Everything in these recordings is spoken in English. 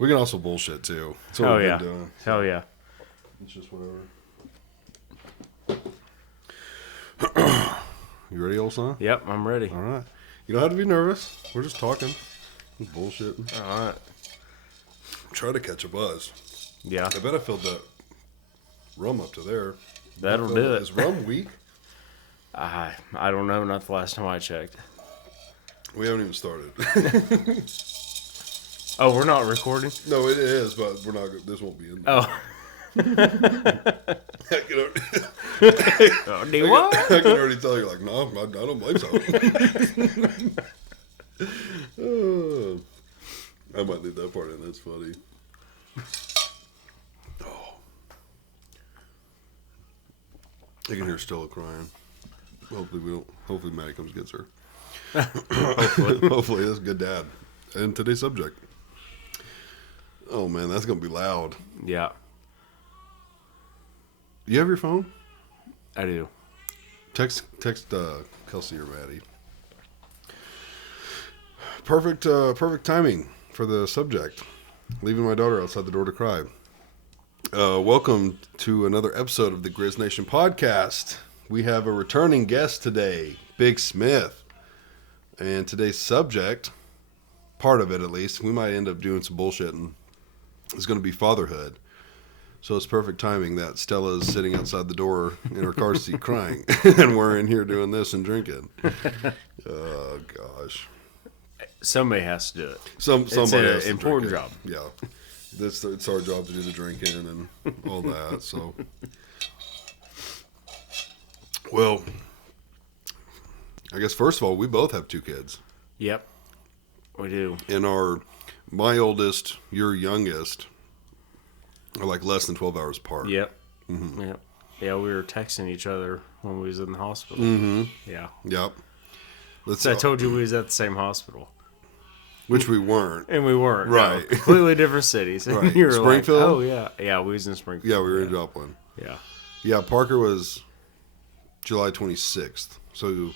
We can also bullshit too. That's what we've been doing. Hell yeah. It's just whatever. You ready, old son? Yep, I'm ready. All right. You don't have to be nervous. We're just talking. Just bullshitting. All right. Try to catch a buzz. Yeah. I bet I filled that rum up to there. That'll do it. Is rum weak? I don't know. Not the last time I checked. We haven't even started. Oh, we're not recording? No, it is, but we're not. This won't be in there. Oh. I Do you what? can already tell you're like, no, I don't believe so. I might leave that part in. That's funny. Oh. I can hear Stella crying. Hopefully Maddie comes and gets her. Hopefully that's a good dad. And today's subject. Oh man, that's gonna be loud. Yeah, You have your phone? I do. Text Kelsey or Maddie. Perfect timing for the subject. Leaving my daughter outside the door to cry. Welcome to another episode of the Grizz Nation podcast. We have a returning guest today, Big Smith. And today's subject, part of it at least, we might end up doing some bullshitting, is going to be fatherhood. So it's perfect timing that Stella's sitting outside the door in her car seat crying, and we're in here doing this and drinking. Oh, gosh. Somebody has to do it. Somebody it's has an to important drink job. it. Yeah. It's our job to do the drinking and all that. So, well, I guess first of all, we both have two kids. Yep, we do. And my oldest, your youngest, are like less than 12 hours apart. Yep. Mm-hmm. Yep. Yeah, we were texting each other when we was in the hospital. Mm-hmm. Yeah. Yep. So I told you we was at the same hospital. Which we weren't. And we weren't. Right. No, completely different cities. And Right. you were Springfield? like, oh, yeah. Yeah, we was in Springfield. Yeah, we were in Joplin. Yeah. Yeah, Parker was July 26th. So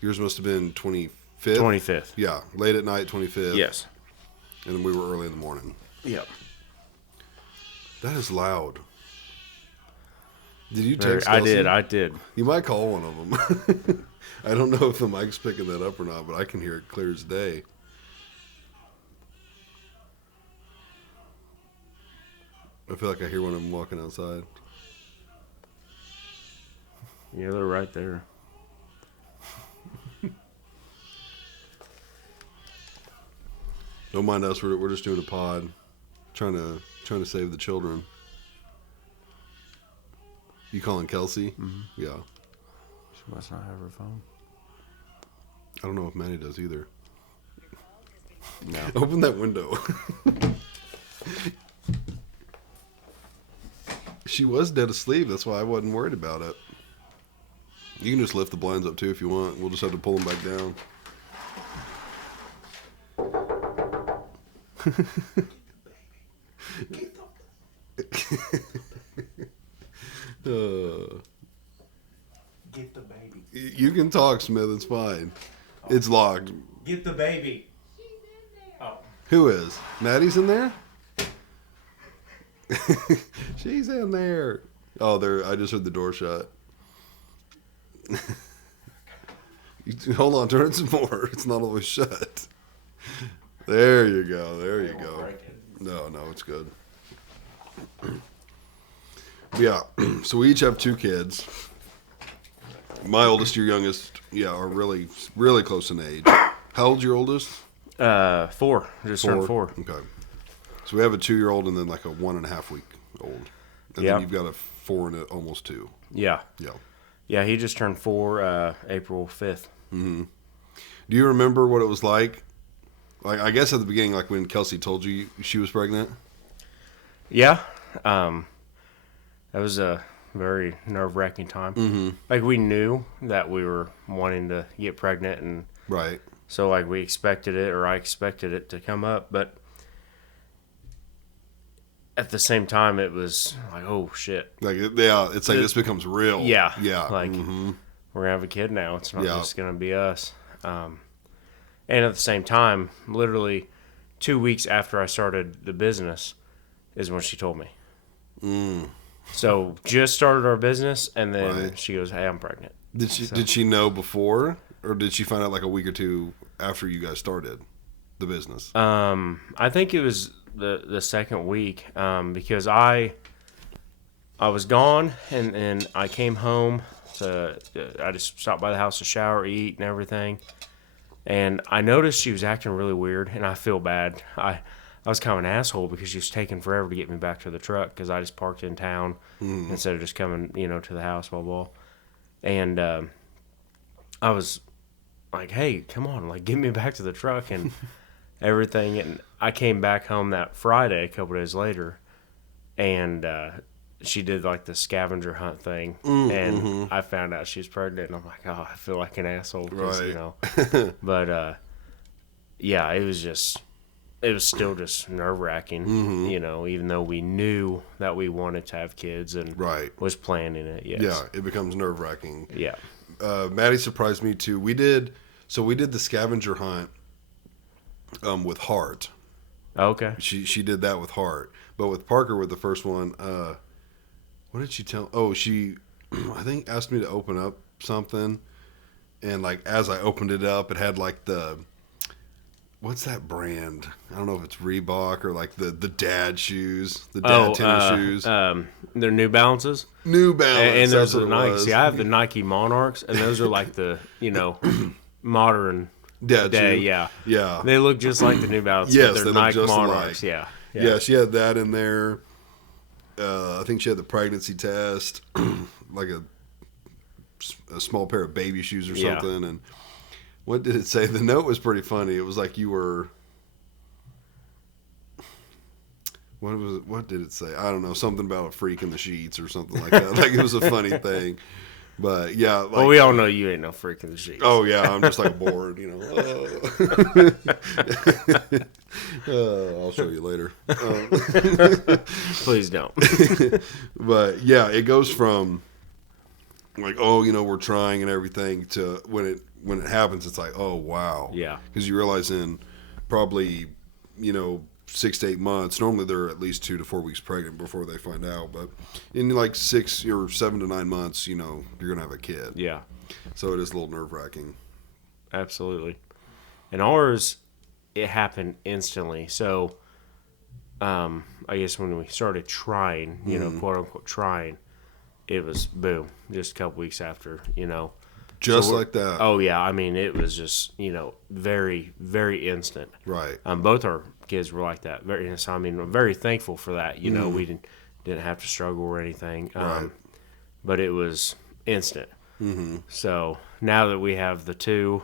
yours must have been 25th? 25th. Yeah, late at night, 25th. Yes. And then we were early in the morning. Yep. That is loud. Did you text I Kelsey? I did. You might call one of them. I don't know if the mic's picking that up or not, but I can hear it clear as day. I feel like I hear one of them walking outside. Yeah, they're right there. Don't mind us. We're just doing a pod, trying to save the children. You calling Kelsey? Mm-hmm. Yeah. She must not have her phone. I don't know if Manny does either. No. Open that window. She was dead asleep. That's why I wasn't worried about it. You can just lift the blinds up too if you want. We'll just have to pull them back down. Get the baby. You can talk, Smith. It's fine. It's locked. Get the baby. Oh. Who is? Maddie's in there? She's in there. Oh, there. I just heard the door shut. Hold on, turn it some more. It's not always shut. There you go. There you go. No, it's good. Yeah. So we each have two kids. My oldest, your youngest, are really, really close in age. How old's your oldest? 4. Just turned 4. Okay. So we have a 2-year-old and then like a 1.5 week old. And then you've got a 4 and almost 2. Yeah. Yeah. Yeah, he just turned 4 April 5th. Mm-hmm. Do you remember what it was like? Like, I guess at the beginning, like when Kelsey told you she was pregnant? Yeah. That was a very nerve-wracking time. Mm-hmm. Like, we knew that we were wanting to get pregnant, and right. So, like, we expected it, or I expected it to come up, but at the same time, it was like, oh, shit. Like, yeah, it's like this becomes real. Yeah. Yeah. Like, mm-hmm. We're going to have a kid now. It's not just going to be us. And at the same time, literally 2 weeks after I started the business is when she told me. So just started our business, and then Right. she goes, "Hey, I'm pregnant." Did she know before, or did she find out like a week or two after you guys started the business? I think it was the second week, because I was gone, and I came home I just stopped by the house to shower, eat, and everything. And I noticed she was acting really weird, and I feel bad. I was kind of an asshole because she was taking forever to get me back to the truck because I just parked in town instead of just coming, to the house, blah, blah. And I was like, hey, come on, like, get me back to the truck and everything. And I came back home that Friday, a couple days later, and she did like the scavenger hunt thing, and I found out she was pregnant, and I'm like, oh, I feel like an asshole, 'cause, Right. But yeah, it was still just nerve wracking, even though we knew that we wanted to have kids and Right. was planning it. Yes. Yeah, it becomes nerve wracking. Yeah. Maddie surprised me too. We did the scavenger hunt with Heart. Okay. She did that with Heart, but with Parker with the first one. What did she tell? Oh, she I think asked me to open up something, and like as I opened it up, it had like what's that brand? I don't know if it's Reebok or like the dad shoes, the dad tennis shoes. They're New Balances. New Balance. And there's that's what the it Nike. was. See, I have the Nike Monarchs, and those are like the, modern Dad day. shoe. Yeah. Yeah. They look just like the New Balances. Yes, but they're they look Nike just Monarchs. alike. Yeah. Yeah, she had that in there. I think she had the pregnancy test, like a small pair of baby shoes or Yeah. something. And what did it say? The note was pretty funny. It was like you were. What did it say? I don't know. Something about a freak in the sheets or something like that. Like it was a funny thing. But yeah. Like, Well, we all know you ain't no freak in the sheets. oh yeah, I'm just like bored, I'll show you later. Please don't. But yeah, it goes from like, oh, we're trying and everything to when it happens, it's like, oh wow, Yeah. because you realize in probably 6 to 8 months, normally they're at least 2 to 4 weeks pregnant before they find out, but in like 6 or 7 to 9 months, you're gonna have a kid. Yeah. So it is a little nerve wracking. Absolutely. And ours, it happened instantly. So, I guess when we started trying, quote unquote trying, it was boom, just a couple weeks after, Just So we're- like that. Oh yeah, I mean it was just very very instant. Right. Both our kids were like that. Very. So I mean, I'm very thankful for that. We didn't have to struggle or anything. Right. But it was instant. Mm-hmm. So now that we have the two,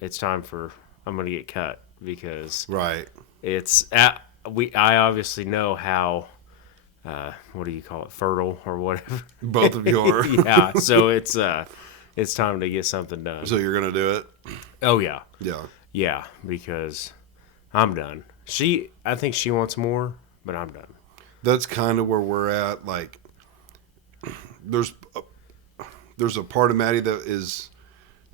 it's time for I'm gonna get cut because Right. it's I obviously know how. What do you call it? Fertile or whatever. Both of you are. Yeah. So it's time to get something done. So you're gonna do it? Oh yeah. Yeah. Yeah, because I'm done. I think she wants more, but I'm done. That's kind of where we're at. Like, there's a part of Maddie that is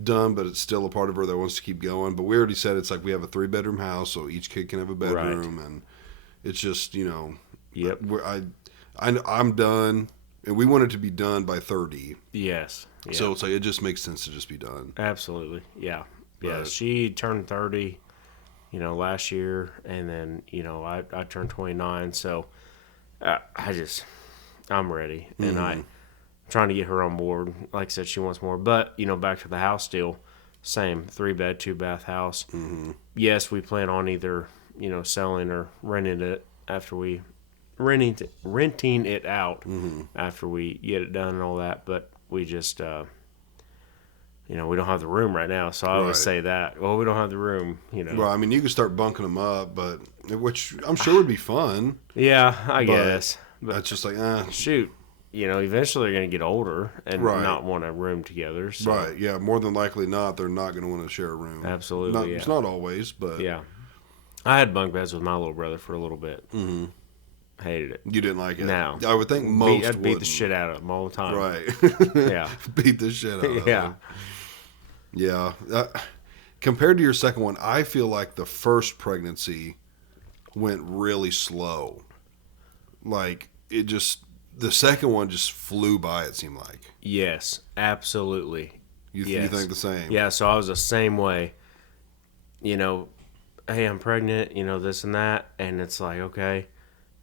done, but it's still a part of her that wants to keep going. But we already said it's like we have a 3-bedroom house, so each kid can have a bedroom, and it's just Yep. I'm done, and we want it to be done by 30. Yes. Yeah. So it's like it just makes sense to just be done. Absolutely. Yeah. Yeah. But- She turned 30, last year, and then I turned 29. So I'm ready, and I'm trying to get her on board. Like I said, she wants more, but back to the house still. Same 3-bed, 2-bath house. Mm-hmm. Yes, we plan on either selling or renting it after we renting it out after we get it done and all that. But we just we don't have the room right now, so I always Right. say that. Well, we don't have the room, Well, I mean, you can start bunking them up, but which I'm sure would be fun. Yeah, I But guess. But That's just like, shoot, eventually they're gonna get older and Right. not want a room together. So. right? Yeah, more than likely not. They're not going to want to share a room. Absolutely, Not, yeah. It's not always, but Yeah, I had bunk beds with my little brother for a little bit. Mm-hmm. Hated it. you didn't like it. No. I would think most I'd beat the wouldn't. shit out of them all the time. Right. Yeah. Beat the shit out of Yeah. them. Yeah. Compared to your second one, I feel like the first pregnancy went really slow. Like, it just, the second one just flew by, it seemed like. Yes, absolutely. You Yes. think the same? Yeah, so I was the same way. You know, hey, I'm pregnant, this and that. And it's like, okay.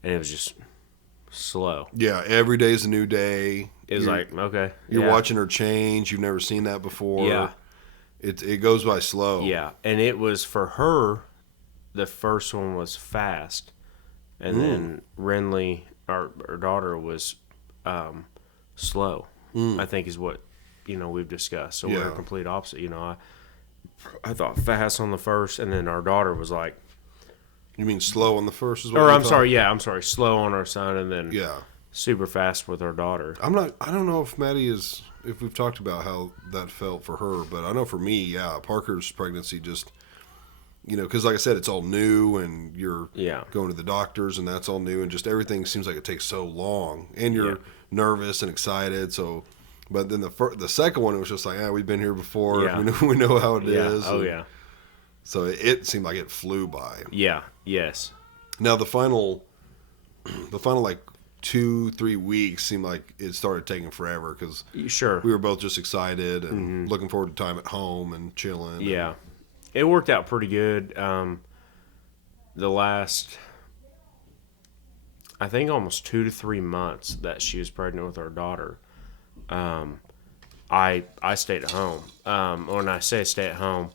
And it was just slow. Yeah, every day's a new day. It was like, okay. You're yeah. watching her change. You've never seen that before. Yeah. It goes by slow. Yeah. And it was for her, the first one was fast. And then Renly, our daughter, was slow, I think is what, we've discussed. So we're Yeah. a complete opposite. I thought fast on the first, and then our daughter was like, You mean slow on the first? Is what or you I'm thought? sorry, slow on our son, and then Yeah. super fast with our daughter. I don't know if if we've talked about how that felt for her, but I know for me, yeah, Parker's pregnancy just, because like I said, it's all new and you're Yeah. going to the doctors and that's all new and just everything seems like it takes so long and you're nervous and excited. So, but then the second one, it was just like, we've been here before. Yeah. We know how it Yeah. is. Oh And yeah. So it seemed like it flew by. Yeah. Yes. Now the final like 2-3 weeks seemed like it started taking forever because Sure. we were both just excited and looking forward to time at home and chilling. Yeah. It worked out pretty good. The last, I think, almost 2 to 3 months that she was pregnant with our daughter, I stayed at home. When I say stay at home,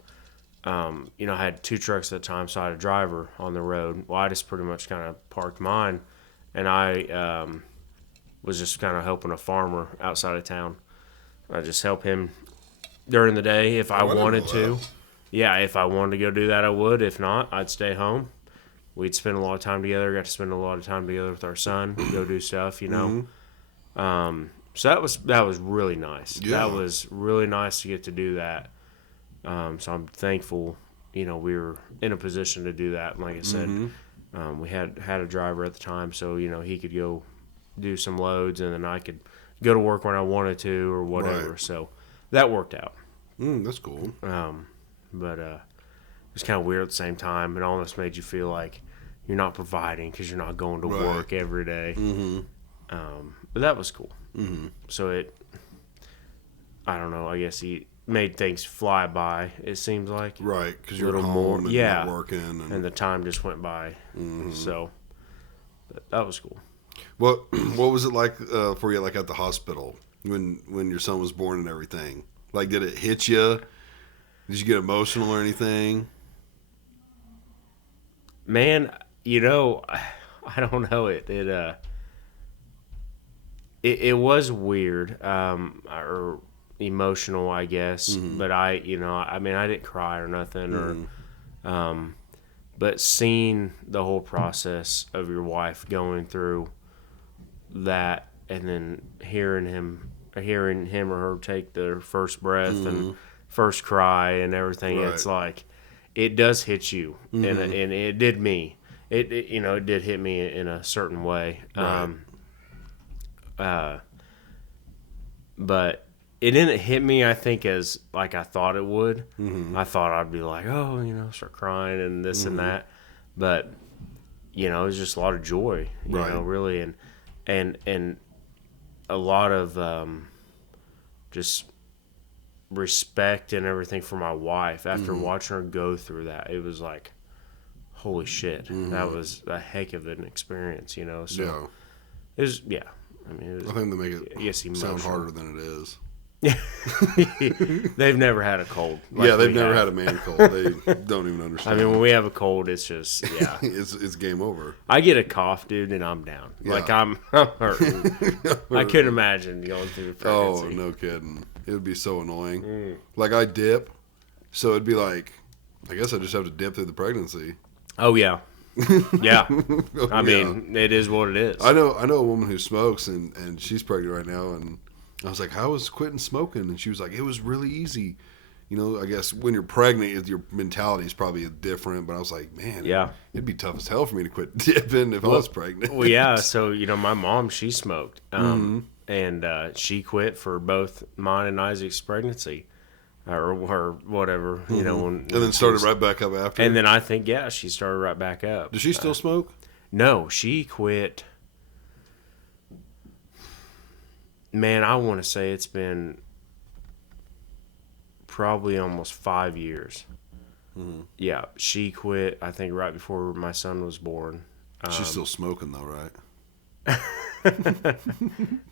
I had 2 trucks at the time, so I had a driver on the road. Well, I just pretty much kind of parked mine, and I was just kind of helping a farmer outside of town. I just help him during the day if I didn't wanted know to. that. Yeah, if I wanted to go do that, I would. If not, I'd stay home. We'd spend a lot of time together. Got to spend a lot of time together with our son. Go do stuff, So that was really nice. Yeah. That was really nice to get to do that. So I'm thankful, we were in a position to do that. And like I said, we had a driver at the time, so he could go do some loads, and then I could go to work when I wanted to or whatever. Right. So that worked out. That's cool. But it was kind of weird at the same time. It almost made you feel like you're not providing because you're not going to Right. work every day. But that was cool. So I don't know, I guess he made things fly by, it seems like. Right, because you're at Little home more- and yeah. not working. And the time just went by. So that was cool. What was it like for you, like at the hospital when your son was born and everything? Like, did it hit you? Did you get emotional or anything? Man, I don't know. It was weird, or emotional, I guess. But I didn't cry or nothing, or, but seeing the whole process of your wife going through that, and then hearing him or her take their first breath and first cry and everything, Right. it's like it does hit you, and it did me. It did hit me in a certain way. Right. But it didn't hit me, I think, as like I thought it would. I thought I'd be like, start crying and this and that. But, it was just a lot of joy, Right. really. And a lot of just respect and everything for my wife. After watching her go through that, it was like, holy shit. That was a heck of an experience, So Yeah. it was, yeah. I mean, it was, I think they make it yes, sound emotional. harder than it is. They've never had a cold. like Yeah, they've we never have. had a man cold. They don't even I understand. mean, when we have a cold, it's just, yeah. it's game over. I get a cough, dude, and I'm down. Like, Yeah. I'm hurting. I couldn't imagine going through the Oh, pregnancy. no kidding. It would be so annoying. Like, I dip, so it'd be like, I guess I just have to dip through the pregnancy. Oh, yeah. Yeah. Oh, I mean, it is what it is. I know a woman who smokes, and she's pregnant right now, and I was like, how was quitting smoking? And she was like, it was really easy. I guess when you're pregnant, your mentality is probably different, but I was like, man, Yeah. it'd be tough as hell for me to quit dipping if I was pregnant. Well, yeah. So, my mom, she smoked. And she quit for both mine and Isaac's pregnancy. or whatever, you know. And then started right back up after. And then I think, yeah, she started right back up. Does she still smoke? No, she quit. Man, I want to say it's been probably almost 5 years. Yeah, she quit, I think, right before my son was born. She's still smoking, though, right?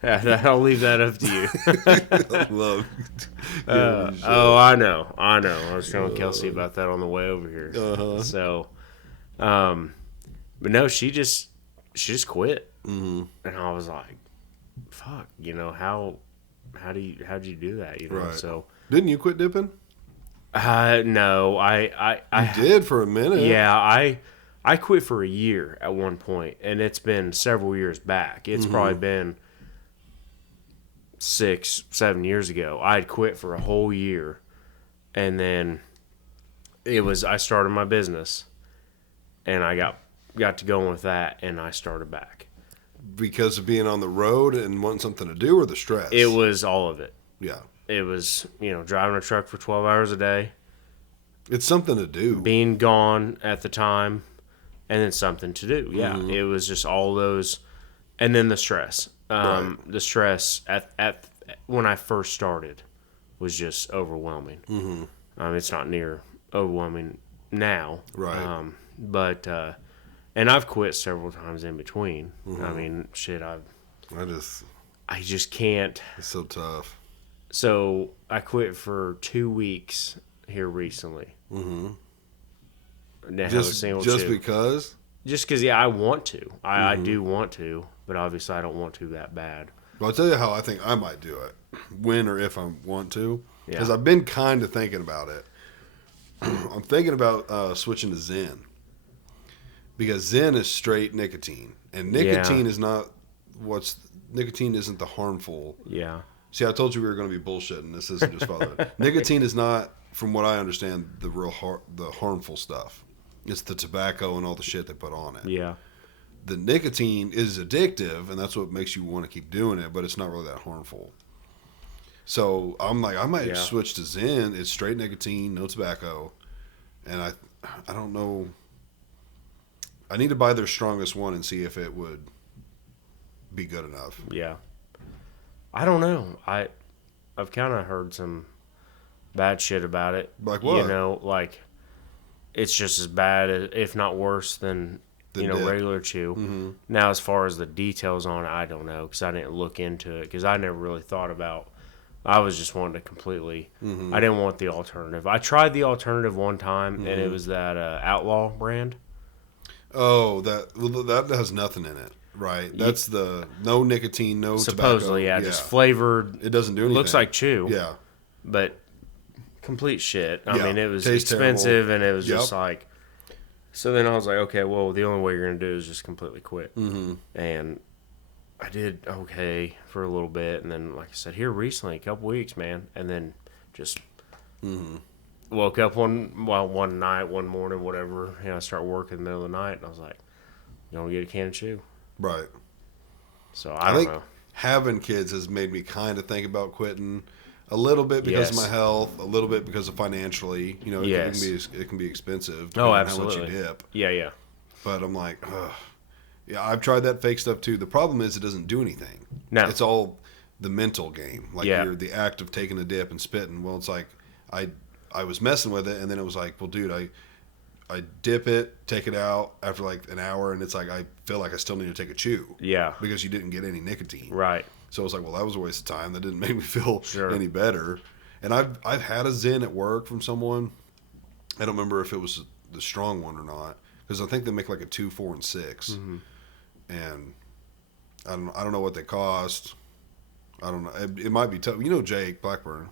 I'll leave that up to you. I love. I know. I was telling Kelsey about that on the way over here. So, but no, she just quit, and I was like, "Fuck," you know, how'd you do that? You know, Right. so Didn't you quit dipping? no, I Did for a minute. yeah, I quit for a year at one point, and it's been several years back. It's probably been 6-7 years ago. I had quit for a whole year, and then I started my business, and I got to going with that, and I started back. Because of being on the road and wanting something to do, or the stress? It was all of it. Yeah. It was, driving a truck for 12 hours a day, It's something to do. being gone at the time, and then something to do. Yeah, it was just all those, and then the stress. Right. The stress at when I first started was just overwhelming. It's not near overwhelming now. Right. But and I've quit several times in between. I mean, shit, I just can't. It's so tough. So I quit for 2 weeks here recently. Just because? Just because, yeah, I want to. I do want to, but obviously I don't want to that bad. Well, I'll tell you how I think I might do it. When or if I want to. Because Yeah. I've been kind of thinking about it. I'm thinking about switching to Zen. Because Zen is straight nicotine. And nicotine is not nicotine isn't the harmful. Yeah. See, I told you we were going to be bullshitting. This isn't just follow it. Nicotine is not, from what I understand, the harmful stuff. It's the tobacco and all the shit they put on it. Yeah. The nicotine is addictive, and that's what makes you want to keep doing it, but it's not really that harmful. So I'm like, I might switch to Zen. It's straight nicotine, no tobacco, and I don't know. I need to buy their strongest one and see if it would be good enough. Yeah. I don't know. I've kind of heard some bad shit about it. Like what? You know, like it's just as bad, if not worse, than Dip. regular chew. Now, as far as the details on it, I don't know because I didn't look into it because I never really thought about. I was just wanting to completely. I didn't want the alternative. I tried the alternative one time, and it was that Outlaw brand. Oh, that has nothing in it, right? That's the no nicotine, no Supposedly, tobacco. just flavored. It doesn't do anything. Looks like chew. Yeah. But complete shit. I Yeah, mean, it was tastes expensive, terrible. and it was Yep. just like. So then I was like, okay, well, the only way you're gonna do is just completely quit. And I did okay for a little bit, and then, like I said, here recently, a couple weeks, man, and then just woke up one night, one morning, whatever. I start working in the middle of the night, and I was like, you want to get a can of chew? Right. So I don't think know. having kids has made me kind of think about quitting a little bit because of Yes. my health, a little bit because of financially. You know, Yes. it can be expensive. Oh, depending on absolutely. How much you dip. Yeah. But I'm like, ugh. Yeah, I've tried that fake stuff too. The problem is it doesn't do anything. No. It's all the mental game. Like Yeah. the act of taking a dip and spitting. Well, it's like I was messing with it, and then it was like, well, dude, I dip it, take it out after like an hour, and it's like I feel like I still need to take a chew. Yeah. Because you didn't get any nicotine. Right. So I was like, well, that was a waste of time. That didn't make me feel Sure. any better. And I've had a Zen at work from someone. I don't remember if it was the strong one or not, because I think they make like a 2, 4, and 6. And I don't know what they cost. I don't know. It might be tough. You know Jake Blackburn.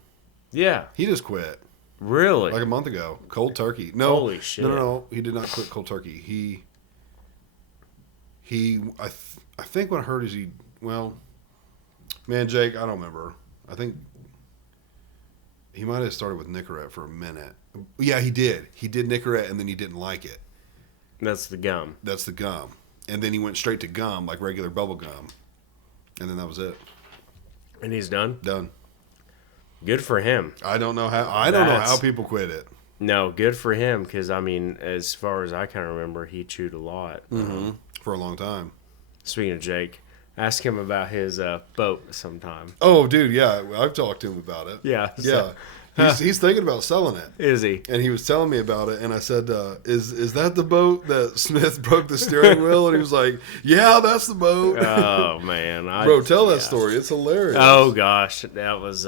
Yeah. He just quit Really? like a month ago. Cold turkey. No. Holy shit. No. He did not quit cold turkey. I think what I heard is man, Jake, I don't remember. I think he might have started with Nicorette for a minute. Yeah, he did. He did Nicorette, and then he didn't like it. That's the gum. That's the gum. And then he went straight to gum, like regular bubble gum. And then that was it. And he's done? Done. Good for him. I don't know how. I don't know how That's- people quit it. No, good for him because I mean, as far as I can remember, he chewed a lot. For a long time. Speaking of Jake, ask him about his boat sometime. Oh, dude, yeah, I've talked to him about it. Yeah, Yeah, he's thinking about selling it, is he? and he was telling me about it, and I said, "Is that the boat that Smith broke the steering wheel?" And he was like, "Yeah, that's the boat." Oh man, Bro, tell that yeah. story. It's hilarious. Oh gosh, that was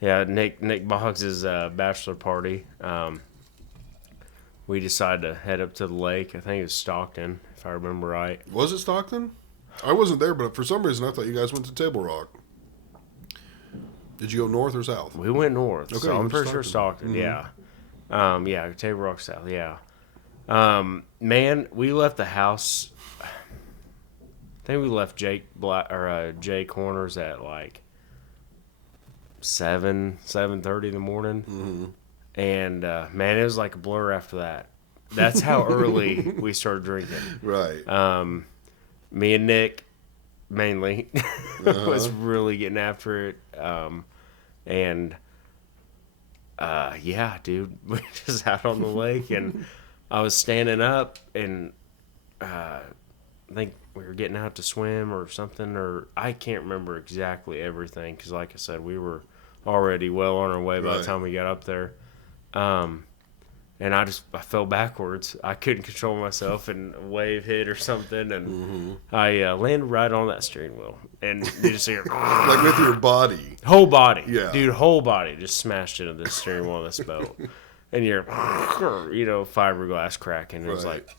Nick Boggs' bachelor party. We decided to head up to the lake. I think it was Stockton, if I remember right. Was it Stockton? I wasn't there, but for some reason I thought you guys went to Table Rock. Did you go north or south? We went north, Okay, so you I'm went to pretty sure Stockton. Stockton. Yeah, Table Rock South. Yeah. Man, we left the house. I think we left Jay Corners at like 7:30 in the morning, and man, it was like a blur after that. That's how early we started drinking. Right. Me and Nick mainly was really getting after it, and yeah, dude, we just out on the lake, and I was standing up, and I think we were getting out to swim or something, or I can't remember exactly everything because, like I said, we were already well on our way by the Right. time we got up there. And I fell backwards. I couldn't control myself, and a wave hit or something, and I landed right on that steering wheel, and you just hear Like with your body. whole body, Yeah. dude, whole body just smashed into the steering wheel of this boat, and you're, fiberglass cracking. It was Right. like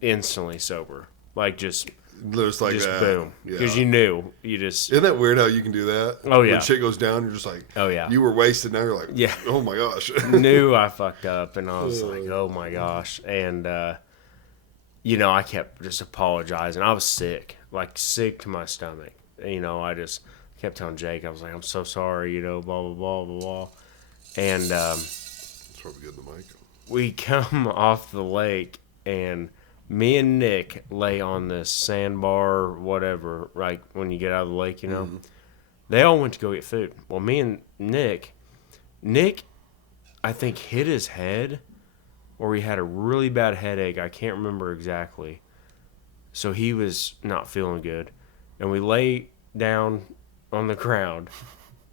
instantly sober, like just Just like that. boom, because Yeah. you knew you just. Isn't that weird how you can do that? Oh, yeah. When shit goes down, you're just like, Oh, yeah. You were wasted. Now you're like, Yeah. Oh my gosh. Knew I fucked up, and I was like, oh my gosh. And I kept just apologizing. I was sick to my stomach. And, I just kept telling Jake, I was like, I'm so sorry, blah blah blah blah blah. And It's probably good in the mic. we come off the lake, and me and Nick lay on this sandbar, whatever, right when you get out of the lake, They all went to go get food. Well, me and Nick, I think hit his head, or he had a really bad headache. I can't remember exactly. So he was not feeling good. And we lay down on the ground,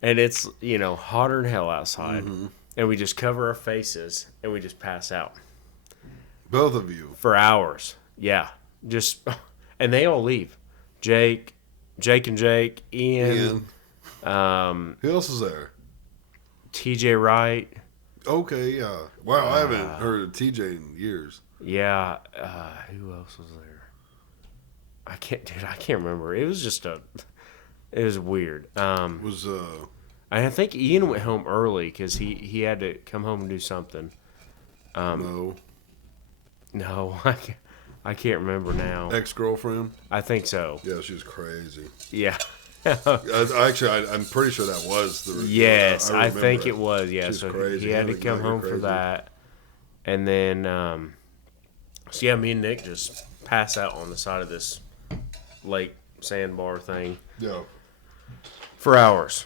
and it's, hotter than hell outside. And we just cover our faces, and we just pass out. Both of you. For hours. Yeah. And they all leave. Jake, Ian, Ian. Who else is there? TJ Wright. Okay, yeah. Wow, I haven't heard of TJ in years. Yeah. Who else was there? I can't remember. It was it was weird. Was I think Ian went home early because he had to come home and do something. no No, I can't remember now. ex-girlfriend? I think so. Yeah, she was crazy. Yeah. I'm pretty sure that was the. Yes, I remember think it was. Yeah, She's so crazy. he had to Yeah, come you're home for crazy. that, and then so yeah, me and Nick just pass out on the side of this lake sandbar thing Yeah. for hours.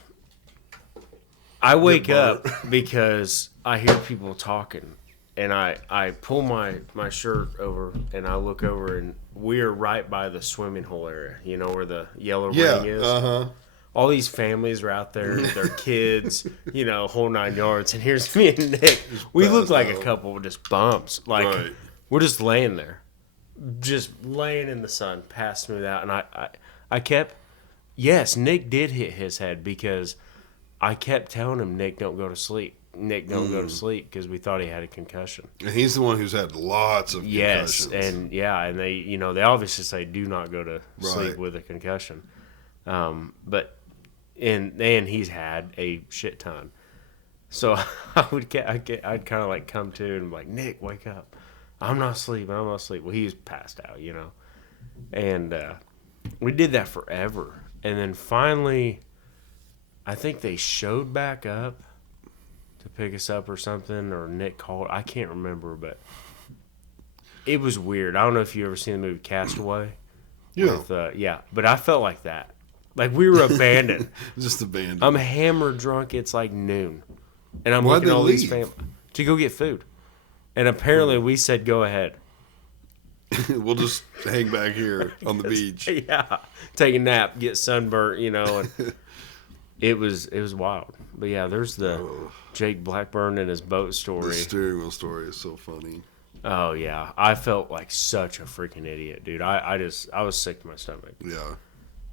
I wake burnt. up because I hear people talking, and I pull my shirt over, and I look over, and we're right by the swimming hole area, where the yellow Yeah. ring is. Uh-huh. All these families are out there, their kids, whole 9 yards. And here's me and Nick. We look passed like a out. couple with just bumps. Like, Right. we're just laying there. Just laying in the sun, passed smooth out. And I kept, yes, Nick did hit his head because I kept telling him, Nick, don't go to sleep. Nick, don't go to sleep, because we thought he had a concussion. And he's the one who's had lots of Yes, concussions. and they, they obviously say do not go to sleep Right. with a concussion. But and he's had a shit ton. So I'd kind of like come to and be like, Nick, wake up! I'm not sleeping. Well, he was passed out, and we did that forever. And then finally, I think they showed back up to pick us up or something, or Nick called. I can't remember, but it was weird. I don't know if you ever seen the movie Castaway. Yeah. With, but I felt like that. Like, we were abandoned. Just abandoned. I'm hammered drunk. It's like noon. And I'm Why'd looking at they all these leave? families to go get food. And apparently we said, go ahead. We'll just hang back here on the beach. Yeah. Take a nap, get sunburnt, and it was wild. But yeah, there's the Jake Blackburn and his boat The story. steering wheel story is so funny. Oh yeah. I felt like such a freaking idiot, dude. I was sick to my stomach. Yeah.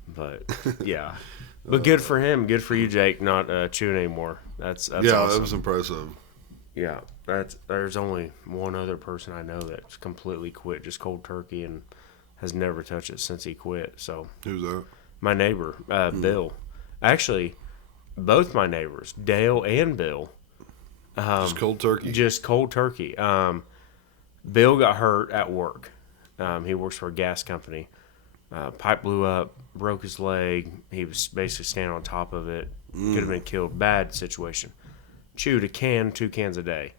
But yeah. But good for him. Good for you, Jake, not chewing anymore. That's Yeah, awesome. that was impressive. Yeah, there's only one other person I know that's completely quit, just cold turkey, and has never touched it since he quit. So Who's that? my neighbor, Bill, actually, both my neighbors, Dale and Bill, Just cold turkey. just cold turkey. Bill got hurt at work. He works for a gas company. Pipe blew up, broke his leg. He was basically standing on top of it. Could have been killed. Bad situation. Chewed a can, 2 cans a day.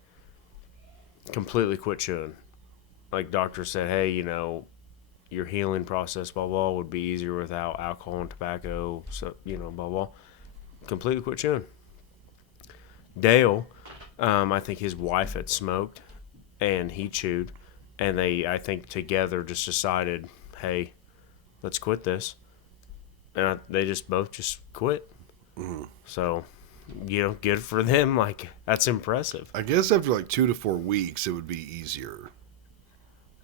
Completely quit chewing. Like, doctor said, hey, your healing process, blah, blah, would be easier without alcohol and tobacco, so, blah, blah. Completely quit chewing. Dale, I think his wife had smoked, and he chewed, and they, I think, together just decided, hey, let's quit this. And they just both just quit. So, good for them. Like, that's impressive. I guess after like 2 to 4 weeks, it would be easier.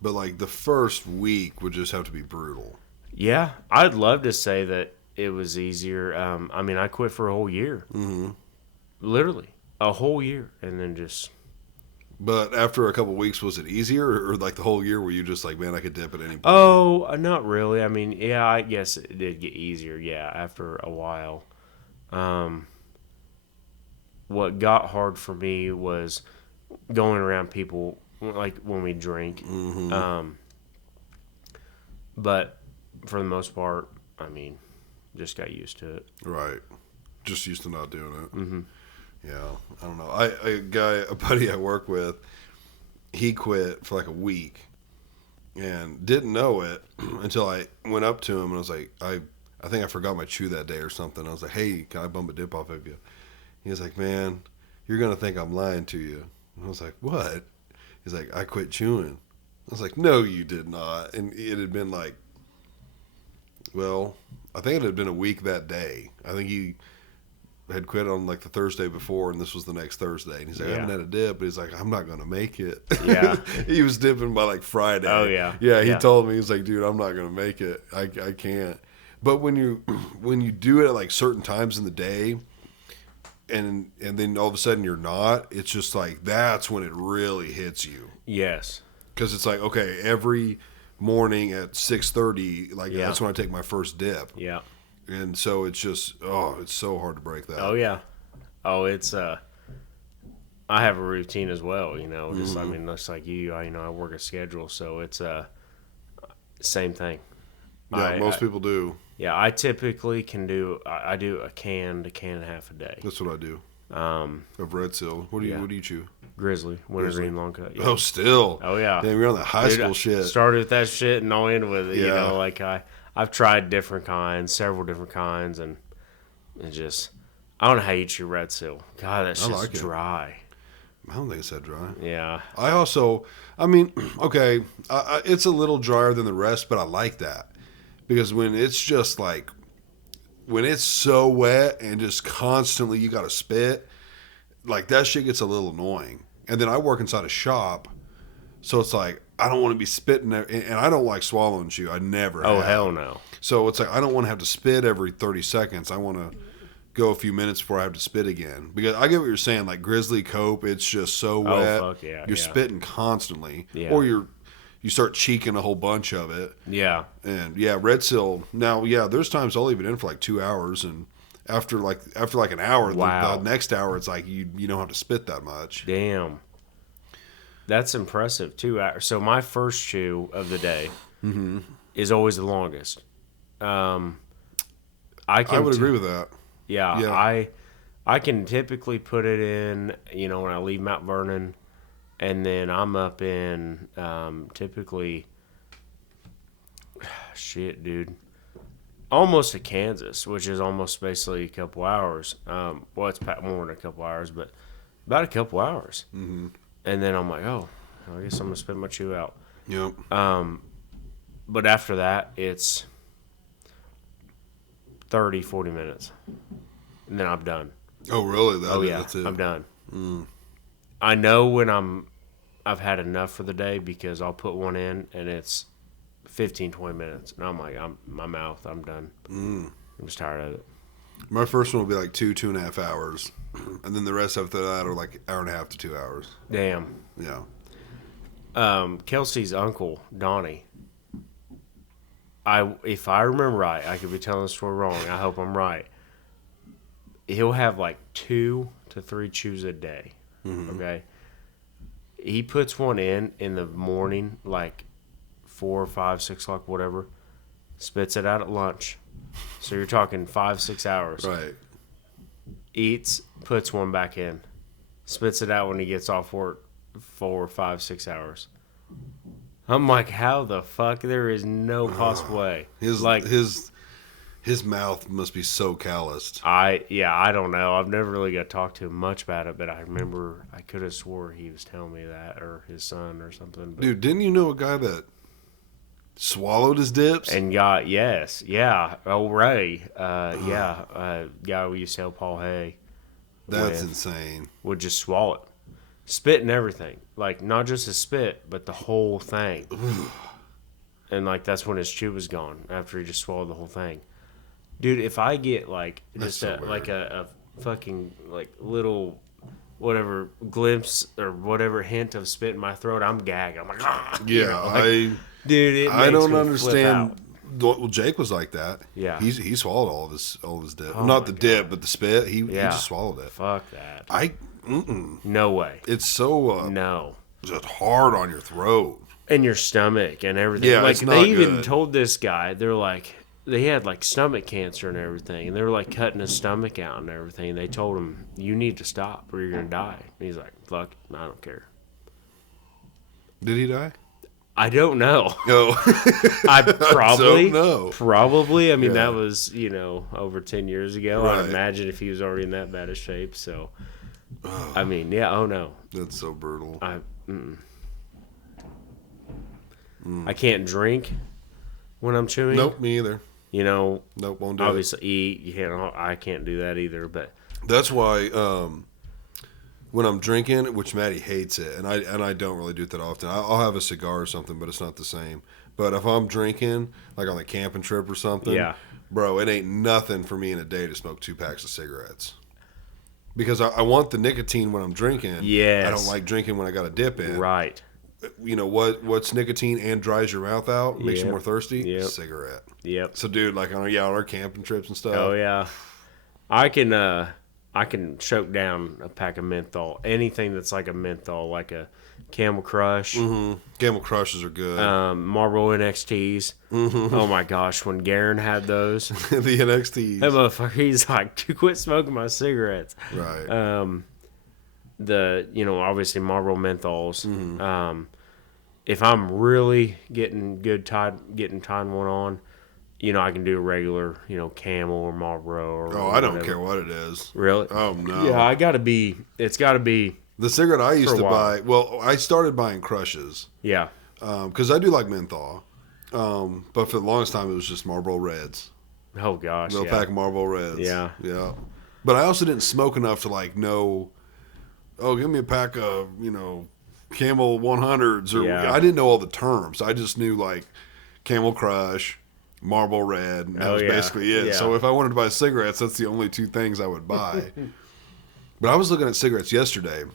But like the first week would just have to be brutal. Yeah, I'd love to say that it was easier. I quit for a whole year. Mm-hmm. Literally, a whole year. And then just, But after a couple weeks, was it easier, or like the whole year were you just like, man, I could dip at any point? oh, not really. Yeah, I guess it did get easier, yeah, after a while. What got hard for me was going around people, like when we drink. Mm-hmm. But for the most part, just got used to it. Right. Just used to not doing it. Mm-hmm. Yeah. I don't know. A buddy I work with, he quit for like a week and didn't know it until I went up to him and I was like, I think I forgot my chew that day or something. I was like, hey, can I bump a dip off of you? He was like, man, you're going to think I'm lying to you. And I was like, what? He's like, I quit chewing. I was like, no, you did not. And it had been like, well, I think it had been a week that day. I think he had quit on like the Thursday before, and this was the next Thursday. And he's like, I haven't had a dip, but he's like, I'm not going to make it. Yeah. He was dipping by like Friday. Oh, yeah. Yeah, he Yeah. told me, he's like, dude, I'm not going to make it. I can't. But when you do it at like certain times in the day, and then all of a sudden you're not, it's just like, that's when it really hits you. Yes. Because it's like, okay, every morning at 6:30, like Yeah. that's when I take my first dip. Yeah. And so it's just, it's so hard to break that. Oh, yeah. Oh, it's, I have a routine as well, just, just like you, I work a schedule, so it's, same thing. Yeah, most people do. Yeah, I typically can do, I do a can to can and a half a day. That's what I do. Of Red Seal. What do yeah. you chew? Grizzly, wintergreen long cut. Yeah. Oh, still. Oh, yeah. Damn, you're on that high Dude, school I shit. Started with that shit and I'll end with it. Yeah. Like I've tried different kinds, several different kinds, and it just, I don't know how you chew Red Seal. God, that's I just like it. dry. I don't think it's that dry. Yeah. I also, okay, it's a little drier than the rest, but I like that. Because when it's just like, when it's so wet and just constantly you got to spit, like that shit gets a little annoying. And then I work inside a shop, so it's like, I don't want to be spitting there, and I don't like swallowing chew. I never Oh, have. hell no. So it's like, I don't want to have to spit every 30 seconds. I want to go a few minutes before I have to spit again. Because I get what you're saying, like Grizzly Cope, it's just so wet. Oh, fuck yeah. You're yeah. spitting constantly. Yeah. Or you start cheeking a whole bunch of it. Yeah. And yeah, Red Seal. Now, yeah, there's times I'll leave it in for like 2 hours, and after like an hour, Wow. the next hour, it's like you don't have to spit that much. Damn. That's impressive. 2 hours. So my first chew of the day is always the longest. I would agree with that. Yeah, Yeah. I can typically put it in, when I leave Mount Vernon, and then I'm up in typically, shit, dude, almost to Kansas, which is almost basically a couple hours. Well, it's more than a couple hours, but about a couple hours. Mm-hmm. And then I'm like, oh, I guess I'm gonna spit my chew out. Yep. But after that, it's 30, 40 minutes, and then I'm done. Oh, really? That's it. I'm done. I know when I've had enough for the day because I'll put one in and it's 15, 20 minutes, and I'm like, I'm done. I'm just tired of it. My first one will be like 2.5 hours, and then the rest after that are like hour and a half to 2 hours. Damn. Yeah. Kelsey's uncle, Donnie. If I remember right, I could be telling the story wrong. I hope I'm right. He'll have like 2 to 3 chews a day. Mm-hmm. Okay. He puts one in the morning, like 4 or 5, 6 o'clock, whatever. Spits it out at lunch. So you're talking 5, 6 hours. Right. Eats, puts one back in. Spits it out when he gets off work. 4, 5, 6 hours. I'm like, how the fuck? There is no possible way. His mouth must be so calloused. I don't know. I've never really got to talk to him much about it, but I remember I could have swore he was telling me that, or his son or something. But, dude, didn't you know a guy that swallowed his dips? And got, oh, Ray. Guy we used to help Paul Hay. That's insane. Would just swallow it. Spit and everything. Like, not just his spit, but the whole thing. And, like, that's when his chew was gone, after he just swallowed the whole thing. Dude, if I get, like, just a fucking, like, little, whatever, glimpse or whatever hint of spit in my throat, I'm gagging. I'm like, ah! Yeah, dude, I don't understand. Well, Jake was like that. Yeah. He swallowed all of his dip. Oh Not the dip, but the spit. He just swallowed it. Fuck that. No way. It's so no. Just hard on your throat. And your stomach and everything. Yeah, like it's not they even good. told this guy, they're like, they had like stomach cancer and everything, and they were like cutting his stomach out and everything. And they told him, you need to stop or you're gonna die. And he's like, fuck, I don't care. Did he die? I don't know. No. I probably don't know. Probably. I mean, Yeah. that was, over 10 years ago. Right. I imagine if he was already in that bad of shape. So, I mean, yeah, oh no. That's so brutal. I can't drink when I'm chewing. Nope, me either. Nope, won't do obviously eat. I can't do that either. But that's why when I'm drinking, which Maddie hates it, and I don't really do it that often. I'll have a cigar or something, but it's not the same. But if I'm drinking, like on a camping trip or something, yeah, bro, it ain't nothing for me in a day to smoke 2 packs of cigarettes. Because I want the nicotine when I'm drinking. Yes. I don't like drinking when I got a dip in. Right. You know what's nicotine and dries your mouth out, makes you Yep. more thirsty? Yep. Cigarette. Yep. So dude, like on our camping trips and stuff. Oh yeah. I can choke down a pack of menthol. Anything that's like a menthol, like a Camel Crush. Mm-hmm. Camel Crushes are good. Marlboro NXTs. Mm-hmm. Oh my gosh, when Garen had those. The NXTs. That motherfucker, he's like, to quit smoking my cigarettes. Right. Obviously Marlboro menthols. Mm-hmm. If I'm really getting tied one on, I can do a regular, Camel or Marlboro or I don't care what it is. Really? Oh no. Yeah, it's gotta be the cigarette I used for a to while. buy. Well, I started buying Crushes. Yeah. Because I do like menthol. But for the longest time it was just Marlboro Reds. Oh gosh. Little pack of Marlboro Reds. Yeah. Yeah. But I also didn't smoke enough to like know. Oh, give me a pack of Camel 100s or Yeah. I didn't know all the terms. I just knew like Camel Crush, Marlboro Red. And that Oh, was yeah. basically it. Yeah. So if I wanted to buy cigarettes, that's the only 2 things I would buy. But I was looking at cigarettes yesterday.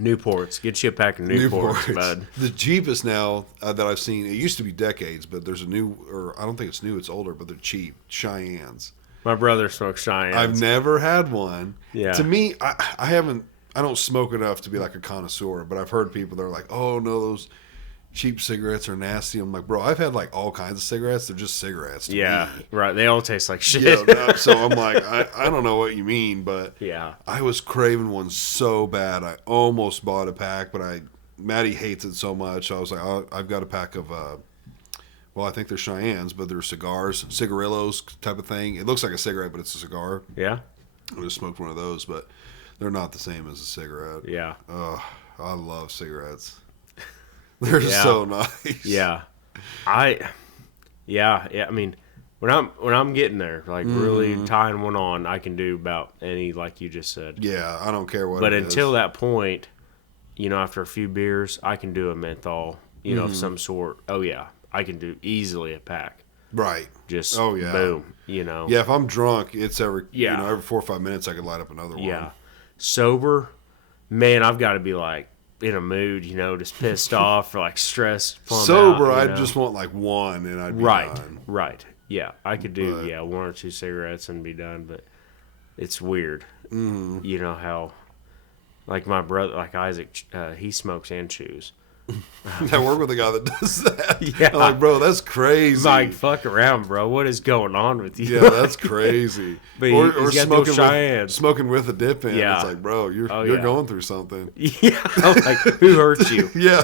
Newports. Get you a pack of Newports, bud. The cheapest now that I've seen, it used to be Decades, but there's a new, or I don't think it's new, it's older, but they're cheap. Cheyennes. My brother smokes Cheyennes. I've never had one. Yeah. To me, I don't smoke enough to be like a connoisseur, but I've heard people that are like, oh no, those cheap cigarettes are nasty. I'm like, bro, I've had like all kinds of cigarettes. They're just cigarettes to Yeah, me. right. They all taste like shit. Yeah, so I'm like, I don't know what you mean, but Yeah. I was craving one so bad. I almost bought a pack, but Maddie hates it so much. I was like, I've got a pack of Well, I think they're Cheyennes, but they're cigars, cigarillos type of thing. It looks like a cigarette, but it's a cigar. Yeah. I just smoked one of those, but they're not the same as a cigarette. Yeah. I love cigarettes. They're Yeah. so nice. Yeah. I mean, when I'm getting there, like really tying one on, I can do about any, like you just said. Yeah, I don't care what But it until is. that point, after a few beers, I can do a menthol, of some sort. Oh yeah, I can do easily a pack. Right. Just yeah. boom, Yeah, if I'm drunk, it's every Yeah. every 4 or 5 minutes I could light up another one. Yeah. Sober, man, I've got to be like in a mood, just pissed off or like stressed. plumb Sober, out, I'd just want like one and I'd be right, done. right. Yeah, I could do But- one or two cigarettes and be done, but it's weird. You know how, like my brother, like Isaac, he smokes and chews. I work with a guy that does that. Yeah. I'm like, bro, that's crazy. Like, fuck around, bro. What is going on with you? Yeah, that's crazy. But or he's got smoking those Cheyennes. smoking with a dip in. Yeah. It's like, bro, you're yeah. going through something. Yeah, I'm like, who hurt you? Yeah.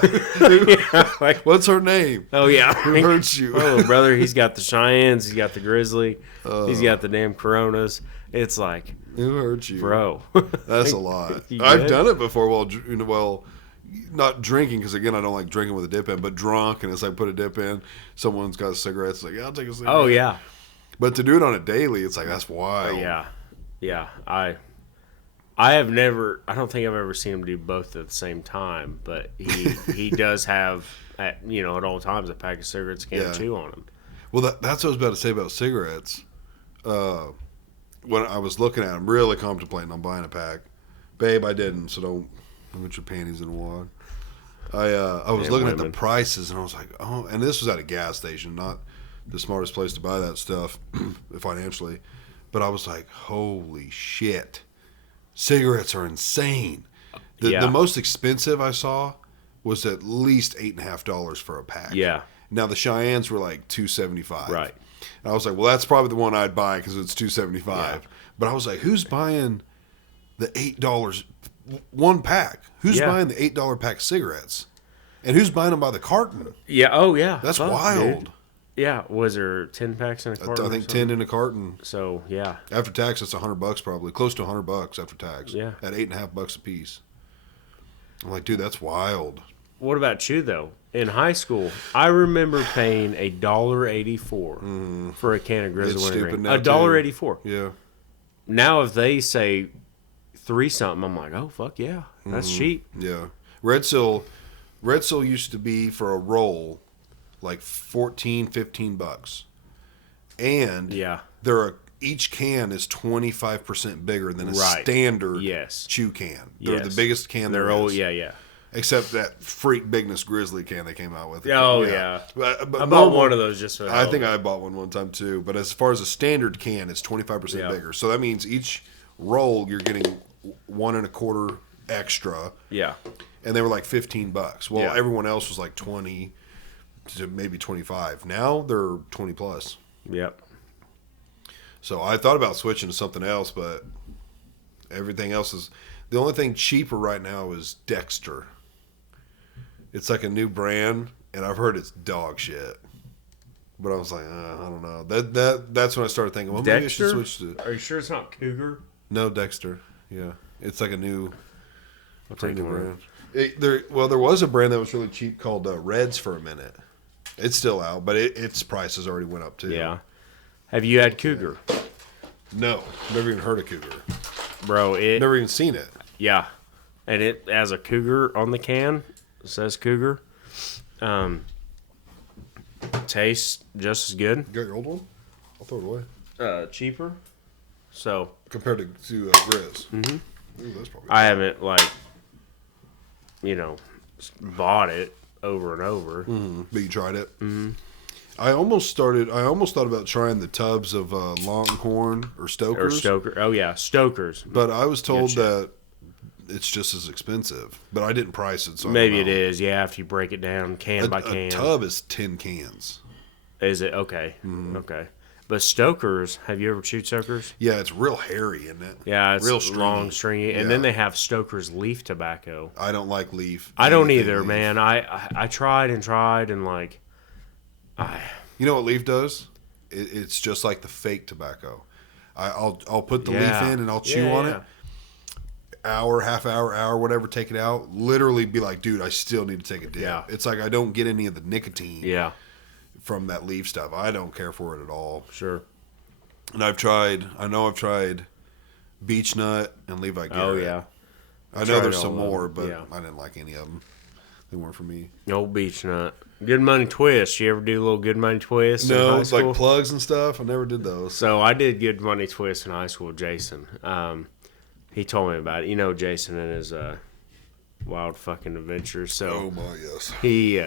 Yeah, like, What's her name? oh yeah, Who hurts you? My little brother, he's got the Cheyennes, he's got the Grizzly, he's got the damn Coronas. It's like, Who hurt you? bro, That's a lot. You I've good? done it before while not drinking, because again, I don't like drinking with a dip in, but drunk, and it's like put a dip in, someone's got a cigarette, it's like, yeah, I'll take a cigarette. oh yeah, But to do it on a daily, it's like, that's wild. yeah. I have never. I don't think I've ever seen him do both at the same time. But he does have at all times a pack of cigarettes, can Yeah. chew on him. Well, that's what I was about to say about cigarettes. When I was looking at them, really contemplating on buying a pack. Babe, I didn't, so don't put your panties in a wad. I was And looking at women. the prices, and I was like, oh, and this was at a gas station, not the smartest place to buy that stuff financially. But I was like, holy shit. Cigarettes are insane. Yeah. The most expensive I saw was at least $8.50 for a pack. Yeah, Now the Cheyennes were like $2.75. right. And I was like, well, that's probably the one I'd buy because it's $2.75. Yeah. But I was like, who's buying the $8 one pack? Who's Yeah. buying the $8 pack of cigarettes? And who's buying them by the carton? Yeah. Oh yeah. That's Fuck, wild. dude. Yeah. Was there 10 packs in a carton? I or think something? 10 in a carton. So yeah. After tax, it's $100 probably, close to $100 after tax. Yeah. At $8.50 a piece. I'm like, dude, that's wild. What about chew though? In high school, I remember paying $1.84 for a can of It's Grizzly stupid Winter. now, $1.84. Yeah. Now if they say 3 something, I'm like, oh fuck yeah, that's cheap. Yeah. Red Seal used to be for a roll like $14-15. And Yeah. each can is 25% bigger than a Right. standard Yes. chew can. They're Yes. the biggest can They're there old. is. Yeah. Except that freak bigness Grizzly can they came out with. Oh yeah. But I bought bought one of those just for the I hell think of it. I bought one time too. But as far as a standard can, it's 25% Yeah. bigger. So that means each roll you're getting 1 1/4 extra, Yeah. and they were like $15. Well, Yeah. everyone else was like 20 to maybe 25. Now they're 20 plus. Yep. So I thought about switching to something else, but everything else is the only thing cheaper right now is Dexter. It's like a new brand, and I've heard it's dog shit. But I was like, I don't know. That's when I started thinking, well, maybe I should Dexter? switch to Are you sure it's not Cougar? no Dexter. Yeah, it's like a new, I'll pretty take new one. brand. There was a brand that was really cheap called Reds for a minute. It's still out, but its prices already went up too. Yeah. Have you had Cougar, No, never even heard of Cougar. bro? Never even seen it. Yeah, and it has a Cougar on the can. It says Cougar. Tastes just as good. You got your old one? I'll throw it away. Cheaper. So Compared to Grizz. Mm-hmm. Ooh, that's probably I haven't bought it over and over. But you tried it? Mm-hmm. I almost thought about trying the tubs of Longhorn or Or Stoker's. Stoker. Oh yeah, Stokers. But I was told shit. that it's just as expensive. But I didn't price it, so Maybe I it don't know. is. Yeah, if you break it down can by can. A tub is 10 cans. Is it okay? Mm-hmm. Okay. But Stokers, have you ever chewed Stokers? Yeah, it's real hairy, isn't it? Yeah, it's real long, stringy, and then Yeah. they have Stoker's leaf tobacco. I don't like leaf. I don't anything either, leaf. man. I tried and You know what leaf does? It's just like the fake tobacco. I'll put the leaf Yeah. in and I'll chew on it. Hour, half hour, whatever, take it out. Literally be like, dude, I still need to take a dip. Yeah. It's like I don't get any of the nicotine Yeah, from that leaf stuff. I don't care for it at all. sure. And I've tried Beech Nut and Levi Garrett. Oh, yeah. I know tried there's all some of more, them, but yeah. I didn't like any of them. They weren't for me. Old Beech Nut. Good Money Twist. You ever do a little Good Money Twist in No, high it's school? like plugs and stuff. I never did those. So I did Good Money Twist in high school with Jason. He told me about it. You know Jason and his wild fucking adventures. So Oh my, yes. he,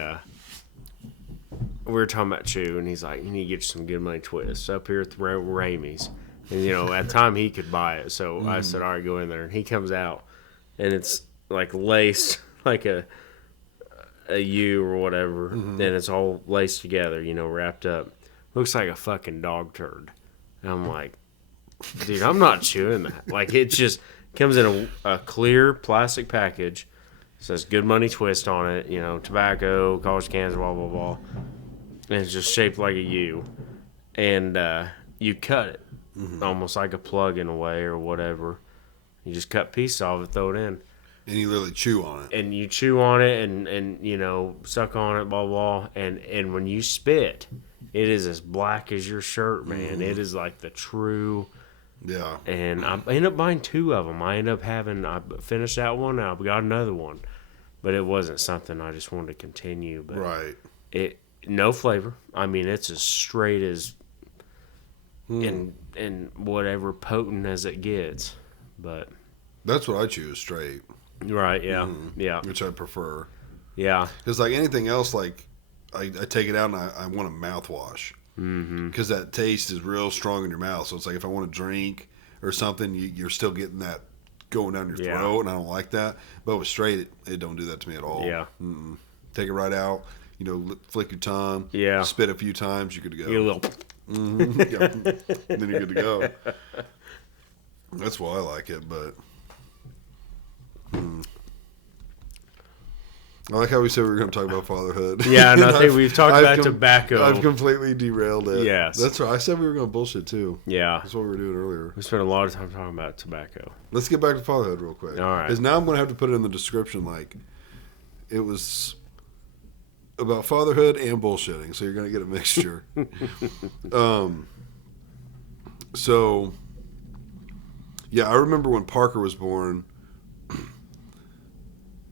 we were talking about chew, and he's like, you need to get you some Good Money Twists up here at the Ramey's. And, you know, at the time he could buy it. So I said, all right, go in there. And he comes out, and it's like laced like a U or whatever. And it's all laced together, you know, wrapped up. Looks like a fucking dog turd. And I'm like, dude, I'm not chewing that. Like, it just comes in a clear plastic package. Says Good Money Twist on it, you know, tobacco, college cans, blah, blah, blah. And it's just shaped like a U. And you cut it, almost like a plug in a way or whatever. You just cut pieces of it, throw it in. And you literally chew on it. And you chew on it and you know, suck on it, blah, blah. And when you spit, it is as black as your shirt, man. It is like the true... Yeah. And I ended up buying 2 of them. I finished that one. I got another one, but it wasn't something I just wanted to continue. But Right. it no flavor. I mean, it's as straight as and whatever potent as it gets. But That's what I choose, straight, right, yeah, yeah, which I prefer. yeah, Because like anything else, like I take it out and I want a mouthwash. Because that taste is real strong in your mouth. So it's like if I want to drink or something, you're still getting that going down your Yeah. throat, and I don't like that. But with straight, it don't do that to me at all. yeah. Take it right out. You know, flick your tongue. Yeah. Spit a few times. You're good to go. You little Yeah. Then you're good to go. That's why I like it, but I like how we said we were going to talk about fatherhood. Yeah, and I think we've talked I've about tobacco. I've completely derailed it. Yes. That's right. I said we were going to bullshit too. yeah. That's what we were doing earlier. We spent a lot of time talking about tobacco. Let's get back to fatherhood real quick. All right. Because now I'm going to have to put it in the description like it was about fatherhood and bullshitting. So you're going to get a mixture. So, yeah, I remember when Parker was born,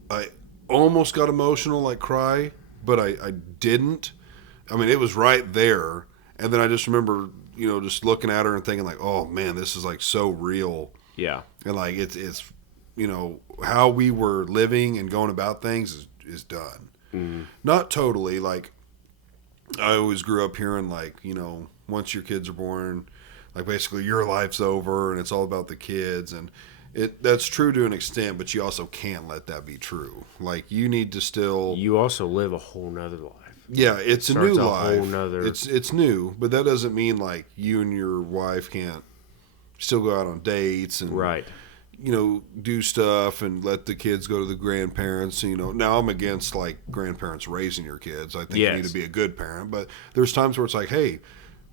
I almost got emotional, like cry, but I didn't. I mean, it was right there. And then I just remember, you know, just looking at her and thinking like, oh man, this is like so real. Yeah. And like, it's you know, how we were living and going about things is done. Not totally. Like, I always grew up hearing like, you know, once your kids are born, like basically your life's over and it's all about the kids. And that's true to an extent, but you also can't let that be true. Like, you need to still... You also live a whole nother life. Yeah, it's a new Starts a life. whole nother- It's new, but that doesn't mean like you and your wife can't still go out on dates and Right. you know, do stuff and let the kids go to the grandparents. You know, now I'm against like grandparents raising your kids. I think you need Yes. to be a good parent, but there's times where it's like, hey,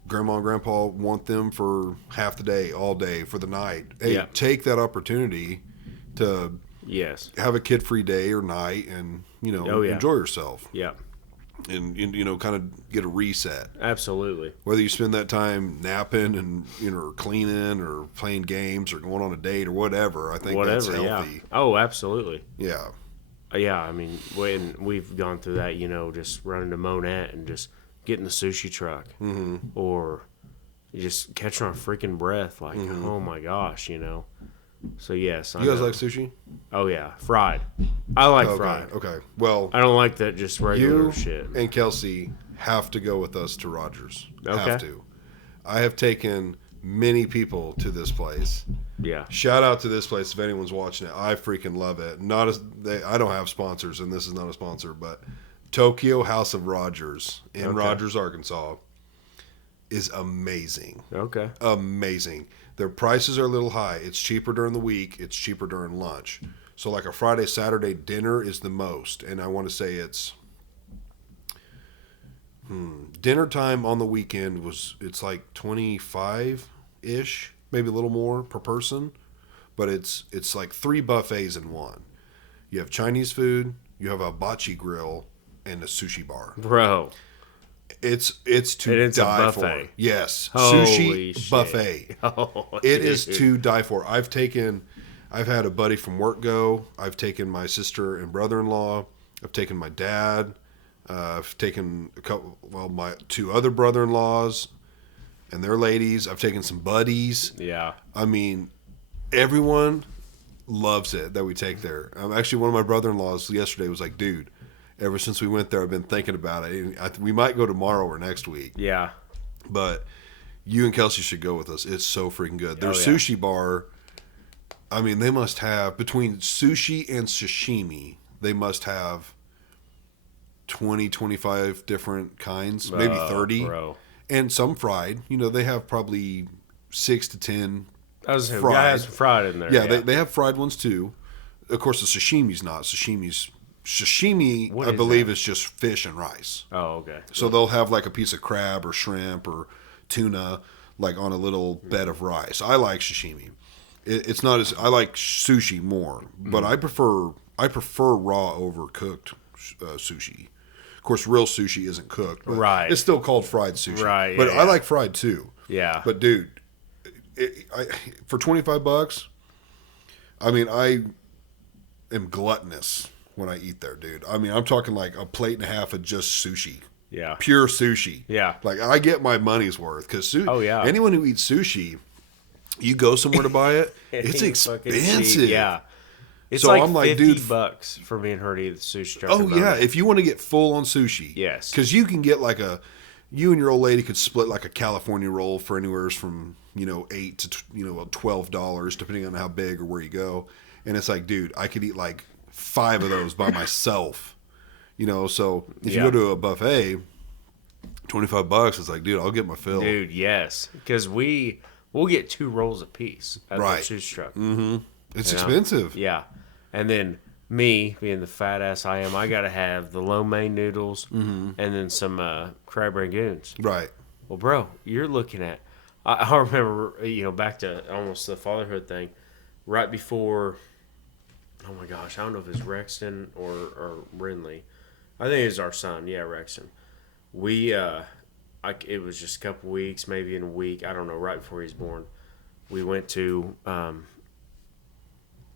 grandma and grandpa want them for half the day, all day, for the night. Hey, Yeah. take that opportunity to Yes. have a kid-free day or night and, you know, Oh, yeah. enjoy yourself Yeah. and, you know, kind of get a reset. Absolutely. Whether you spend that time napping and, you know, or cleaning or playing games or going on a date or whatever, I think that's Whatever. Yeah. healthy. Oh, absolutely. Yeah. Yeah. I mean, when we've gone through that, you know, just running to Monette and just getting the sushi truck, or just catching our freaking breath, like, oh my gosh, you know. So yes, You guys like sushi? Oh yeah, fried. I like Okay. fried. Okay. Well, I don't like that just regular you shit. and Kelsey have to go with us to Rogers. Okay. Have to. I have taken many people to this place. Yeah. Shout out to this place if anyone's watching it. I freaking love it. I don't have sponsors, and this is not a sponsor, but Tokyo House of Rogers in Okay. Rogers, Arkansas is amazing. Okay. Amazing. Their prices are a little high. It's cheaper during the week. It's cheaper during lunch. So like a Friday, Saturday dinner is the most. And I want to say it's Dinner time on the weekend it's like 25-ish, maybe a little more per person, but it's like 3 buffets in one. You have Chinese food, you have a hibachi grill, and a sushi bar. Bro. It's to And it's a die buffet. for. Yes, Holy sushi shit. buffet. Oh, It is dude. to die for. I've had a buddy from work go. I've taken my sister and brother-in-law. I've taken my dad. I've taken my 2 other brother-in-laws and their ladies. I've taken some buddies. Yeah. I mean, everyone loves it that we take there. Actually, one of my brother-in-laws yesterday was like, dude, ever since we went there, I've been thinking about it. We might go tomorrow or next week. Yeah. But you and Kelsey should go with us. It's so freaking good. Their Oh, yeah. sushi bar, I mean, they must have, between sushi and sashimi, they must have 20, 25 different kinds, maybe 30. Bro. And some fried. You know, they have probably 6 to 10 I was fried. fried. Has fried in there. Yeah, they have fried ones too. Of course, the sashimi's not. Sashimi, What I is believe, that? is just fish and rice. Oh, okay. So they'll have like a piece of crab or shrimp or tuna, like on a little bed of rice. I like sashimi. It's not as I like sushi more, but I prefer raw over cooked sushi. Of course, real sushi isn't cooked, but Right. it's still called fried sushi. Right, but yeah, I yeah. like fried too. Yeah. But dude, for $25, I mean, I am gluttonous when I eat there, dude. I mean, I'm talking like a plate and a half of just sushi. Yeah. Pure sushi. Yeah. Like I get my money's worth because Oh, yeah. anyone who eats sushi, you go somewhere to buy it, it's Ain't fucking cheap. expensive. Yeah. It's So like I'm like, $50 dude, for me and her to eat at the sushi truck. Oh yeah, if you want to get full on sushi, Yes. because you can get like you and your old lady could split like a California roll for anywhere from $8 to $12, depending on how big or where you go. And it's like, dude, I could eat like 5 of those by myself. So if you Yeah. go to a buffet, $25, it's like, dude, I'll get my fill. Dude, yes. Because we'll get 2 rolls a piece at Right. the sushi truck. It's You know? expensive. Yeah. And then me, being the fat ass I am, I got to have the lo mein noodles and then some crab rangoons. Right. Well, bro, you're looking at. I remember, back to almost the fatherhood thing, right before. Oh my gosh, I don't know if it's Rexton or Renly. I think it was our son. Yeah, Rexton. We, it was just a couple weeks, maybe in a week. I don't know. Right before he's born, we went to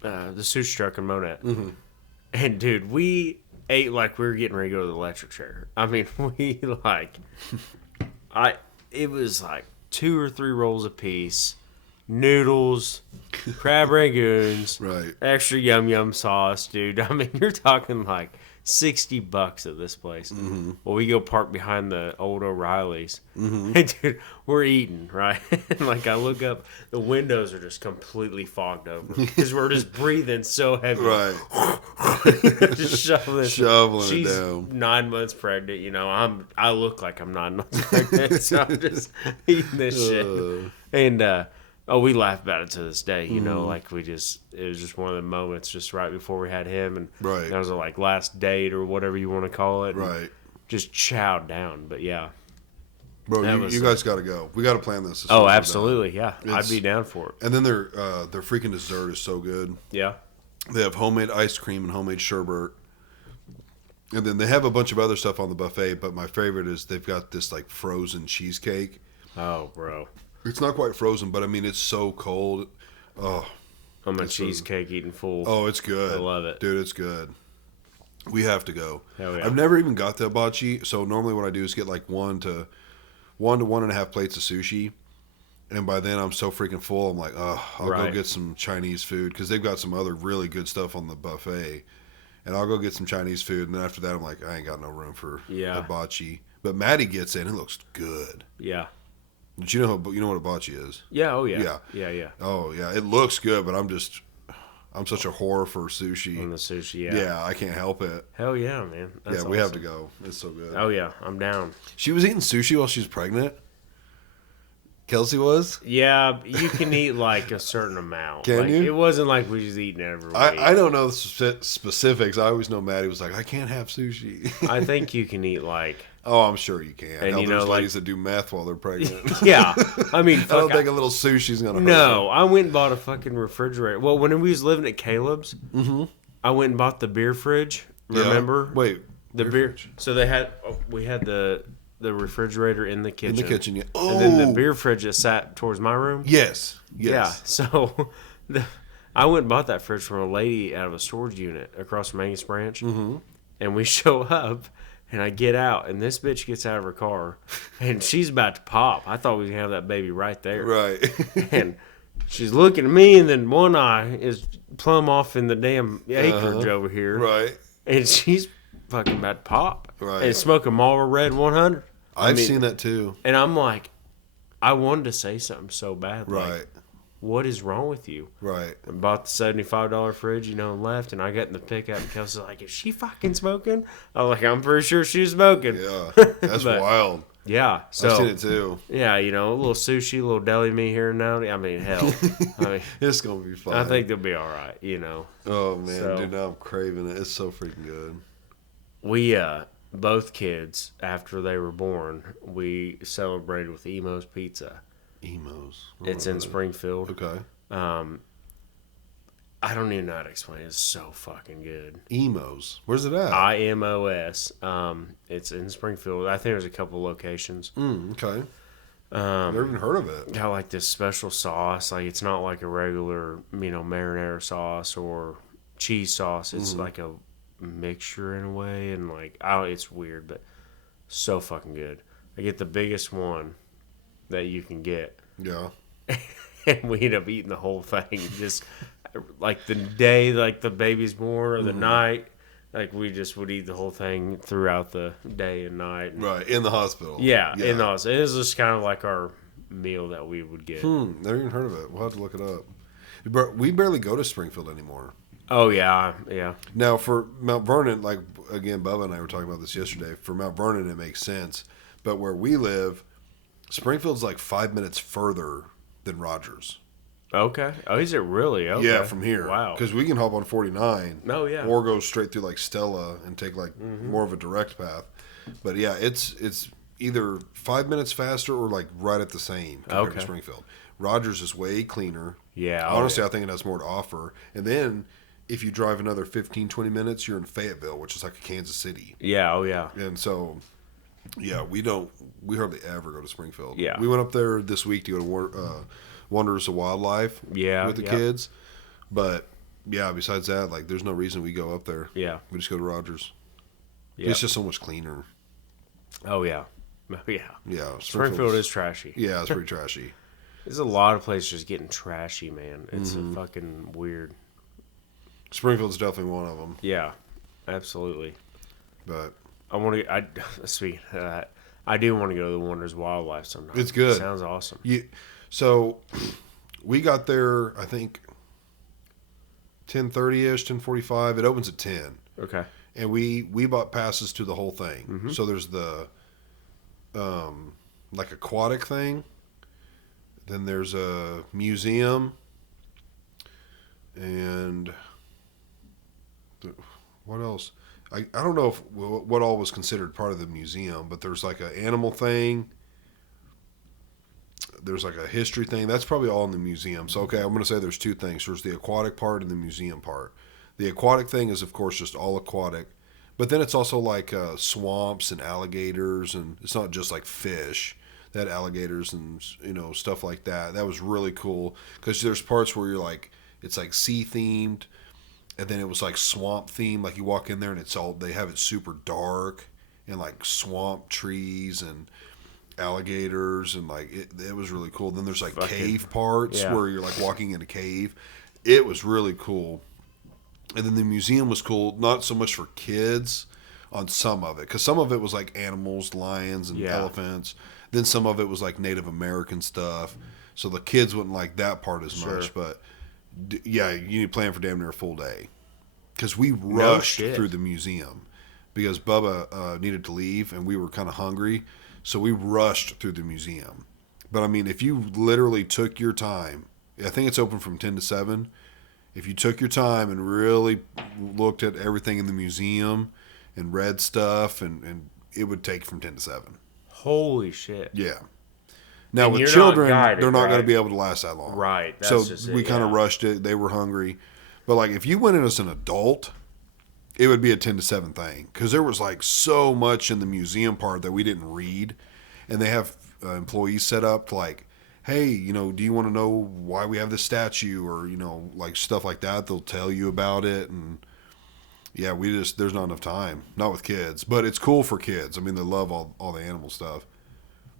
the sushi truck in Monette, and dude, we ate like we were getting ready to go to the electric chair. I mean, it was like 2 or 3 rolls a piece, noodles, crab rangoons, Right. extra yum yum sauce, dude. I mean, you're talking like $60 at this place. Well, we go park behind the old O'Reilly's, and dude, we're eating right. And like I look up, the windows are just completely fogged over because we're just breathing so heavy, Right. just shoveling Shoveling it She's down. 9 months pregnant. I look like I'm 9 months pregnant, so I'm just eating this shit. And we laugh about it to this day. Like it was just one of the moments just right before we had him, and Right. that was like last date or whatever you want to call it. and Right. just chowed down. But yeah. Bro, That you was- guys got to go. We got to plan this. as soon as Oh, we're done. absolutely. Yeah, I'd It's- be down for it. And then their freaking dessert is so good. Yeah. They have homemade ice cream and homemade sherbet. And then they have a bunch of other stuff on the buffet, but my favorite is they've got this like frozen cheesecake. Oh, bro. It's not quite frozen, but I mean it's so cold. Oh, I'm a It's a- cheesecake eating fool. oh, it's good. I love it. Dude, it's good. We have to go. Hell yeah. I've never even got the hibachi, so normally what I do is get like 1 to 1.5 plates of sushi. And by then I'm so freaking full. I'm like, oh, I'll go Right. get some Chinese food because they've got some other really good stuff on the buffet. And I'll go get some Chinese food, and then after that I'm like, I ain't got no room for Yeah. hibachi. But Maddie gets in, it looks good. Yeah. But you know what hibachi is? Yeah. Oh, yeah. Yeah. Yeah. Yeah. Oh yeah, it looks good, but I'm such a whore for sushi. On the sushi. Yeah. Yeah, I can't help it. Hell yeah, man. That's Yeah, we have to awesome. go. It's so good. Oh yeah, I'm down. She was eating sushi while she was pregnant. Kelsey was. Yeah, you can eat like a certain amount. Can like, you? It wasn't like we just eating every week. I don't know the specifics. I always know Maddie was like, I can't have sushi. I think you can eat like Oh, I'm sure you can. And, Hell, you know, there's like- ladies that do meth while they're pregnant. Yeah. I mean, I fuck, don't think a little sushi's gonna hurt. no, I went and bought a fucking refrigerator. Well, when we was living at Caleb's, I went and bought the beer fridge. Yeah. Remember? Wait, The beer. So we had the refrigerator in the in kitchen. the kitchen. Yeah. Oh, And then the beer fridge that sat towards my room. Yes. Yeah. Yes. So I went and bought that fridge from a lady out of a storage unit across from Angus Branch. Mm-hmm. And we show up, and I get out, and this bitch gets out of her car, and she's about to pop. I thought we was going to have that baby right there. Right. And she's looking at me, and then one eye is plumb off in the damn acreage over here. Right. And she's fucking about to pop. Right. And smoking Marlboro Red 100. I've seen that too. And I'm like, I wanted to say something so bad. Right. Like, what is wrong with you? Right. I bought the $75 fridge, and left, and I got in the pickup, and Kelsey's like, is she fucking smoking? I was like, I'm pretty sure she's smoking. Yeah. That's But- wild. Yeah. So, I've seen it too. yeah, a little sushi, a little deli meat here and now. I mean, hell. It's gonna be fun. I think they'll be all right, Oh man, So- dude, now I'm craving it. It's so freaking good. We, both kids, after they were born, we celebrated with Emo's Pizza. Emos. It's in Springfield. Okay. I don't even know how to explain it. It's so fucking good. Emos. Where's it at? IMOS. It's in Springfield. I think there's a couple locations. Okay. Never even heard of it. Got like this special sauce. Like it's not like a regular, marinara sauce or cheese sauce. It's like a mixture in a way, and it's weird, but so fucking good. I get the biggest one that you can get, Yeah. and we end up eating the whole thing. Just like the day, like the baby's born, or the night. Like we just would eat the whole thing throughout the day and night. And Right. In the hospital. yeah, in us. It was just kind of like our meal that we would get. Never even heard of it. We'll have to look it up. But we barely go to Springfield anymore. Oh yeah, yeah. Now for Mount Vernon, like again, Bubba and I were talking about this yesterday. For Mount Vernon, it makes sense. But where we live, Springfield's like 5 minutes further than Rogers. Okay. Oh, is it really? Okay. Yeah, from here. Wow. Because we can hop on 49. Oh, yeah. Or go straight through like Stella and take like more of a direct path. But yeah, it's either 5 minutes faster or like right at the same compared to Okay. Springfield. Rogers is way cleaner. Yeah. Honestly, I think it has more to offer. And then if you drive another 15, 20 minutes, you're in Fayetteville, which is like a Kansas City. Yeah. Oh, yeah. And so, yeah, we hardly ever go to Springfield. Yeah. We went up there this week to go to Wonders of Wildlife Yeah, with the yeah. kids. But, yeah, besides that, like, there's no reason we go up there. Yeah. We just go to Rogers. Yeah. It's just so much cleaner. Oh, yeah. Oh, yeah. Yeah. Springfield is trashy. Yeah, it's pretty trashy. There's a lot of places just getting trashy, man. It's a fucking weird. Springfield's definitely one of them. Yeah. Absolutely. But I want to. Speaking of that, I do want to go to the Wonders Wildlife sometime. It's good. Sounds awesome. so we got there, I think, 10:30ish, 10:45. It opens at 10. Okay. And we bought passes to the whole thing. So there's the like aquatic thing. Then there's a museum. And what else? I don't know what all was considered part of the museum, but there's like an animal thing. There's like a history thing. That's probably all in the museum. So, okay, I'm going to say there's two things. There's the aquatic part and the museum part. The aquatic thing is, of course, just all aquatic. But then it's also like swamps and alligators, and it's not just like fish. They had alligators and, stuff like that. That was really cool because there's parts where you're like, it's like sea themed, and then it was like swamp themed. Like you walk in there and they have it super dark and like swamp trees and alligators, and like it was really cool. Then there's like cave parts where you're like walking in a cave. It was really cool. And then the museum was cool, not so much for kids on some of it, because some of it was like animals, lions and elephants. Then some of it was like Native American stuff, so the kids wouldn't like that part as much. But yeah, you need to plan for damn near a full day, because we rushed through the museum because Bubba needed to leave and we were kind of hungry, so we rushed through the museum. But I mean, if you literally took your time, I think it's open from 10 to 7. If you took your time and really looked at everything in the museum and read stuff and it would take from 10 to 7. Holy shit. Yeah. Now And with you're not children, guided, they're not going right? to be able to last that long. Right. That's So just it, we kind of yeah. rushed it. They were hungry. But like if you went in as an adult, it would be a 10 to 7 thing. Because there was like so much in the museum part that we didn't read. And they have employees set up to like, hey, you know, do you want to know why we have this statue? Or, you know, like stuff like that. They'll tell you about it. And yeah, there's not enough time. Not with kids. But it's cool for kids. I mean, they love all the animal stuff.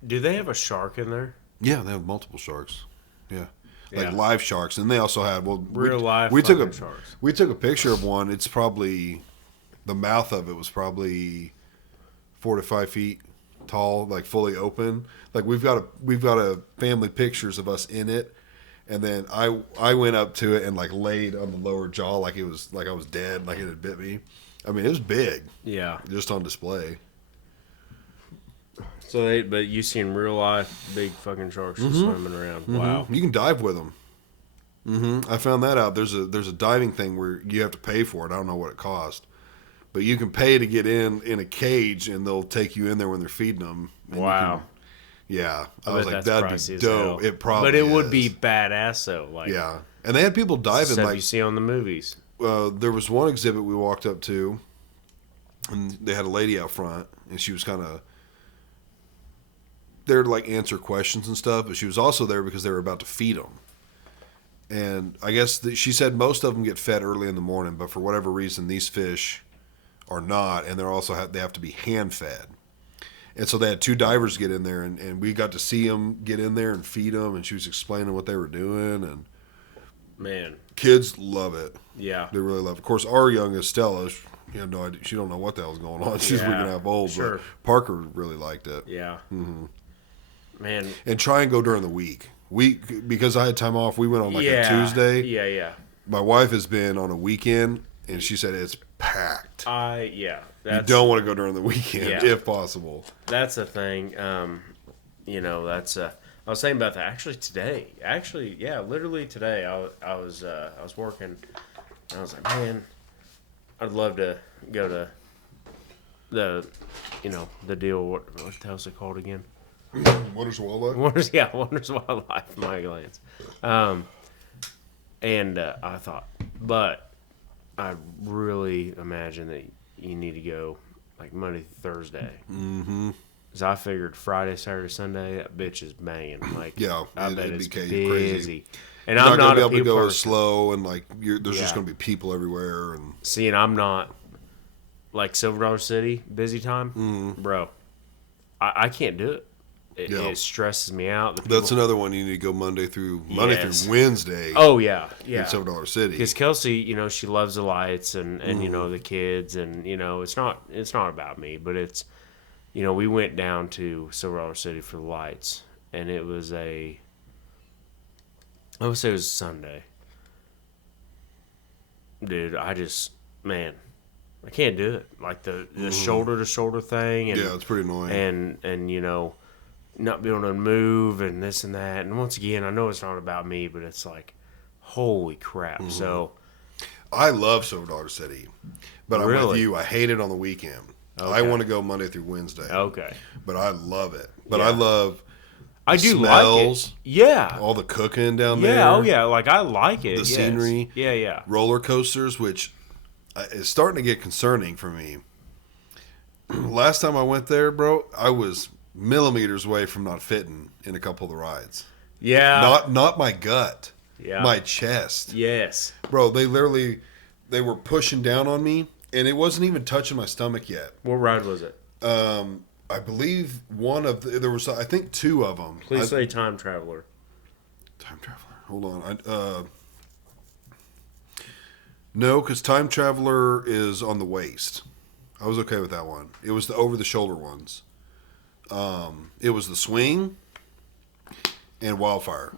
Do they have a shark in there? Yeah, they have multiple sharks. Yeah. Like Yeah. live sharks. And they also had, Real live we took fucking sharks. We took a picture of one. It's probably, the mouth of it was probably 4 to 5 feet tall, like fully open. Like we've got a family pictures of us in it. And then I went up to it and like laid on the lower jaw like it was, like I was dead, like it had bit me. I mean, it was big, Yeah. just on display. So but you seen real life big fucking sharks just swimming around. Wow. You can dive with them. I found that out. There's a diving thing where you have to pay for it. I don't know what it cost, but you can pay to get in a cage, and they'll take you in there when they're feeding them. And Wow. yeah, I I was bet like, that's that'd pricey be as dope. hell. It probably, But it would is. be badass though. Like Yeah, and they had people diving stuff like you see on the movies. there was one exhibit we walked up to, and they had a lady out front, and she was kind of there to like answer questions and stuff, but she was also there because they were about to feed them. And I guess she said most of them get fed early in the morning, but for whatever reason, these fish are not, and they have to be hand fed. And so they had 2 divers get in there, and we got to see them get in there and feed them, and she was explaining what they were doing, and Man. kids love it. Yeah. They really love it. Of course, our youngest, Stella, she had no idea. She don't know what the hell's going on. She's Yeah, freaking half old, sure. but Parker really liked it. Yeah. Man. And try and go during the week. Because I had time off, we went on like yeah. a Tuesday. Yeah, yeah. My wife has been on a weekend, and she said it's packed. Yeah. You don't want to go during the weekend, Yeah. if possible. That's the thing. You know, that's I was saying about that actually today. Actually, yeah, literally today. I was working. And I was like, man, I'd love to go to the deal. What the hell's it called again? Wonders Wildlife? Wonders Wildlife, my glance. And I thought, but I really imagine that you need to go like Monday through Thursday. Mm-hmm. Because I figured Friday, Saturday, Sunday, that bitch is banging. Like, Yeah, I bet it'd it's be busy. crazy. And You're I'm not not going a to be able to people go person. slow, and like there's just Yeah. going to be people everywhere. And See, and I'm not like Silver Dollar City busy time, bro. I can't do it. Yeah. It stresses me out. The that's people- another one you need to go Monday through Yes. Wednesday. Oh yeah, yeah. in $7 City. Because Kelsey, she loves the lights and the kids, and it's not about me, but it's we went down to Silver Dollar City for the lights, and it was I would say it was Sunday. Dude, I can't do it. Like the shoulder to shoulder thing, and Yeah, it's pretty annoying. and not being able to move and this and that. And once again, I know it's not about me, but it's like, holy crap. So I love $7 City, but I'm with Really? you. I hate it on the weekend. I Okay. want to go Monday through Wednesday, okay, but I love it. But Yeah. I love I the do smells, like it. Yeah, all the cooking down there. yeah, oh yeah. Like I like it. The yes. scenery. Yeah, yeah. Roller coasters, which is starting to get concerning for me. Last time I went there, bro, I was millimeters away from not fitting in a couple of the rides. Yeah. Not my gut, Yeah. my chest. Yes. Bro, they were pushing down on me, and it wasn't even touching my stomach yet. What ride was it? I believe there was, I think 2 of them. Please say Time Traveler. Time Traveler. Hold on. No, because Time Traveler is on the waist. I was okay with that one. It was the over-the-shoulder ones. It was the Swing and Wildfire,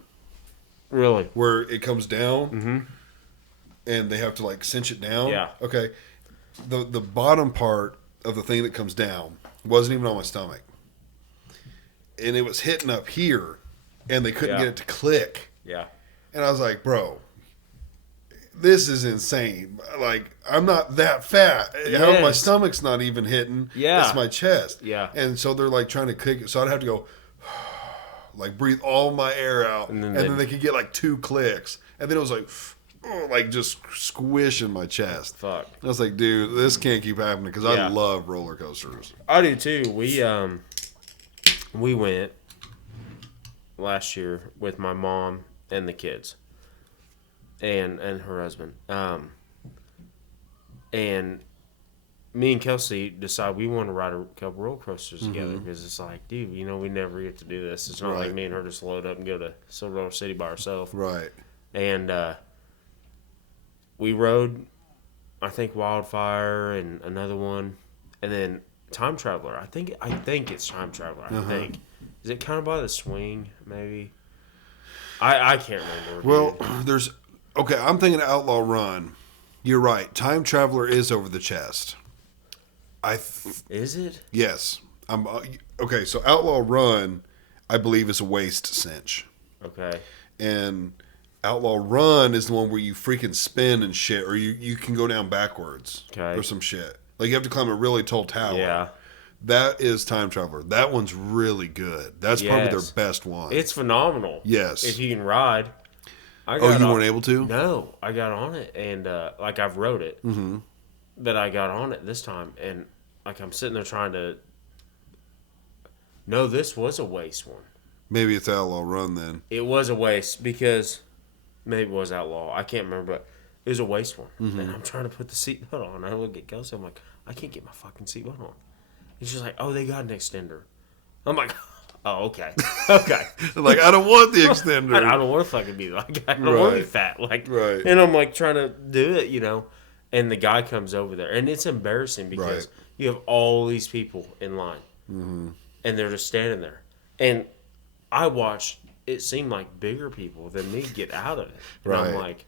Really? where it comes down, and they have to like cinch it down. Yeah. Okay. The bottom part of the thing that comes down wasn't even on my stomach, and it was hitting up here, and they couldn't Yeah. get it to click. Yeah. And I was like, bro, this is insane. Like, I'm not that fat. My stomach's not even hitting. Yeah. It's my chest. Yeah. And so they're like trying to kick it. So I'd have to go, like, breathe all my air out. And then they could get like 2 clicks. And then it was like just squishing my chest. Fuck. I was like, dude, this can't keep happening because I love roller coasters. I do too. We went last year with my mom and the kids and her husband. And me and Kelsey decided we want to ride a couple roller coasters together because it's like, dude, we never get to do this. It's not like me and her just load up and go to Silver City by ourselves. Right. And we rode, I think, Wildfire and another one, and then Time Traveler. I think it's Time Traveler. I think. Is it kind of by the swing? Maybe. I can't remember. Well, I'm thinking Outlaw Run. You're right. Time Traveler is over the chest. Is it? Yes. Okay. So Outlaw Run, I believe, is a waist cinch. Okay. And Outlaw Run is the one where you freaking spin and shit, or you can go down backwards or some shit. Like you have to climb a really tall tower. Yeah. That is Time Traveler. That one's really good. That's probably their best one. It's phenomenal. Yes. If you can ride. Weren't able to? No, I got on it, and like I've rode it, but I got on it this time, and like I'm sitting there trying to. No, this was a waist one. Maybe it's Outlaw Run then. It was a waist because maybe it was Outlaw. I can't remember, but it was a waist one. And I'm trying to put the seatbelt on. I look at Kelsey. I'm like, I can't get my fucking seatbelt on. And she's like, oh, they got an extender. I'm like, oh, okay. Okay. Like, I don't want the extender. I don't want to fucking be like, I don't want to be fat. Like, right. And I'm like trying to do it, And the guy comes over there. And it's embarrassing because you have all these people in line. And they're just standing there. And I watched, it seemed like bigger people than me get out of it. And I'm like,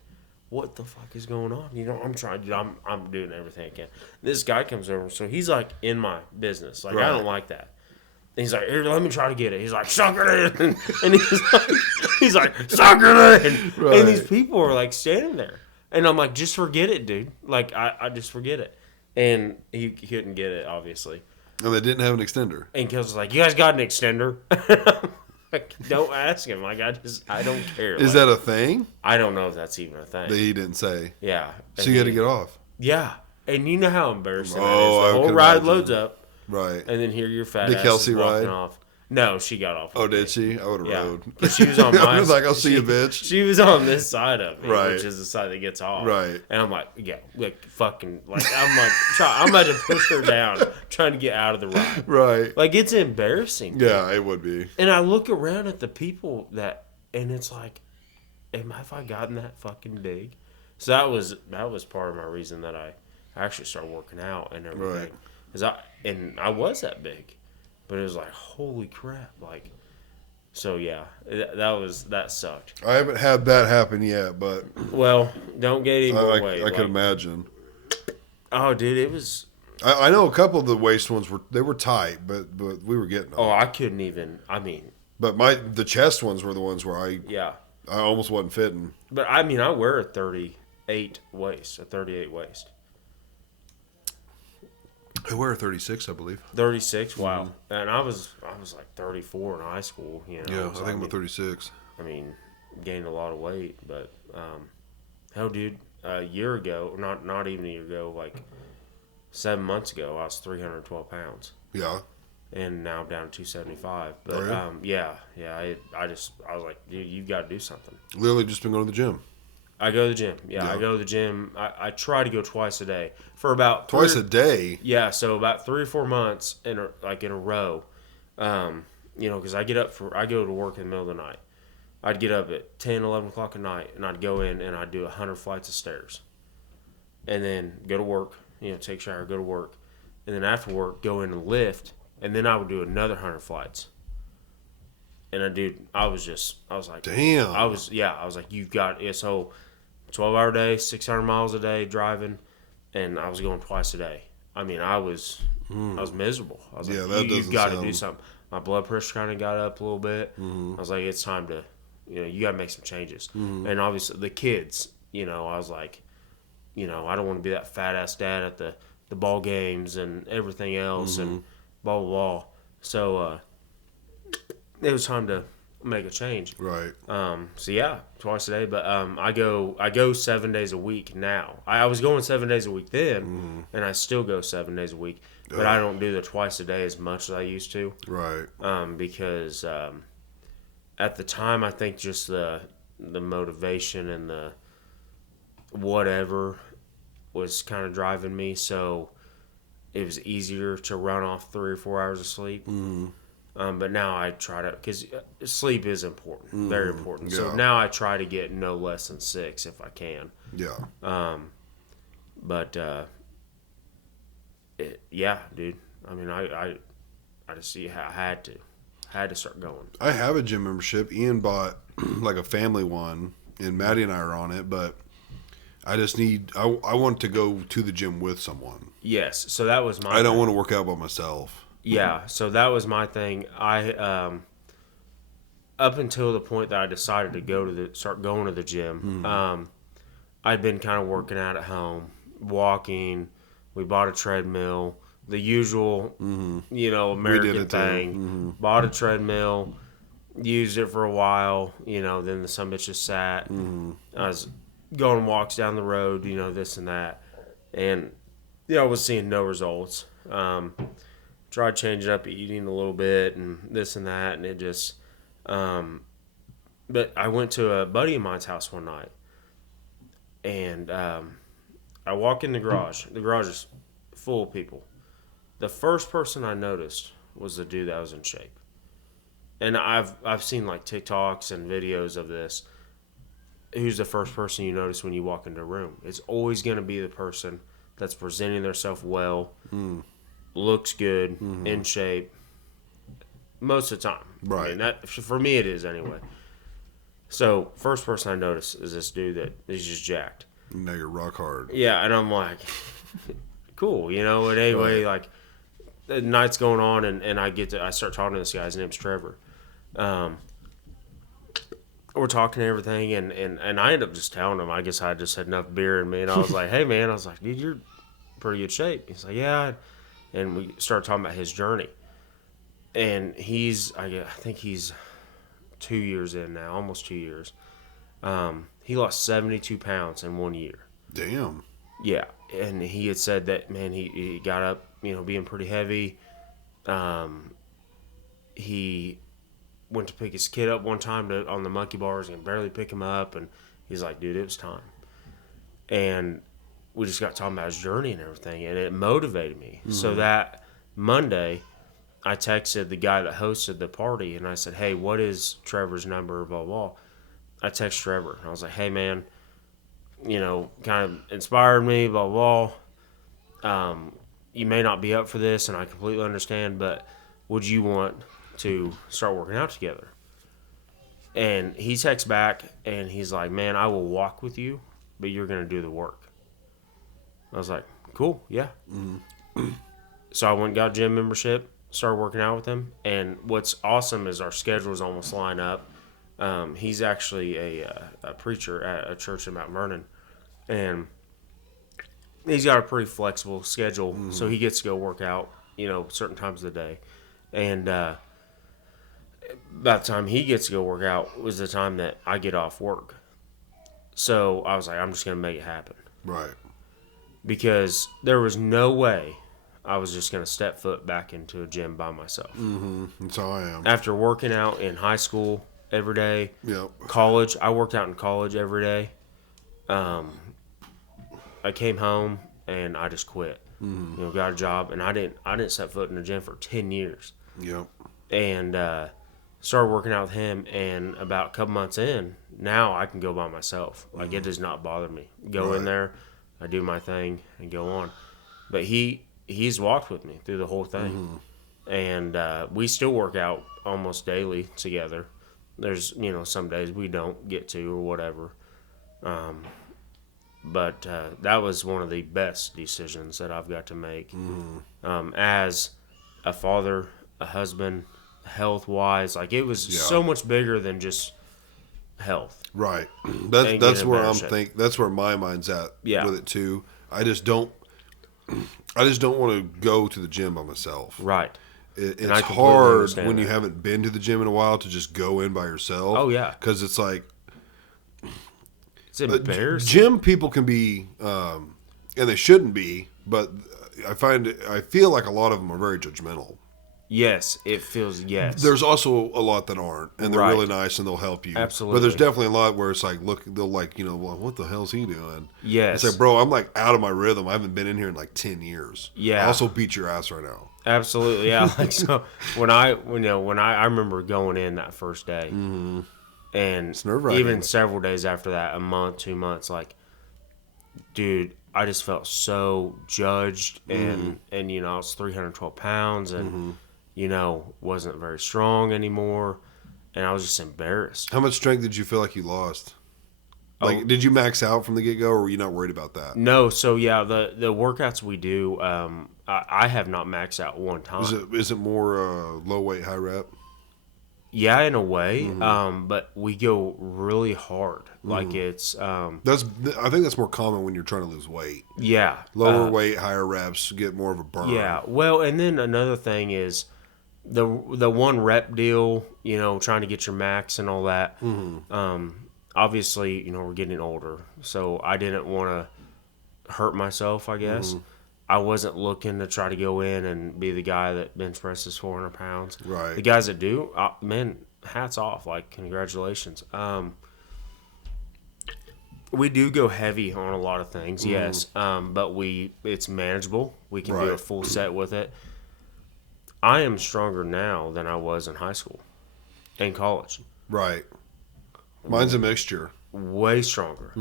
what the fuck is going on? I'm trying, I'm doing everything I can. This guy comes over, so he's like in my business. Like, I don't like that. And he's like, here, let me try to get it. He's like, suck it in. And he's like, suck it in. Right. And these people are like standing there. And I'm like, just forget it, dude. Like, I just forget it. And he couldn't get it, obviously. And they didn't have an extender. And Kelsey's like, you guys got an extender? Like, don't ask him. Like, I don't care. Is that a thing? I don't know if that's even a thing. That he didn't say. Yeah. So you had to get off. Yeah. And you know how embarrassing that is. I The whole could ride imagine. loads up. Right. And then here your fat Did ass Kelsey is walking ride? off. No, she got off. Oh, did she? I would have rode. Because she was on my I was like, I'll see you, bitch. She was on this side of me, Right. which is the side that gets off. Right. And I'm like, fucking, like, I'm about to push her down, trying to get out of the ride. Right. Like, it's embarrassing. Yeah, it would be. And I look around at the people and it's like, have I gotten that fucking big? So that was part of my reason that I actually started working out and everything. Right. I was that big, but it was like, holy crap, like. So yeah, that sucked. I haven't had that happen yet, but Well, don't get any more weight. I could imagine. Oh, dude, it was. I know a couple of the waist ones were tight, but we were getting them. Oh, I couldn't even. I mean. But the chest ones were the ones where I almost wasn't fitting. But I mean, I wear a 38 waist. I wear a 36, I believe. 36, wow. And I was like 34 in high school. Yeah, I think I'm a 36. I mean, gained a lot of weight, but hell, dude, a year ago, not even a year ago, like 7 months ago, I was 312 pounds. Yeah. And now I'm down to 275. But I was like, dude, you got to do something. Literally just been going to the gym. I go to the gym. Yeah, I go to the gym. I try to go twice a day for about twice a day. Yeah, so about 3 or 4 months in a row. Because I go to work in the middle of the night. I'd get up at 10, 11 o'clock at night, and I'd go in and I'd do 100 flights of stairs, and then go to work. Take a shower, go to work, and then after work go in and lift, and then I would do another 100 flights. And I was like, damn. I was like, you've got it. So 12-hour day, 600 miles a day driving, and I was going twice a day. I mean, I was miserable. I was like, you've got to do something. My blood pressure kind of got up a little bit. I was like, it's time to, you got to make some changes. And obviously the kids, I was like, I don't want to be that fat ass dad at the ball games and everything else and blah blah blah. So it was time to make a change. Right. So yeah, twice a day. But I go 7 days a week now. I was going 7 days a week then, and I still go 7 days a week. But I don't do the twice a day as much as I used to. Right. Because at the time, I think just the motivation and the whatever was kind of driving me. So it was easier to run off 3 or 4 hours of sleep. But now I try to, because sleep is important, very important. So Yeah. now I try to get no less than 6 if I can. Yeah. But yeah, dude. I mean, I just see how I had to start going. I have a gym membership. Ian bought like a family one, and Maddie and I are on it, but I just need, I want to go to the gym with someone. Yes, so that was my. I don't want to work out by myself. Yeah, so that was my thing. I up until the point that I decided to start going to the gym. I'd been kind of working out at home, walking. We bought a treadmill, the usual, American thing. Bought a treadmill, used it for a while. Then the some bitch just sat. I was going walks down the road, this and that, and I was seeing no results. Tried changing up eating a little bit and this and that, and it just. But I went to a buddy of mine's house one night, and I walk in the garage. The garage is full of people. The first person I noticed was the dude that was in shape, and I've seen like TikToks and videos of this. Who's the first person you notice when you walk into a room? It's always going to be the person that's presenting themselves well, looks good, in shape, most of the time. Right. I mean, that, for me, it is anyway. So, first person I notice is this dude that is just jacked. Now you're rock hard. Yeah, and I'm like, cool, And anyway, like, the night's going on, and I start talking to this guy. His name's Trevor. We're talking and everything, and I end up just telling him, I guess I just had enough beer in me, and I was like, hey, man, dude, you're in pretty good shape. He's like, yeah. And we started talking about his journey. And I think he's 2 years in now, almost 2 years. He lost 72 pounds in 1 year. Damn. Yeah, and he had said that, man, he got up, being pretty heavy. He went to pick his kid up one time on the monkey bars and barely pick him up, and he's like, dude, it was time. And we just got talking about his journey and everything, and it motivated me. So that Monday, I texted the guy that hosted the party, and I said, hey, what is Trevor's number, blah, blah. I texted Trevor, and I was like, hey, man, kind of inspired me, blah, blah. You may not be up for this, and I completely understand, but would you want to start working out together? And he texts back, and he's like, man, I will walk with you, but you're going to do the work. I was like, cool, yeah. So I went and got a gym membership, started working out with him, and what's awesome is our schedules almost line up. He's actually a preacher at a church in Mount Vernon, and he's got a pretty flexible schedule, so he gets to go work out, certain times of the day. And by the time he gets to go work out was the time that I get off work. So I was like, I'm just going to make it happen. Right. Because there was no way I was just going to step foot back into a gym by myself. That's how I am. After working out in high school every day, Yep. college, I worked out in college every day. I came home and I just quit. Got a job, and I didn't step foot in the gym for 10 years. Yep. And started working out with him, and about a couple months in, now I can go by myself. Like, it does not bother me. Go in there, I do my thing, and go on. But he's walked with me through the whole thing. And we still work out almost daily together. There's, some days we don't get to or whatever. But that was one of the best decisions that I've got to make. As a father, a husband, health-wise. Like, it was so much bigger than just, health. Right. And That's get in where better I'm shape. that's where my mind's at Yeah. with it too. I just don't want to go to the gym by myself. Right. It's I completely hard understand when you that. haven't been to the gym in a while to just go in by yourself. Oh, yeah. Because it's like It's embarrassing. gym people can be, and they shouldn't be, but I feel like a lot of them are very judgmental. Yes, it feels yes. There's also a lot that aren't, and they're Right. really nice and they'll help you. Absolutely. But there's definitely a lot where it's like, look, they'll like, well, what the hell's he doing? Yes. It's like, bro, I'm like out of my rhythm. I haven't been in here in like 10 years. Yeah. I also beat your ass right now. Absolutely, yeah. Like so, when I remember going in that first day, and nerve-wracking. even several days after that, a month, 2 months, like, dude, I just felt so judged, and I was 312 pounds, and wasn't very strong anymore, and I was just embarrassed. How much strength did you feel like you lost? Like, Oh. did you max out from the get go, or were you not worried about that? No, so yeah, the workouts we do, I have not maxed out one time. Is it more low weight, high rep? Yeah, in a way, but we go really hard. Like it's, I think that's more common when you're trying to lose weight. yeah, Lower weight, higher reps, get more of a burn. yeah. Well, and then another thing is the 1 rep deal. Trying to get your max and all that. Obviously, we're getting older, so I didn't want to hurt myself. I guess I wasn't looking to try to go in and be the guy that bench presses 400 pounds. Right. The guys that do, man, hats off. Like, congratulations. We do go heavy on a lot of things, yes, but it's manageable. We can do a Right. full set with it. I am stronger now than I was in high school and college. Right. Mine's a mixture. Way stronger.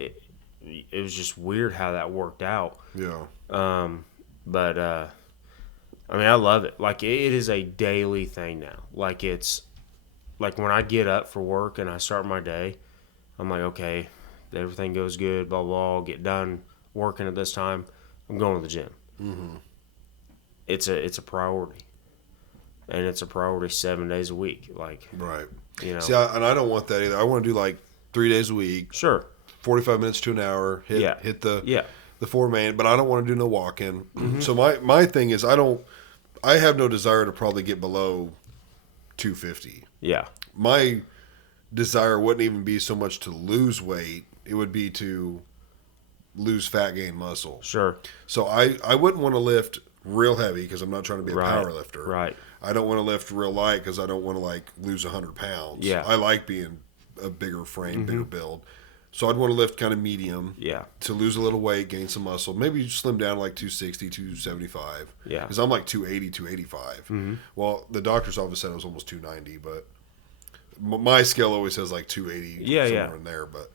It was just weird how that worked out. Yeah. But I love it. Like, it is a daily thing now. Like, it's like when I get up for work and I start my day, I'm like, okay, everything goes good, blah blah. I'll get done working at this time. I'm going to the gym. It's a priority, and it's a priority 7 days a week. Like, Right. you know, See, I don't want that either. I want to do like 3 days a week, sure, 45 minutes to an hour. Hit the yeah, the 4 main, but I don't want to do no walking. So my thing is I have no desire to probably get below 250. yeah, My desire wouldn't even be so much to lose weight; it would be to lose fat, gain muscle. sure, So I wouldn't want to lift real heavy because I'm not trying to be a Right, power lifter. right. I don't want to lift real light because I don't want to like lose 100 pounds. Yeah. I like being a bigger frame, bigger build. So I'd want to lift kind of medium. yeah, To lose a little weight, gain some muscle, maybe slim down to like 260, 275. Yeah. Because I'm like 280, 285. Well, the doctor's office said I was almost 290, but my scale always says like 280, Yeah, somewhere yeah. in there. But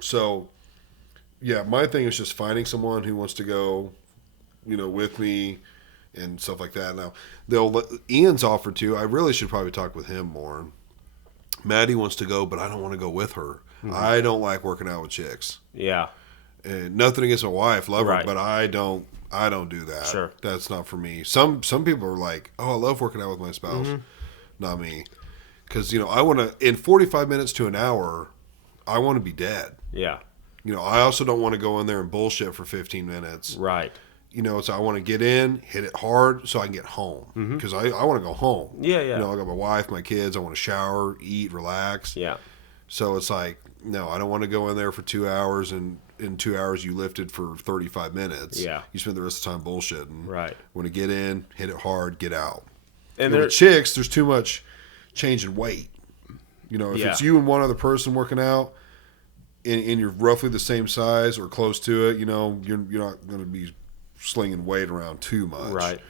so, yeah, my thing is just finding someone who wants to go, with me and stuff like that. Now, Ian's offered to. I really should probably talk with him more. Maddie wants to go, but I don't want to go with her. I don't like working out with chicks. yeah, And nothing against my wife, love her, Right. but I don't do that. Sure. That's not for me. Some people are like, "Oh, I love working out with my spouse." Not me. Cuz I want to in 45 minutes to an hour, I want to be dead. yeah, I also don't want to go in there and bullshit for 15 minutes. right, So I want to get in, hit it hard so I can get home because I want to go home. Yeah, yeah. I got my wife, my kids, I want to shower, eat, relax. yeah, So it's like, no, I don't want to go in there for 2 hours and in 2 hours you lifted for 35 minutes. Yeah. You spend the rest of the time bullshitting. Right. Want to get in, hit it hard, get out. and With there, chicks, there's too much change in weight. If Yeah. it's you and one other person working out and you're roughly the same size or close to it, you're not going to be slinging weight around too much. right,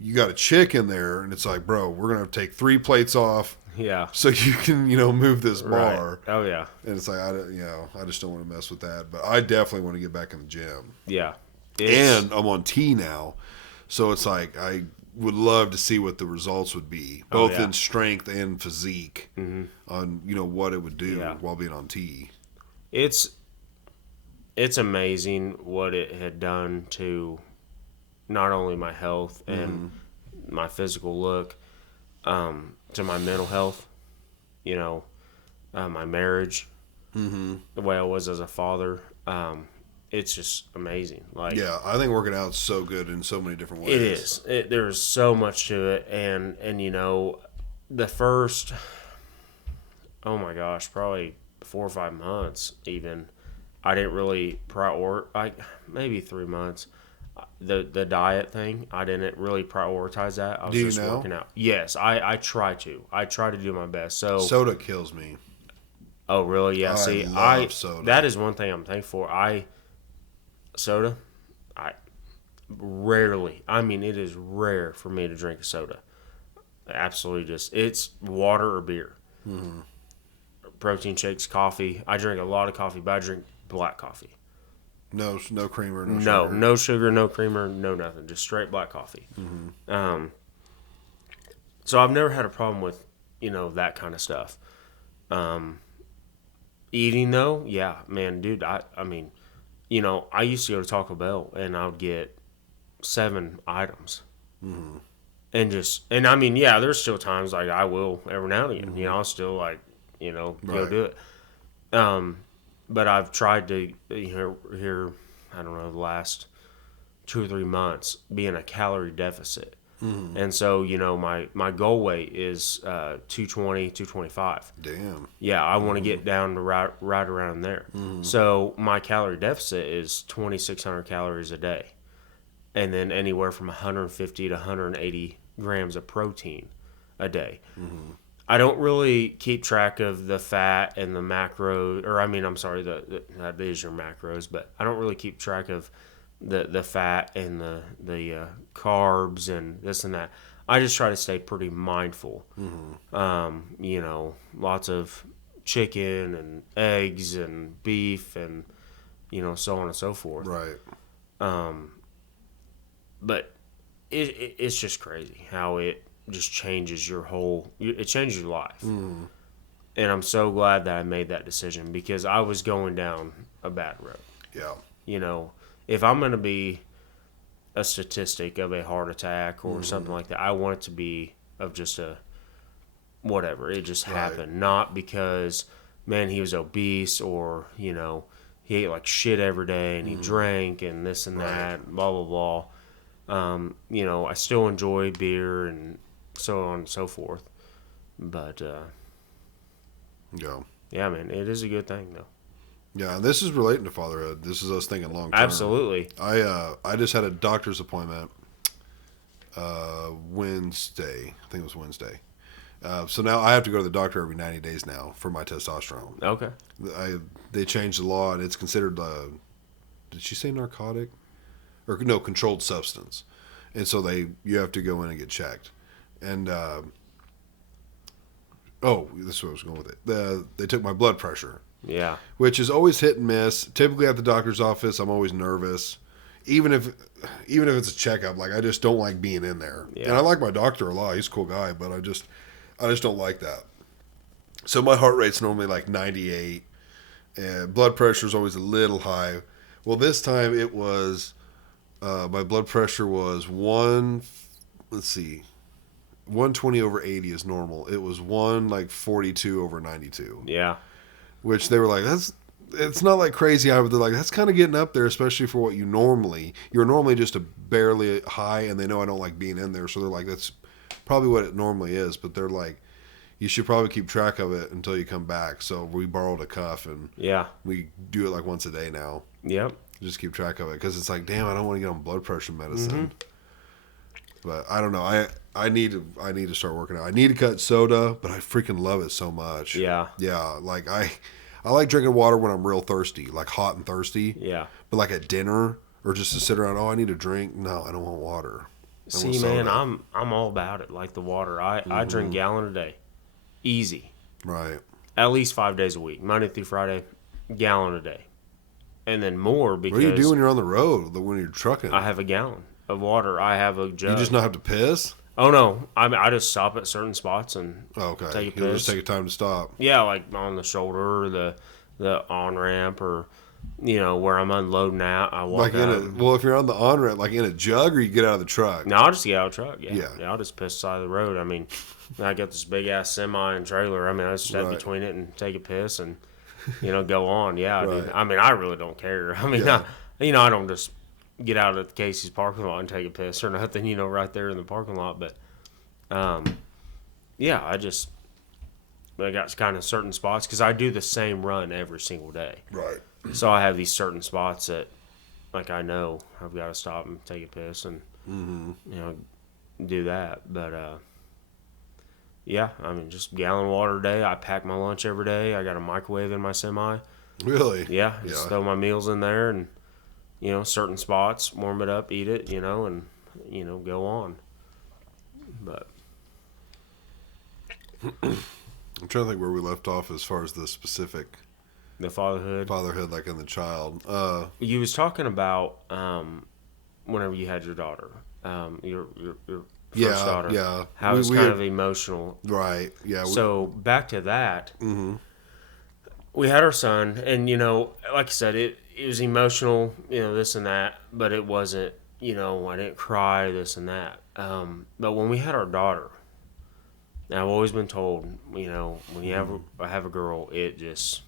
You got a chick in there and it's like, bro, we're going to have to take 3 plates off yeah, so you can, move this right, bar. oh yeah, And it's like, I just don't want to mess with that. But I definitely want to get back in the gym. yeah, And I'm on T now. So it's like, I would love to see what the results would be, Oh, both yeah. in strength and physique, on, what it would do Yeah. while being on T. it's amazing what it had done to not only my health and my physical look, to my mental health. my marriage, the way I was as a father. It's just amazing. Like, Yeah, I think working out is so good in so many different ways. it is. There's so much to it, and the first, oh my gosh, probably 4 or 5 months even, I didn't really maybe 3 months. The diet thing, I didn't really prioritize that. I was Do you just now? working out. Yes, I try to. I try to do my best. So, Soda kills me. oh really? Yeah. I See, love soda. that is one thing I'm thankful for. Soda, I rarely. I mean, it is rare for me to drink a soda. Absolutely, it's water or beer. Protein shakes, coffee. I drink a lot of coffee, but I drink black coffee. No creamer, no No, sugar. no sugar, no creamer, no nothing. Just straight black coffee. So I've never had a problem with that kind of stuff. Eating though, yeah, man, dude. I mean, I used to go to Taco Bell and I would get 7 items. And I mean, yeah, there's still times like I will every now and again. I'll still like, go Right. do it. But I've tried to here, I don't know, the last 2 or 3 months be in a calorie deficit. And so, my goal weight is 220, 225. Damn. Yeah, I want to get down to right around there. So my calorie deficit is 2,600 calories a day, and then anywhere from 150 to 180 grams of protein a day. I don't really keep track of the fat and the macros, or I mean, I'm sorry, that is your macros, but I don't really keep track of the fat and the carbs and this and that. I just try to stay pretty mindful. Lots of chicken and eggs and beef and so on and so forth. Right. But it's just crazy how it just changes it changes your life. And I'm so glad that I made that decision because I was going down a bad road. Yeah. If I'm going to be a statistic of a heart attack or something like that, I want it to be of just a whatever. It just happened. Not because, man, he was obese or, he ate like shit every day and he drank and this and that, blah, blah, blah. I still enjoy beer and so on and so forth. But, Yeah. yeah, man, it is a good thing, though. Yeah, and this is relating to fatherhood. This is us thinking long term. Absolutely. I just had a doctor's appointment Wednesday. I think it was Wednesday. So now I have to go to the doctor every 90 days now for my testosterone. Okay. They changed the law, and it's considered did she say narcotic? Or no, controlled substance. And so you have to go in and get checked. And this is where I was going with it. They took my blood pressure. Yeah. Which is always hit and miss. Typically at the doctor's office, I'm always nervous. Even if it's a checkup, like I just don't like being in there. Yeah. And I like my doctor a lot. He's a cool guy, but I just don't like that. So my heart rate's normally like 98 and blood pressure is always a little high. Well, this time it was my blood pressure was 120 over 80 is normal. It was 42 over 92. Yeah. Which they were like, it's not like crazy high, but they're like, that's kind of getting up there, especially for what you're normally just a barely high, and they know I don't like being in there, so they're like, that's probably what it normally is, but they're like, you should probably keep track of it until you come back. So we borrowed a cuff, and Yeah. we do it like once a day now. Yep. Just keep track of it, because it's like, damn, I don't want to get on blood pressure medicine. But I don't know. I need to start working out. I need to cut soda, but I freaking love it so much. Yeah. Yeah. Like I like drinking water when I'm real thirsty, like hot and thirsty. Yeah. But like at dinner or just to sit around, I need a drink. No, I don't want water. I want See, soda. man, I'm all about it. Like the water, I drink a gallon a day, easy. Right. At least 5 days a week, Monday through Friday, gallon a day, and then more because What do you do when you're on the road? When you're trucking? I have a gallon of water. I have a jug. You just not have to piss? Oh no, I just stop at certain spots and Oh, okay. take a You'll piss. just take a time to stop. Yeah, like on the shoulder or the on ramp or you know, where I'm unloading out. I walk Like in out. well, if you're on the on ramp, like in a jug, or you get out of the truck. No, I'll just get out of the truck. Yeah. Yeah, I'll just piss side of the road. I mean, I got this big ass semi and trailer. I mean, I just step Right. between it and take a piss and, you know, go on. Yeah, Right. dude. I mean, I really don't care. I mean, Yeah. you know, I don't just get out at the Casey's parking lot and take a piss or nothing, you know, right there in the parking lot. But, yeah, I got kind of certain spots because I do the same run every single day. Right. So I have these certain spots that, like, I know I've got to stop and take a piss and, you know, do that. But, yeah, I mean, just gallon of water a day. I pack my lunch every day. I got a microwave in my semi. Really? Yeah, just throw my meals in there and, you know, certain spots, warm it up, eat it, you know, and, you know, go on. But, I'm trying to think where we left off as far as the specific the fatherhood. fatherhood, like in the child. You was talking about whenever you had your daughter, your first Yeah, daughter. yeah. How We- it's we kind had- of emotional. Right. Yeah. So back to that. We had our son, and you know, like I said, it was emotional, you know, this and that, but it wasn't, you know, I didn't cry, this and that. But when we had our daughter, I've always been told, you know, when you have a girl, it just,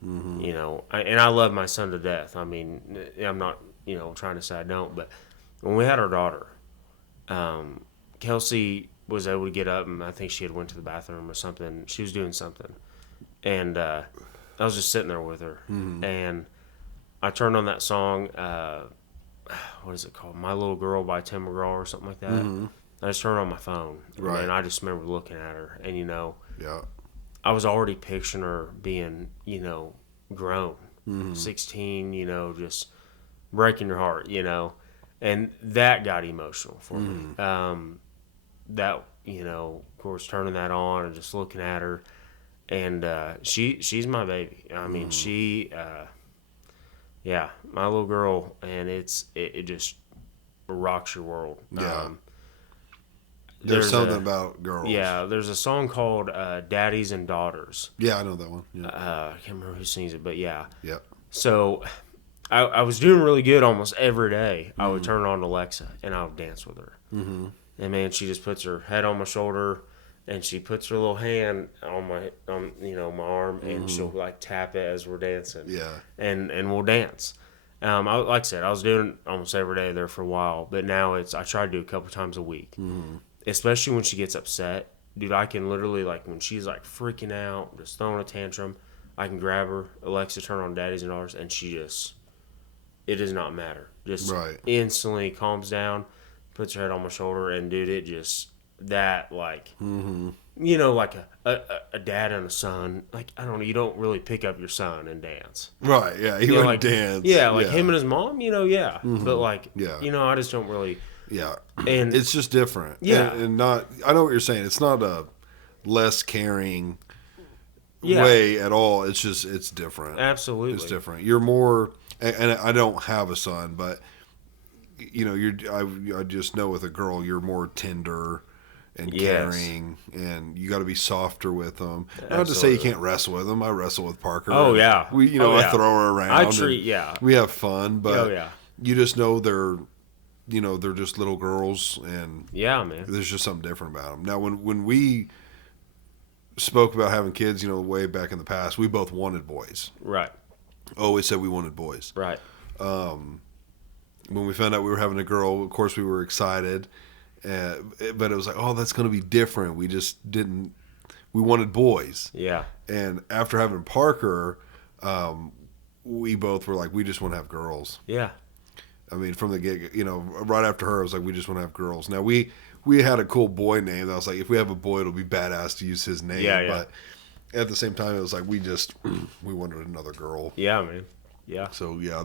you know, and I love my son to death. I mean, I'm not, you know, trying to say I don't, but when we had our daughter, Kelsey was able to get up, and I think she had went to the bathroom or something. She was doing something, and I was just sitting there with her, and I turned on that song. What is it called? My Little Girl by Tim McGraw or something like that. I just turned on my phone, Right. and I just remember looking at her, and you know, yeah. I was already picturing her being, you know, grown, 16, you know, just breaking your heart, you know, and that got emotional for me. That, you know, of course, turning that on and just looking at her, and she's my baby. I mean, yeah, my little girl, and it just rocks your world. Yeah. There's something about girls. Yeah, there's a song called Daddies and Daughters. Yeah, I know that one. Yeah. I can't remember who sings it, but yeah. Yep. So I was doing really good almost every day. I would turn on Alexa and I would dance with her. Mm-hmm. And man, she just puts her head on my shoulder and she puts her little hand on my arm and she'll like tap it as we're dancing. Yeah. And we'll dance. Like I said, I was doing it almost every day there for a while, but now I try to do it a couple times a week. Mm-hmm. Especially when she gets upset. Dude, I can literally, like, when she's, like, freaking out, just throwing a tantrum, I can grab her, Alexa, turn on Daddies and Daughters, and she just, it does not matter. Just Right. instantly calms down, puts her head on my shoulder, and, dude, it just, that, like, you know, like a dad and a son, like, I don't know, you don't really pick up your son and dance. Right. Yeah. He You know, would like, dance. Yeah, like him and his mom, you know, yeah. But, like, Yeah. you know, I just don't really, Yeah. and It's just different. Yeah. And not, I know what you're saying. It's not a less caring Yeah. way at all. It's just, it's different. absolutely. It's different. You're more, and I don't have a son, but, you know, I just know with a girl, you're more tender and Yes. caring, and you got to be softer with them. Not to say you Absolutely. can't wrestle with them. I wrestle with Parker. Oh, and yeah. we, you know, Oh, I yeah. throw her around. I and treat, yeah. we have fun, but Oh, yeah. you just know they're just little girls, and Yeah, man. there's just something different about them. Now, when we spoke about having kids, you know, way back in the past, we both wanted boys. Right. Always said we wanted boys. Right. When we found out we were having a girl, of course we were excited, but it was like, oh, that's going to be different. We just didn't. We wanted boys, Yeah. and after having Parker, we both were like, we just want to have girls. Yeah. I mean, from the get, you know, right after her, I was like, we just want to have girls. Now we had a cool boy name. I was like, if we have a boy, it'll be badass to use his name. Yeah, yeah. But at the same time, it was like we wanted another girl. Yeah, man. Yeah. So yeah,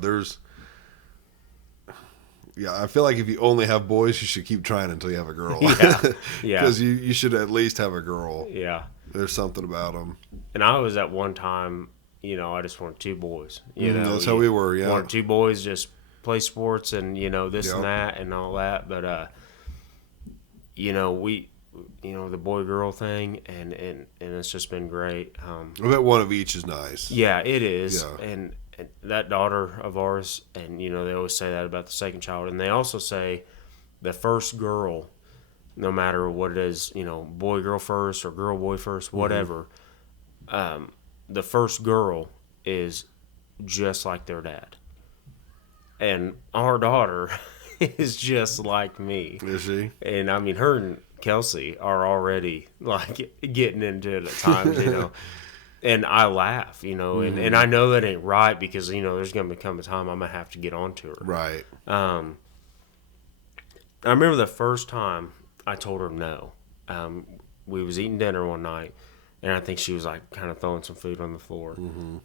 I feel like if you only have boys, you should keep trying until you have a girl. Yeah. Yeah. Because you should at least have a girl. Yeah. There's something about them. And I was at one time, you know, I just wanted two boys. You know, That's how we were. Yeah. wanted two boys, just play sports and, you know, this Yep. and that and all that. But, you know, the boy girl thing and it's just been great. I bet one of each is nice. Yeah, it is. Yeah. And that daughter of ours, and they always say that about the second child, and they also say the first girl, no matter what it is, boy girl first or girl boy first, whatever, the first girl is just like their dad, and our daughter is just like me. Is she? And I mean, her and Kelsey are already like getting into it at times, And I laugh, and I know that ain't right because there's gonna become a time I'm gonna have to get onto her. Right. I remember the first time I told her no. We was eating dinner one night, and I think she was like kind of throwing some food on the floor. Mm-hmm.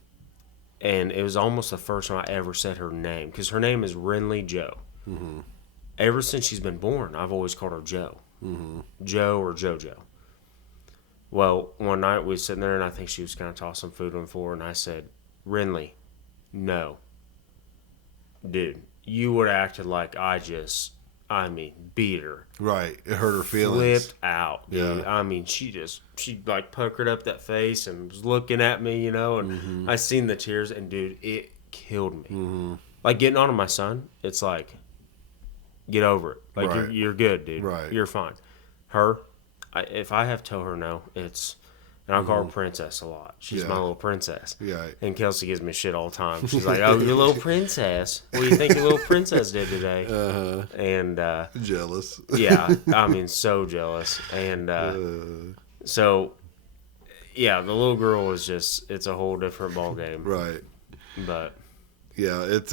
And it was almost the first time I ever said her name because her name is Renly Joe. Mm-hmm. Ever since she's been born, I've always called her Joe. Mm-hmm. Joe or JoJo. Well, one night we was sitting there, and I think she was kind of tossing food on the floor, and I said, Renly, no. Dude, you would have acted like beat her. Right. It hurt her feelings. Flipped out, dude. Yeah. I mean, she like puckered up that face and was looking at me, and I seen the tears, and dude, it killed me. Mm-hmm. Like getting on to my son, it's like, get over it. Like Right. you're good, dude. Right. You're fine. Her, if I have to tell her no, it's, and I call her Princess a lot. She's Yeah. my little princess. Yeah. And Kelsey gives me shit all the time. She's like, "Oh, your little princess. What do you think your little princess did today?" And Jealous. yeah, I mean, so jealous. And so, yeah, the little girl is it's a whole different ball game. Right. But Yeah, it's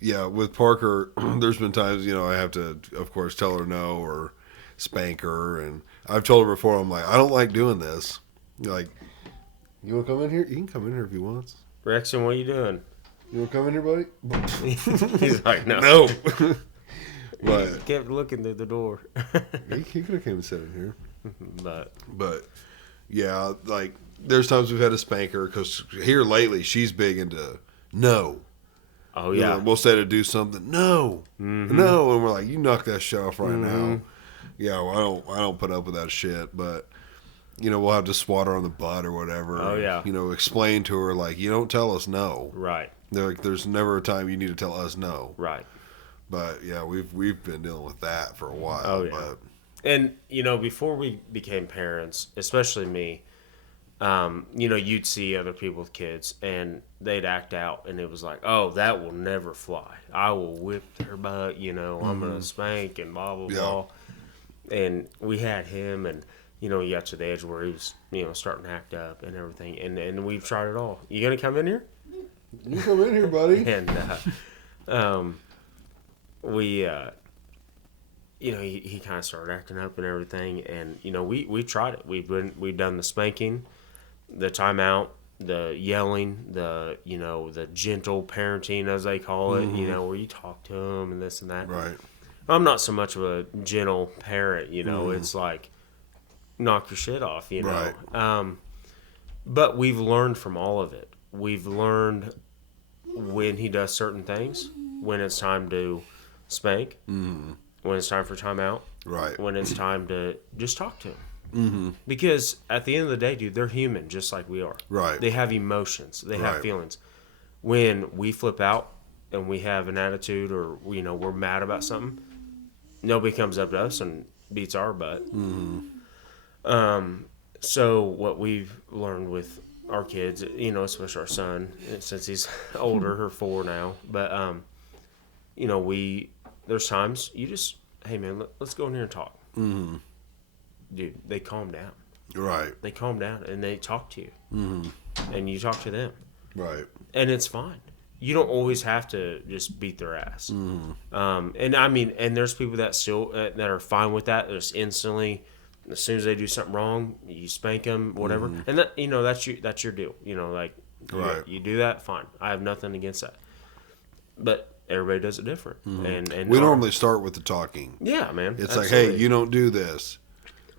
yeah, with Parker, there's been times, I have to, of course, tell her no or spank her, and I've told her before, I'm like, I don't like doing this. Like, you want to come in here? You can come in here if you want. Rexon, what are you doing? You want to come in here, buddy? He's like, no. No. But He kept looking through the door. he could have came and sat in here. But Yeah, like, there's times we've had to spank her, because here lately, she's big into no. oh yeah, We'll say to do something. No, no, and we're like, you knock that shit off right now. Yeah, well, I don't put up with that shit, but we'll have to swat her on the butt or whatever. Oh, yeah. Explain to her like, you don't tell us no. right, They're like, there's never a time you need to tell us no. right. But yeah, we've been dealing with that for a while. Oh, yeah. But And before we became parents, especially me, you'd see other people with kids and they'd act out, and it was like, oh, that will never fly. I will whip their butt. I'm gonna spank and blah blah blah. And we had him, and he got to the edge where he was, starting to act up and everything. And we've tried it all. You gonna come in here? you come in here, buddy. And we he kind of started acting up and everything, and we tried it. We've done the spanking, the timeout, the yelling, the the gentle parenting, as they call it, where you talk to them and this and that. Right. I'm not so much of a gentle parent, it's like knock your shit off, Right. But we've learned from all of it. We've learned when he does certain things, when it's time to spank, when it's time for timeout, Right. when it's time to just talk to him. Mm-hmm. Because at the end of the day, dude, they're human just like we are. Right. They have emotions. They have Right. feelings. When we flip out and we have an attitude, or we're mad about something, nobody comes up to us and beats our butt. Mm-hmm. So what we've learned with our kids, especially our son, since he's older, or 4 now, but there's times you just, hey man, let's go in here and talk. Mm-hmm. Dude, they calm down. Right. They calm down and they talk to you, and you talk to them, Right. and it's fine. You don't always have to just beat their ass. And I mean, and there's people that still that are fine with that. Just instantly, as soon as they do something wrong, you spank them, whatever. And that that's your deal. Like Right. you do that, fine. I have nothing against that. But everybody does it different, and We normally start with the talking. yeah, man. It's like, hey, you don't do this.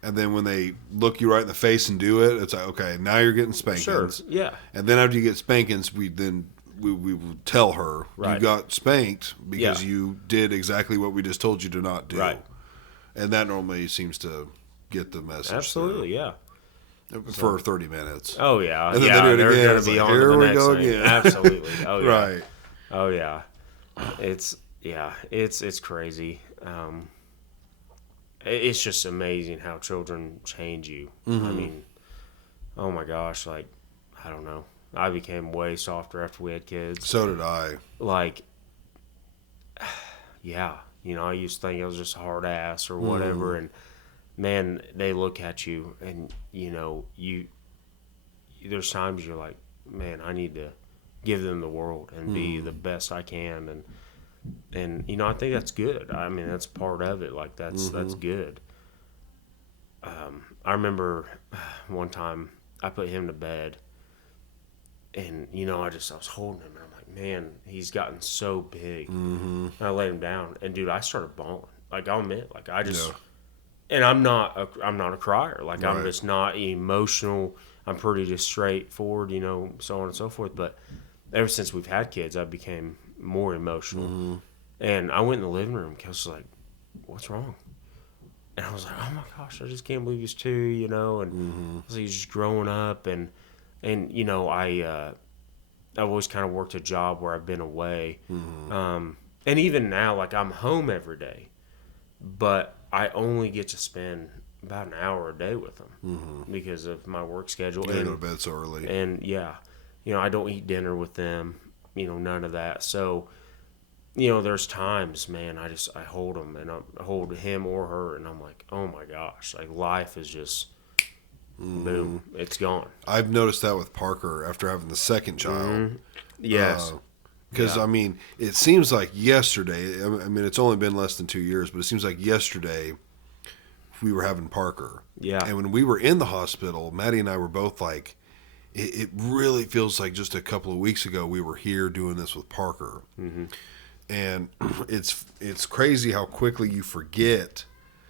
And then when they look you right in the face and do it, it's like, okay, now you're getting spankings. sure, yeah, And then after you get spankings, we will tell her you Right. got spanked because Yeah. you did exactly what we just told you to not do. Right. And that normally seems to get the message. absolutely, yeah. for 30 minutes. Oh yeah, And then yeah, they do it they're again. gonna It's be like, on to here the we next go thing. again. Absolutely. Oh yeah. Right. Oh yeah. It's crazy. It's just amazing how children change you. I mean, oh my gosh, like I don't know. I became way softer after we had kids. So did I. Like, yeah, I used to think I was just a hard ass or whatever, and man, they look at you, and you. There's times you're like, man, I need to give them the world and be the best I can, and I think that's good. I mean, that's part of it. Like that's good. I remember one time I put him to bed, and I was holding him, and I'm like, man, he's gotten so big. And I laid him down, and dude, I started bawling. Like I'll admit, like I just, and I'm not a crier. Like I'm just not emotional. I'm pretty just straightforward, so on and so forth. But ever since we've had kids, I became more emotional. And I went in the living room. Kels was like, "What's wrong?" And I was like, "Oh my gosh, I just can't believe he's 2," And I was like, he's just growing up, and I always kind of worked a job where I've been away, and even now, like I'm home every day, but I only get to spend about an hour a day with them because of my work schedule. They go to bed so early. And I don't eat dinner with them, none of that. So, there's times, man, I hold them, and I hold him or her, and I'm like, oh my gosh, like life is just, boom, it's gone. I've noticed that with Parker after having the second child. Yes. Because, I mean, it seems like yesterday, I mean, it's only been less than 2 years, but it seems like yesterday we were having Parker. Yeah. And when we were in the hospital, Maddie and I were both like, it really feels like just a couple of weeks ago we were here doing this with Parker. And it's crazy how quickly you forget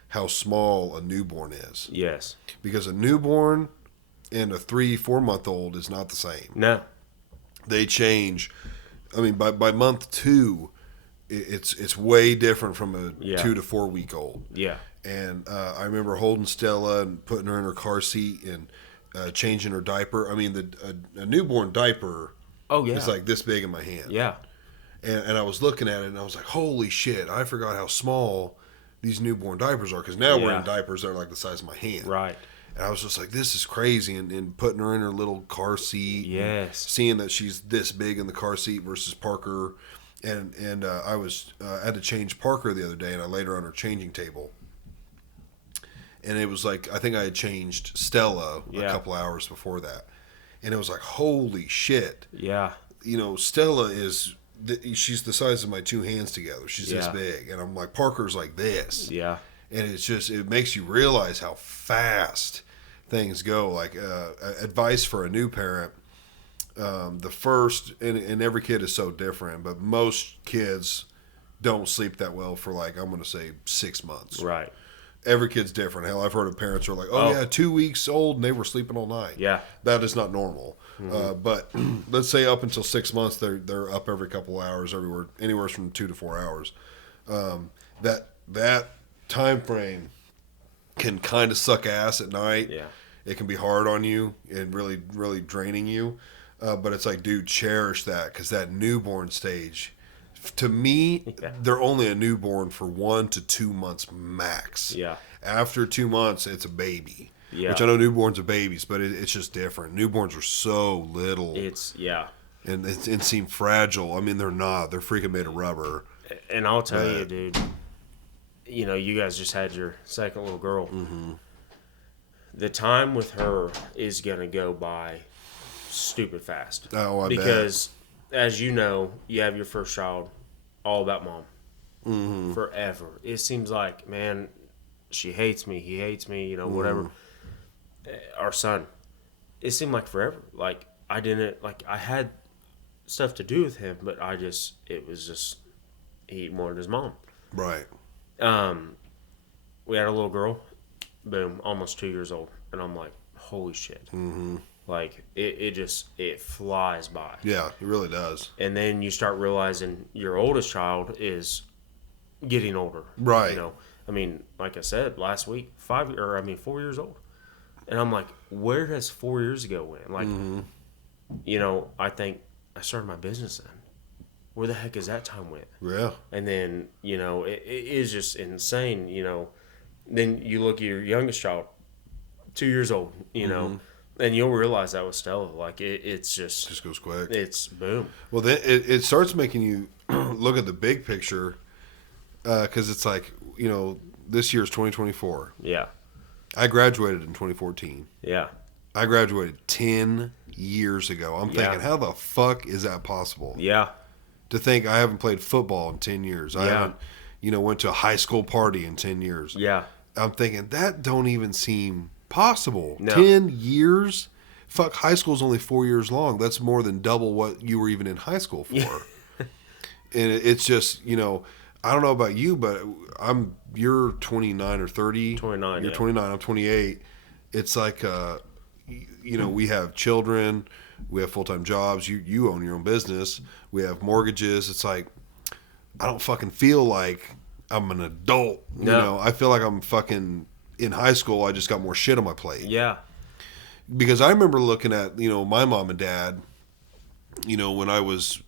how small a newborn is. Yes. Because a newborn and a 3-4 month old is not the same. No. They change. I mean, by month 2, it's way different from a 2 to 4 week old. Yeah. And I remember holding Stella and putting her in her car seat and changing her diaper. I mean, a newborn diaper is like this big in my hand. Yeah. And I was looking at it and I was like, holy shit, I forgot how small these newborn diapers are. Because now we're in diapers that are like the size of my hand. Right. And I was just like, this is crazy. And putting her in her little car seat. Yes. Seeing that she's this big in the car seat versus Parker. And I had to change Parker the other day, and I laid her on her changing table. And it was like, I think I had changed Stella a couple hours before that. And it was like, holy shit. Yeah. Stella she's the size of my 2 hands together. She's this big. And I'm like, Parker's like this. Yeah. And it makes you realize how fast things go. Like, advice for a new parent, the first, and every kid is so different, but most kids don't sleep that well for like, I'm going to say 6 months. Right. Every kid's different. Hell, I've heard of parents who are like, oh yeah, 2 weeks old and they were sleeping all night. Yeah. That That is not normal. But let's say up until 6 months, they're up every couple hours, anywhere from 2 to 4 hours. That time frame can kind of suck ass at night. Yeah. It can be hard on you and really, really draining you. But it's like, dude, cherish that, because that newborn stage, to me, they're only a newborn for 1 to 2 months max. Yeah. After 2 months, it's a baby. Yeah. Which I know newborns are babies, but it's just different. Newborns are so little. And seem fragile. I mean, they're not. They're freaking made of rubber. And I'll tell you, dude, you guys just had your second little girl. The time with her is going to go by stupid fast. Oh, I bet. Because, as you know, you have your first child, all about mom. Forever. It seems like, man, she hates me, he hates me, whatever. Our son, it seemed like forever. Like, I had stuff to do with him, but he wanted his mom. Right. We had a little girl, boom, almost 2 years old, and I'm like, holy shit. Like, it flies by. Yeah, it really does. And then you start realizing your oldest child is getting older. Right. I mean, like I said last week, 4 years old. And I'm like, where does 4 years ago went? Like, you know, I think I started my business then. Where the heck is that time went? Yeah. And then, you know, it is just insane, you know. Then you look at your youngest child, 2 years old, you know, and you'll realize that with Stella. Like, it's just Just goes quick. it's boom. Well, then it starts making you look at the big picture because it's like, you know, this year's 2024. Yeah. I graduated in 2014. Yeah. I graduated 10 years ago. I'm thinking, how the fuck is that possible? Yeah. To think I haven't played football in 10 years. I Yeah. haven't, you know, went to a high school party in 10 years. Yeah. I'm thinking, that don't even seem possible. No. 10 years? Fuck, high school's only 4 years long. That's more than double what you were even in high school for. And it's just, you know, I don't know about you, but you're 29 or 30. 29, You're yeah. 29, I'm 28. It's like, you know, we have children, we have full-time jobs, you own your own business, we have mortgages. It's like, I don't fucking feel like I'm an adult. You No. know, I feel like I'm fucking in high school. I just got more shit on my plate. Yeah. Because I remember looking at, you know, my mom and dad, you know, when I was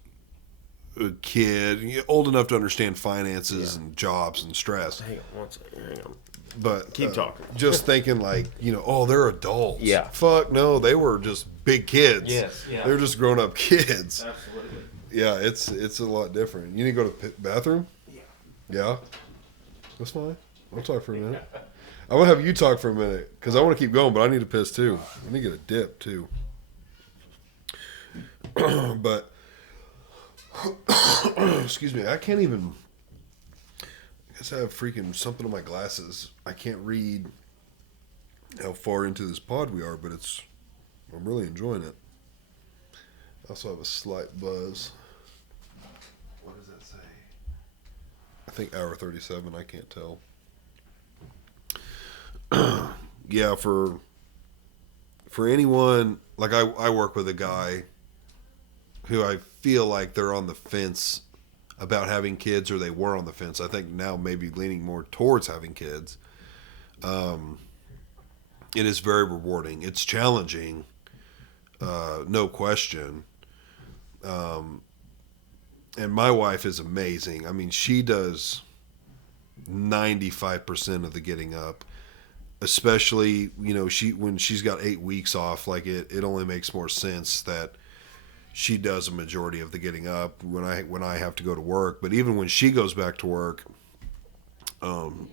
a kid, old enough to understand finances and jobs and stress. Hang on one second. Hang on. But Keep talking. Just thinking like, you know, oh, they're adults. Yeah. Fuck no, they were just big kids. Yes, yeah. They're just grown up kids. Absolutely. Yeah, it's a lot different. You need to go to the bathroom? Yeah. Yeah? That's fine. I'll talk for a minute. I want to have you talk for a minute because I want to keep going, but I need to piss too. I need to get a dip too. But, excuse me, I can't even. I guess I have freaking something on my glasses. I can't read how far into this pod we are, but I'm really enjoying it. I also have a slight buzz. What does that say? I think hour 37. I can't tell. Yeah, for anyone, like I work with a guy who I feel like they're on the fence about having kids, or they were on the fence. I think now maybe leaning more towards having kids. It is very rewarding. It's challenging, no question. And my wife is amazing. I mean, she does 95% of the getting up, especially, you know, when she's got 8 weeks off, like it only makes more sense that she does a majority of the getting up when I have to go to work. But even when she goes back to work,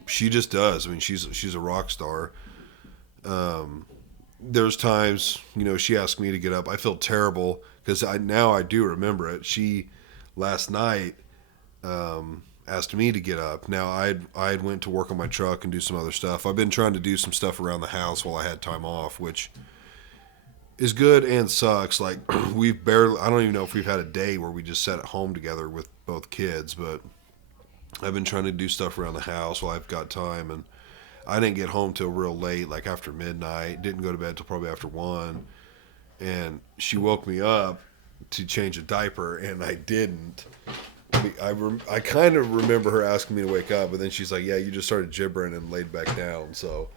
she just does. I mean, she's a rock star. There's times, you know, she asks me to get up. I feel terrible because I do remember it. She last night asked me to get up. Now I went to work on my truck and do some other stuff. I've been trying to do some stuff around the house while I had time off, which is good and sucks. Like I don't even know if we've had a day where we just sat at home together with both kids, but I've been trying to do stuff around the house while I've got time, and I didn't get home till real late, like after midnight. Didn't go to bed till probably after 1, and she woke me up to change a diaper, and I didn't. I kind of remember her asking me to wake up, but then she's like, yeah, you just started gibbering and laid back down. So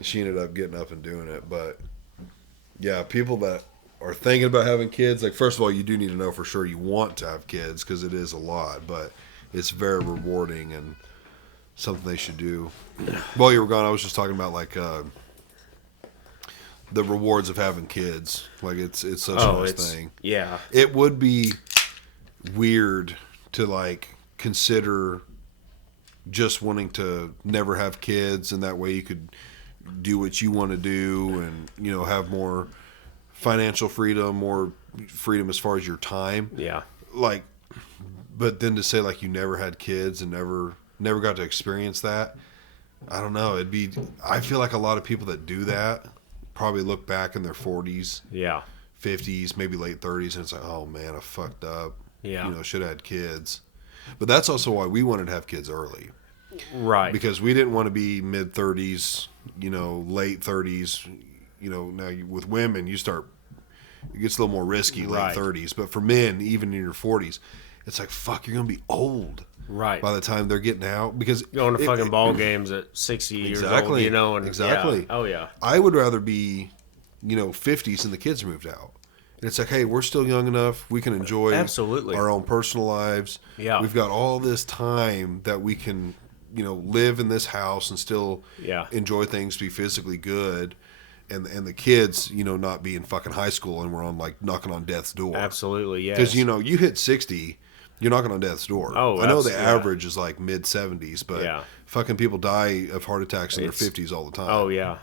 she ended up getting up and doing it. But yeah, people that are thinking about having kids, like, first of all, you do need to know for sure you want to have kids because it is a lot, but it's very rewarding and something they should do. While you were gone, I was just talking about like the rewards of having kids. Like it's such a nice thing. Yeah. It would be weird to like consider just wanting to never have kids, and that way you could do what you want to do, and you know, have more financial freedom, more freedom as far as your time. Yeah. Like, but then to say like you never had kids and never got to experience that, I don't know. I feel like a lot of people that do that probably look back in their 40s, Yeah. 50s, maybe late 30s, and it's like, oh man, I fucked up. Yeah. You know, should have had kids. But that's also why we wanted to have kids early. Right. Because we didn't want to be mid 30s, you know, late 30s. You know, now with women, it gets a little more risky late Right. 30s. But for men, even in your 40s, it's like, fuck, you're going to be old. Right. by the time they're getting out, because Going to fucking ball games at 60 years old, Exactly. you know, and Exactly. Yeah. Oh yeah. I would rather be, 50s and the kids moved out. And it's like, hey, we're still young enough. We can enjoy Absolutely. our own personal lives. Yeah. We've got all this time that we can, live in this house and still Yeah. enjoy things, be physically good. And the kids, not be in fucking high school and we're on like knocking on death's door. Absolutely. Yes. Because, you hit 60, you're knocking on death's door. Oh, I know the absolutely, yeah. average is like mid 70s, but Yeah. fucking people die of heart attacks in their It's- 50s all the time. Oh yeah.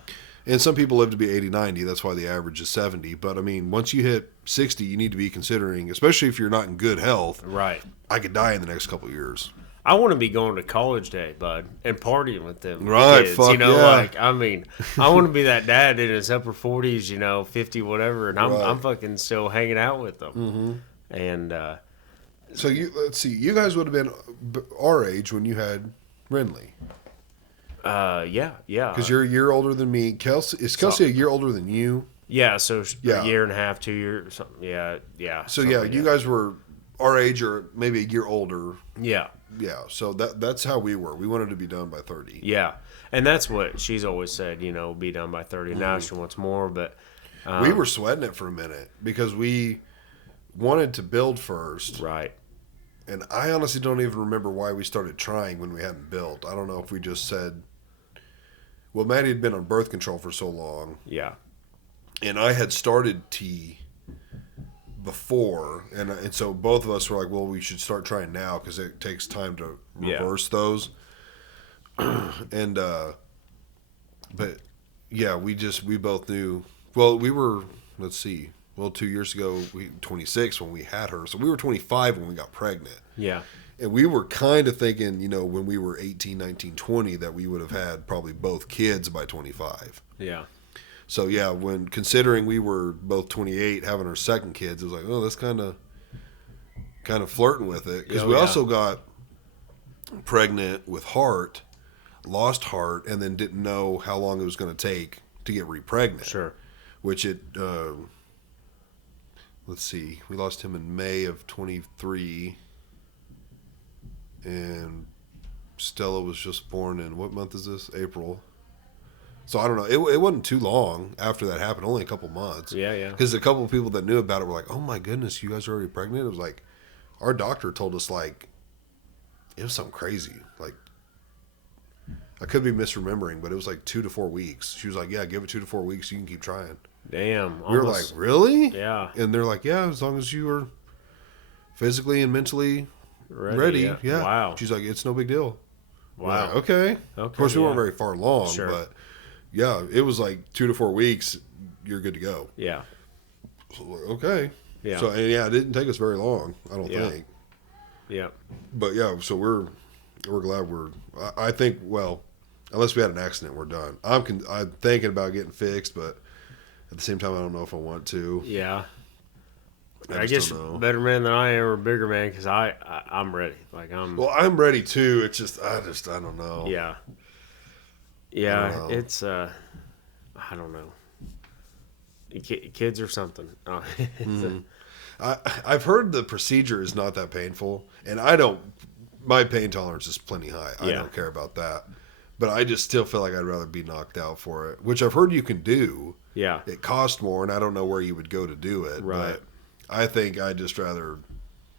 And some people live to be 80, 90. That's why the average is 70. But, I mean, once you hit 60, you need to be considering, especially if you're not in good health, Right. I could die in the next couple of years. I want to be going to college day, bud, and partying with them Right, kids. fuck yeah. Like, I mean, I want to be that dad in his upper 40s, 50, whatever, and I'm Right. fucking still hanging out with them. Mm-hmm. And So, let's see. You guys would have been our age when you had Renly. yeah. Because you're a year older than me. Is Kelsey a year older than you? Yeah, so Yeah. a year and a half, 2 years, something. Yeah. So, something yeah, like you that. guys were our age or maybe a year older. Yeah. Yeah, so that's how we were. We wanted to be done by 30. Yeah. And that's what she's always said, be done by 30. Now she wants more, but We were sweating it for a minute because we wanted to build first. right. And I honestly don't even remember why we started trying when we hadn't built. I don't know if we just said, well, Maddie had been on birth control for so long, Yeah. and I had started T before, and so both of us were like, well, we should start trying now because it takes time to Yeah. reverse those. And but yeah, we both knew. Well, we were, let's see, 2 years ago, 26 when we had her, so we were 25 when we got pregnant. Yeah. And we were kind of thinking, when we were 18, 19, 20, that we would have had probably both kids by 25. Yeah. So, yeah, when considering we were both 28 having our second kids, it was like, oh, that's kind of flirting with it. Because Oh, we yeah. also got pregnant with Hart, lost Hart, and then didn't know how long it was going to take to get re-pregnant. Sure. Which let's see, we lost him in May of 23. And Stella was just born in, what month is this? April. So I don't know. It wasn't too long after that happened, only a couple months. Yeah, yeah. Because a couple of people that knew about it were like, oh my goodness, you guys are already pregnant? It was like, our doctor told us, like, it was something crazy. Like, I could be misremembering, but it was like 2 to 4 weeks. She was like, yeah, give it 2 to 4 weeks. You can keep trying. Damn. We were like, really? Yeah. And they're like, yeah, as long as you are physically and mentally ready. Yeah. Wow. She's like, it's no big deal. We're Wow. like, okay. Of course, we weren't yeah. very far along, Sure. but yeah, it was like 2 to 4 weeks. You're good to go. Yeah. So we're like, okay. Yeah. So and yeah, it didn't take us very long. I don't Yeah. think. Yeah. But yeah, so we're glad I think, well, unless we had an accident, we're done. I'm thinking about getting fixed, but at the same time, I don't know if I want to. Yeah. I just guess don't know. better man than I am, or bigger man, because I'm ready. Like I'm. Well, I'm ready too. It's just I don't know. Yeah. I Yeah. don't know. It's I don't know. Kids or something. Oh, I've heard the procedure is not that painful, and my pain tolerance is plenty high. I Yeah. don't care about that. But I just still feel like I'd rather be knocked out for it, which I've heard you can do. Yeah. It costs more, and I don't know where you would go to do it. Right. But I think I'd just rather,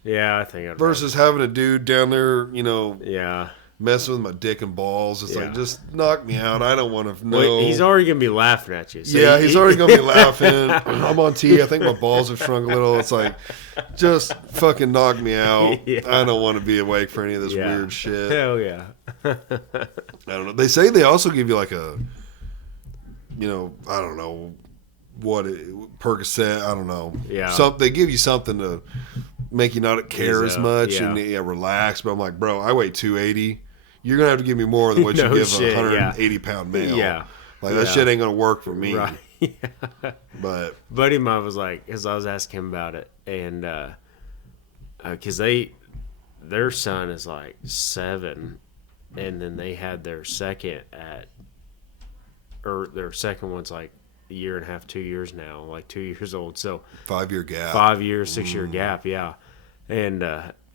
Yeah. I think I'd. versus having a dude down there, Yeah. messing with my dick and balls. It's Yeah. like, just knock me out. I don't want to know. Well, he's already gonna be laughing at you. So Yeah, he's already going to be laughing. I'm on T. I think my balls have shrunk a little. It's like, just fucking knock me out. Yeah. I don't want to be awake for any of this Yeah. weird shit. Hell yeah. I don't know. They say they also give you like a, I don't know what Percocet. I don't know. Yeah. They give you something to make you not care Ease as up, much yeah. and relax. But I'm like, bro, I weigh 280. You're gonna have to give me more than what you No give shit, a 180 pound male. Yeah. Like that Yeah. shit ain't gonna work for me. Right. But Buddy of mine was like, because I was asking him about it, and because their son is like 7, and then they had their second their second one's like a year and a half, 2 years now, like 2 years old. So 5-year gap. 5 years, 6 year gap, yeah. And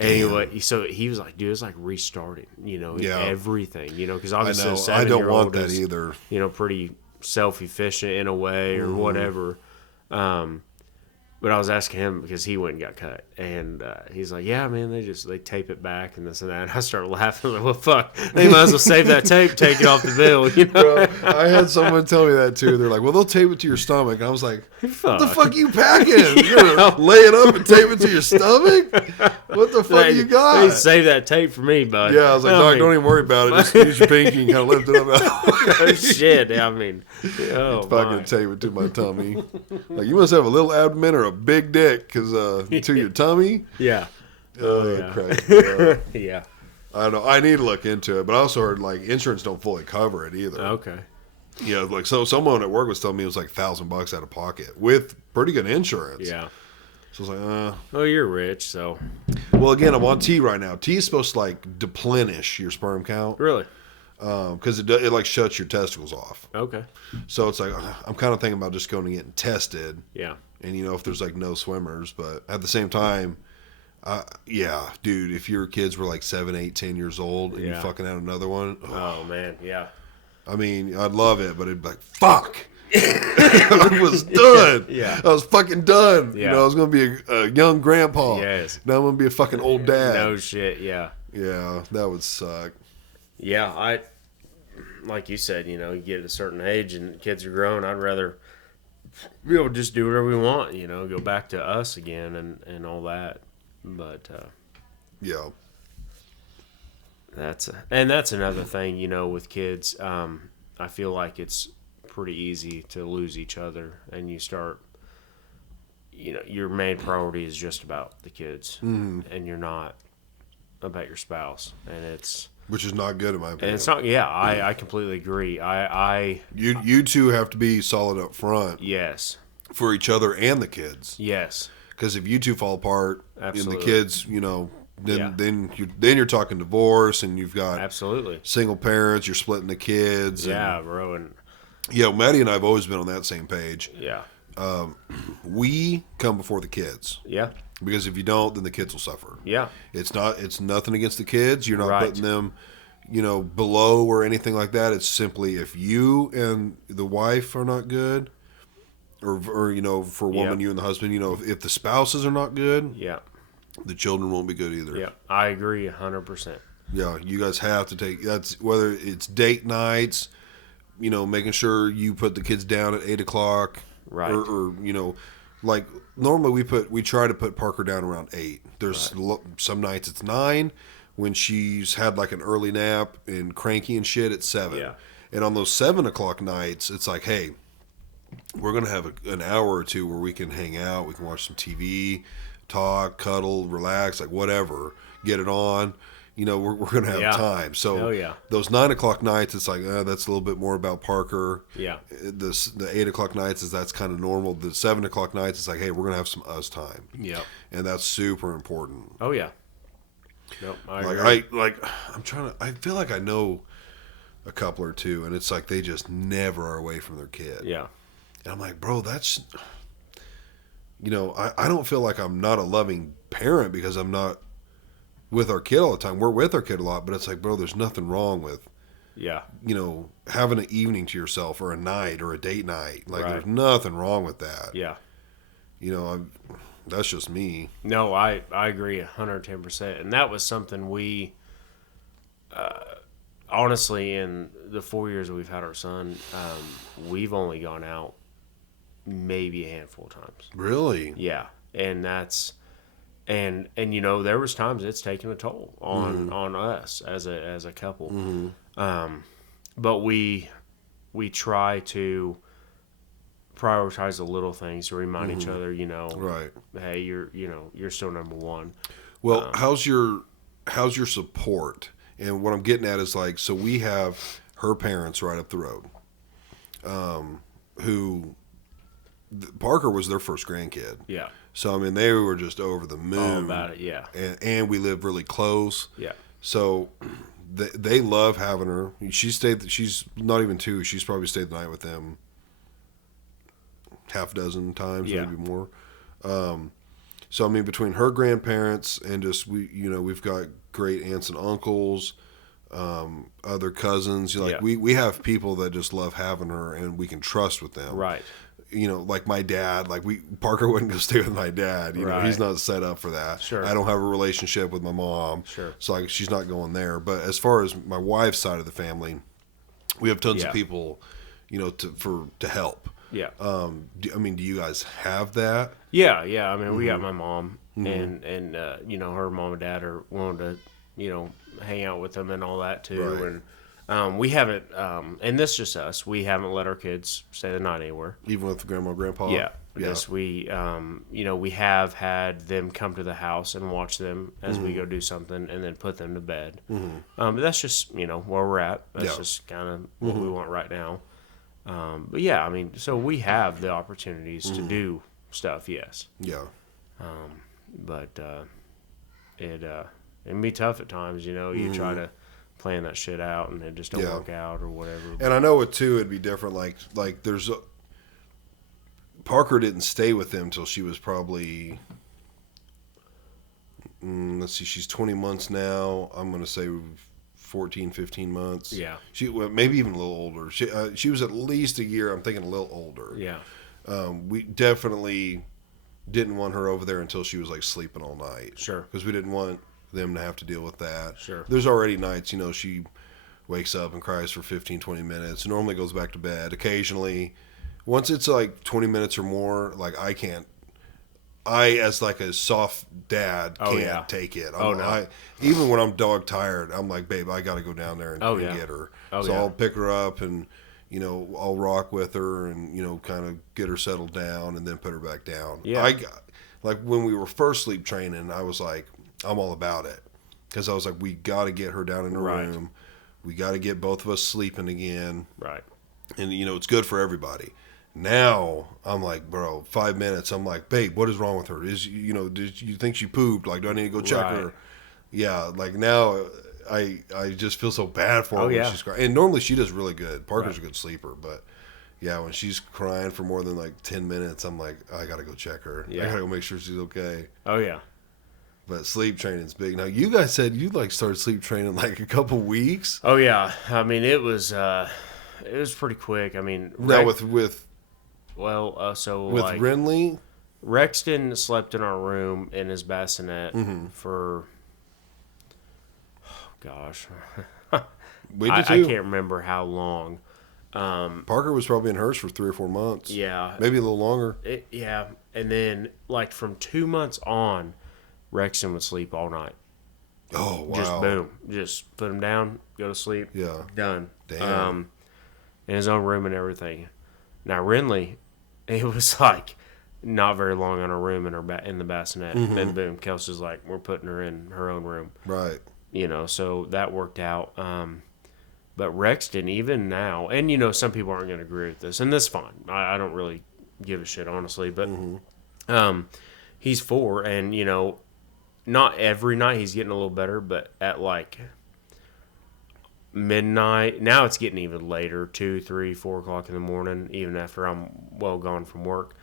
Anyway, so he was like, dude, it's like restarting, Yeah. everything, because I obviously know. a I don't want 7-year-old that is, either. Pretty self-efficient in a way or Mm-hmm. whatever. But I was asking him because he went and got cut, and he's like, "Yeah, man, they tape it back and this and that." And I started laughing, like, "Well, fuck, they might as well save that tape, take it off the bill." Bro, I had someone tell me that too. They're like, "Well, they'll tape it to your stomach." And I was like, "What the fuck you packing? You're gonna lay it up and tape it to your stomach? What the fuck you They got?" save that tape for me, bud. Yeah, I was like, "Dog, don't even worry about it. Just use your pinky and kind of lift it up." Oh, shit. I mean, oh, Fucking my. tape it to my tummy. Like, you must have a little abdomen or a big dick, because to your tummy. Yeah. Oh, yeah. Christ. Yeah. Yeah. I don't know. I need to look into it, but I also heard like insurance don't fully cover it either. Okay. Yeah, like so someone at work was telling me it was like $1,000 out of pocket with pretty good insurance. Yeah. So I was like, Well, you're rich, so Well, again, I'm on T right now. T is supposed to like deplenish your sperm count really. because it like shuts your testicles off. Okay. So it's like I'm kind of thinking about just going and getting tested, Yeah. and if there's like no swimmers, but at the same time, yeah, dude, if your kids were like 7, 8, 10 years old and you Yeah. fucking had another one, Oh man. Yeah. I mean, I'd love it, but it'd be like, fuck. I was done. Yeah. I was fucking done. Yeah. I was going to be a young grandpa. Yes. Now I'm going to be a fucking old dad. No shit. Yeah. Yeah, that would suck. Yeah. Like you said, you get at a certain age and kids are grown. I'd rather be able to just do whatever we want. Go back to us again and all that. But Yeah. that's another thing. With kids, I feel like it's pretty easy to lose each other, and you start. Your main priority is just about the kids, and you're not about your spouse, and it's. Which is not good in my opinion. And it's not. Yeah, I completely agree. I You two have to be solid up front yes, for each other and the kids. yes, Because if you two fall apart Absolutely. and the kids, Yeah. then you're talking divorce, and you've got absolutely. single parents. You're splitting the kids. Yeah, bro, and Yeah, Maddie and I have always been on that same page. yeah, We come before the kids, yeah, because if you don't, then the kids will suffer. yeah, It's nothing against the kids. You're not Right. putting them, below or anything like that. It's simply if you and the wife are not good, or for a woman, Yeah. you and the husband, if the spouses are not good, yeah, the children won't be good either. yeah. I agree 100%. Yeah, you guys have to that's whether it's date nights, making sure you put the kids down at 8:00, Right. or like normally we try to put Parker down around 8. There's some nights it's 9 when she's had like an early nap and cranky and shit at 7. Yeah. And on those 7:00 nights, it's like, hey, we're gonna have an hour or two where we can hang out, we can watch some TV, talk, cuddle, relax, like whatever, get it on. We're going to have Yeah. time. So Oh, yeah. those 9:00 nights, it's like, that's a little bit more about Parker. Yeah, The 8:00 nights that's kind of normal. The 7:00 nights, it's like, hey, we're going to have some us time. yeah. And that's super important. Oh yeah. Nope, I Like, agree. I feel like I know a couple or two, and it's like they just never are away from their kid. Yeah, And I'm like, bro, that's, I don't feel like I'm not a loving parent because I'm not with our kid all the time. We're with our kid a lot, but it's like, bro, there's nothing wrong with, yeah, having an evening to yourself or a night or a date night. Like, Right. there's nothing wrong with that. yeah. That's just me. No, I agree 110%, and that was something we, honestly, in the 4 years we've had our son, we've only gone out maybe a handful of times. Really? Yeah, and that's, and there was times it's taken a toll on us as a couple, but we try to prioritize the little things to remind each other, Right. hey, you're still number one. Well, how's your support? And what I'm getting at is like, so we have her parents right up the road, who Parker was their first grandkid. Yeah, So I mean, they were just over the moon all about it. Yeah, and we live really close. yeah, So they love having her. She's not even 2. She's probably stayed the night with them half dozen times, Yeah. maybe more. So I mean, between her grandparents and just we've got great aunts and uncles, other cousins. Yeah. We have people that just love having her, and we can trust with them. Right. Like my dad. Parker wouldn't go stay with my dad. Right. He's not set up for that. Sure. I don't have a relationship with my mom. Sure. So she's not going there. But as far as my wife's side of the family, we have tons Yeah. of people, to help. Yeah. Do you guys have that? Yeah. I mean, we Mm-hmm. got my mom, and her mom and dad are willing to, hang out with them and all that too. Right. And we haven't, and this is just us. We haven't let our kids stay the night anywhere. Even with grandma, grandpa? Yeah. Yes, we, we have had them come to the house and watch them as we go do something, and then put them to bed. But that's just where we're at. That's Yeah. just kind of what we want right now. But yeah, I mean, so we have the opportunities to do stuff. Yes, Yeah. but it can be tough at times. You try to plan that shit out, and it just don't Yeah. work out or whatever. And I know it too. It'd be different. Like there's Parker didn't stay with them till she was probably. Let's see. She's 20 months now. I'm gonna say 14, 15 months. Yeah. Maybe even a little older. She was at least a year. I'm thinking a little older. Yeah, We definitely didn't want her over there until she was sleeping all night. Sure. Because we didn't want them to have to deal with that. Sure. There's already nights, she wakes up and cries for 15, 20 minutes. Normally goes back to bed. Occasionally, once it's 20 minutes or more, I can't. I, as a soft dad, Oh, can't yeah. take it. No. Even when I'm dog tired, I'm like, babe, I got to go down there and, Oh, yeah. get her. Oh, so yeah. I'll pick her up and, I'll rock with her and, kind of get her settled down and then put her back down. Yeah. When we were first sleep training, I was like, I'm all about it. Because I was like, we got to get her down in the Right. room. We got to get both of us sleeping again. right. And, it's good for everybody. Now, I'm like, bro, 5 minutes. I'm like, babe, what is wrong with her? Did you think she pooped? Do I need to go check Right. her? Yeah, now I just feel so bad for her Oh, when yeah. she's crying. And normally she does really good. Parker's Right. a good sleeper, but yeah, when she's crying for more than 10 minutes, I'm like, I got to go check her. I Yeah. got to go make sure she's okay. Oh yeah. But sleep training's big. Now, you guys said you started sleep training a couple weeks. Oh yeah. I mean, it was pretty quick. I mean, Now Rex- with so Renly, Rexton slept in our room in his bassinet Mm-hmm. for, oh gosh, we I did too. can't remember how long. Parker was probably in hers for 3 or 4 months. Yeah, Maybe a little longer. yeah, and then from 2 months on, Rexton would sleep all night. Oh, wow. Just boom, just put him down, go to sleep. Yeah. Done. Damn. In his own room and everything. Now Renly, it was not very long on her room in the bassinet. Mm-hmm. Then boom, Kelsey's like, we're putting her in her own room. Right. So that worked out. But Rexton, even now, and some people aren't going to agree with this, and that's fine. I don't really give a shit, honestly. But he's 4, and not every night he's getting a little better, but at midnight, now it's getting even later, 2, 3, 4 o'clock in the morning, even after I'm well gone from work,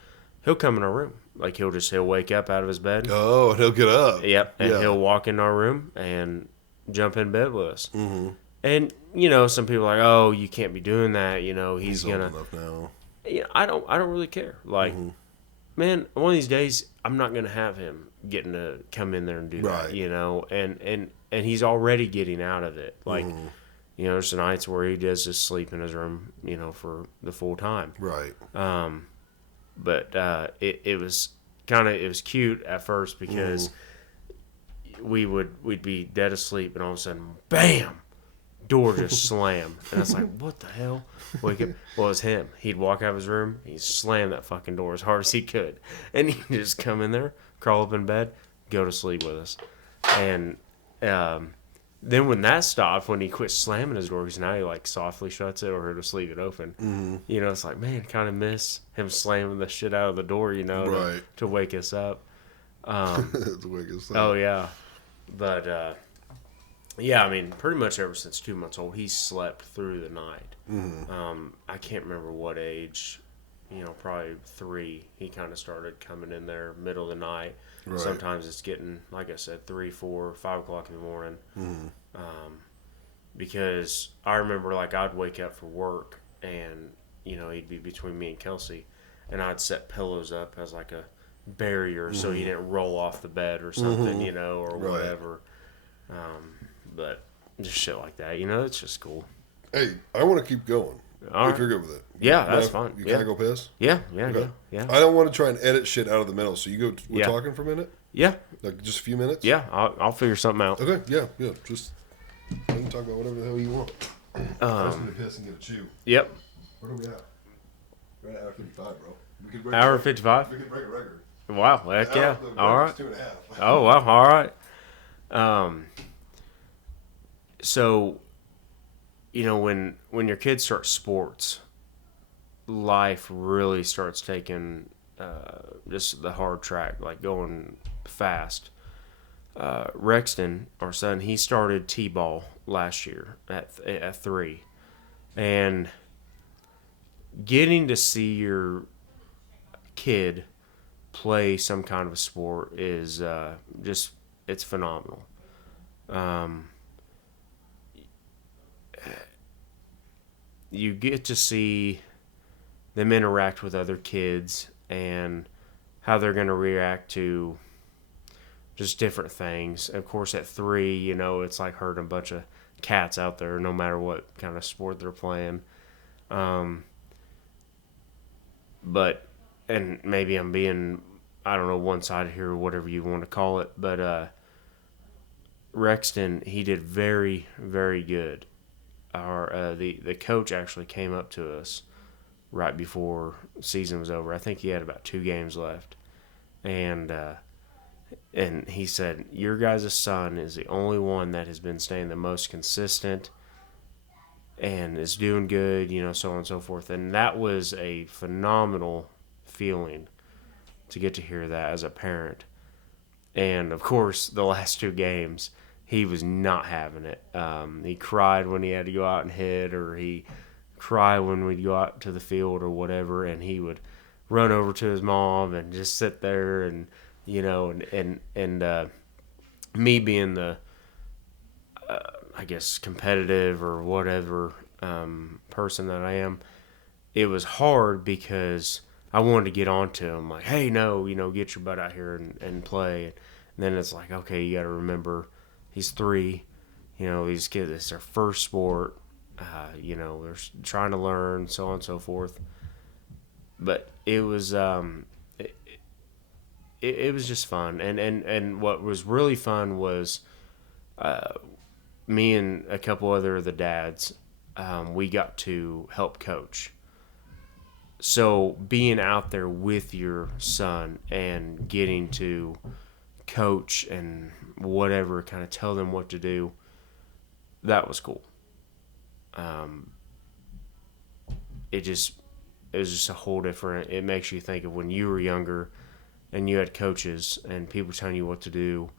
he'll come in our room. He'll wake up out of his bed. Oh, and he'll get up. Yep, and Yeah. he'll walk in our room and jump in bed with us. Mm-hmm. And some people are like, oh, you can't be doing that. He's Old gonna. enough now. I don't really care. Man, one of these days I'm not gonna have him getting to come in there and do Right. that. And he's already getting out of it. There's nights where he does just sleep in his room, for the full time. Right. But it was cute at first because we'd be dead asleep and all of a sudden, bam, door just slam, and I was like, what the hell? Wake up. Well, it was him. He'd walk out of his room, he'd slam that fucking door as hard as he could, and he'd just come in there, crawl up in bed, go to sleep with us. And then when that stopped, when he quit slamming his door, because now he softly shuts it or he'll just leave it open. It's like, man, kind of miss him slamming the shit out of the door, Right. to wake us up. It's the biggest thing. Oh yeah, but yeah, I mean, pretty much ever since 2 months old, he slept through the night. I can't remember what age probably 3, he kind of started coming in there middle of the night. Right. Sometimes it's getting, like I said, 3, 4, 5 o'clock in the morning. Because I remember, like, I'd wake up for work and, he'd be between me and Kelsey, and I'd set pillows up as like a barrier so he didn't roll off the bed or something, or Right. whatever. But just shit like that, it's just cool. Hey, I want to keep going. All if right. you're good with it. Yeah, that's Mind fine. if You Yeah. kind of go piss? Yeah. Okay. Yeah. I don't want to try and edit shit out of the middle, so you go. We're Yeah. talking for a minute, Yeah. like just a few minutes. Yeah. I'll figure something out. Okay. Yeah. Just you can talk about whatever the hell you want. I just need to piss and get a chew. Yep. Where are we at? We're at hour 55, bro. We could break Hour a 55. We could break a record. Wow. Heck yeah. The All record's right. 2.5. Oh wow. All right. So, when your kids start sports, life really starts taking just the hard track, like going fast. Rexton, our son, he started t-ball last year at 3, and getting to see your kid play some kind of a sport is it's phenomenal. You get to see them interact with other kids and how they're going to react to just different things. Of course, at 3, it's like herding a bunch of cats out there, no matter what kind of sport they're playing. But, and maybe I'm being, I don't know, one-sided here or whatever you want to call it, but Rexton, he did very, very good. The coach actually came up to us right before the season was over. I think he had about 2 games left, and he said, "Your guys' son is the only one that has been staying the most consistent and is doing good, so on and so forth." And that was a phenomenal feeling to get to hear that as a parent. And of course, the last 2 games, he was not having it. He cried when he had to go out and hit, or he cried when we'd go out to the field or whatever, and he would run over to his mom and just sit there, and me being the I guess competitive or whatever person that I am, it was hard because I wanted to get on to him like, hey, no, get your butt out here and play. And then it's like, okay, you got to remember he's 3. These kids, it's their first sport. They're trying to learn, so on and so forth. But it was it was just fun. And what was really fun was me and a couple other of the dads, we got to help coach. So being out there with your son and getting to coach and whatever, kind of tell them what to do, that was cool. It was just a whole different, it makes you think of when you were younger and you had coaches and people telling you what to do.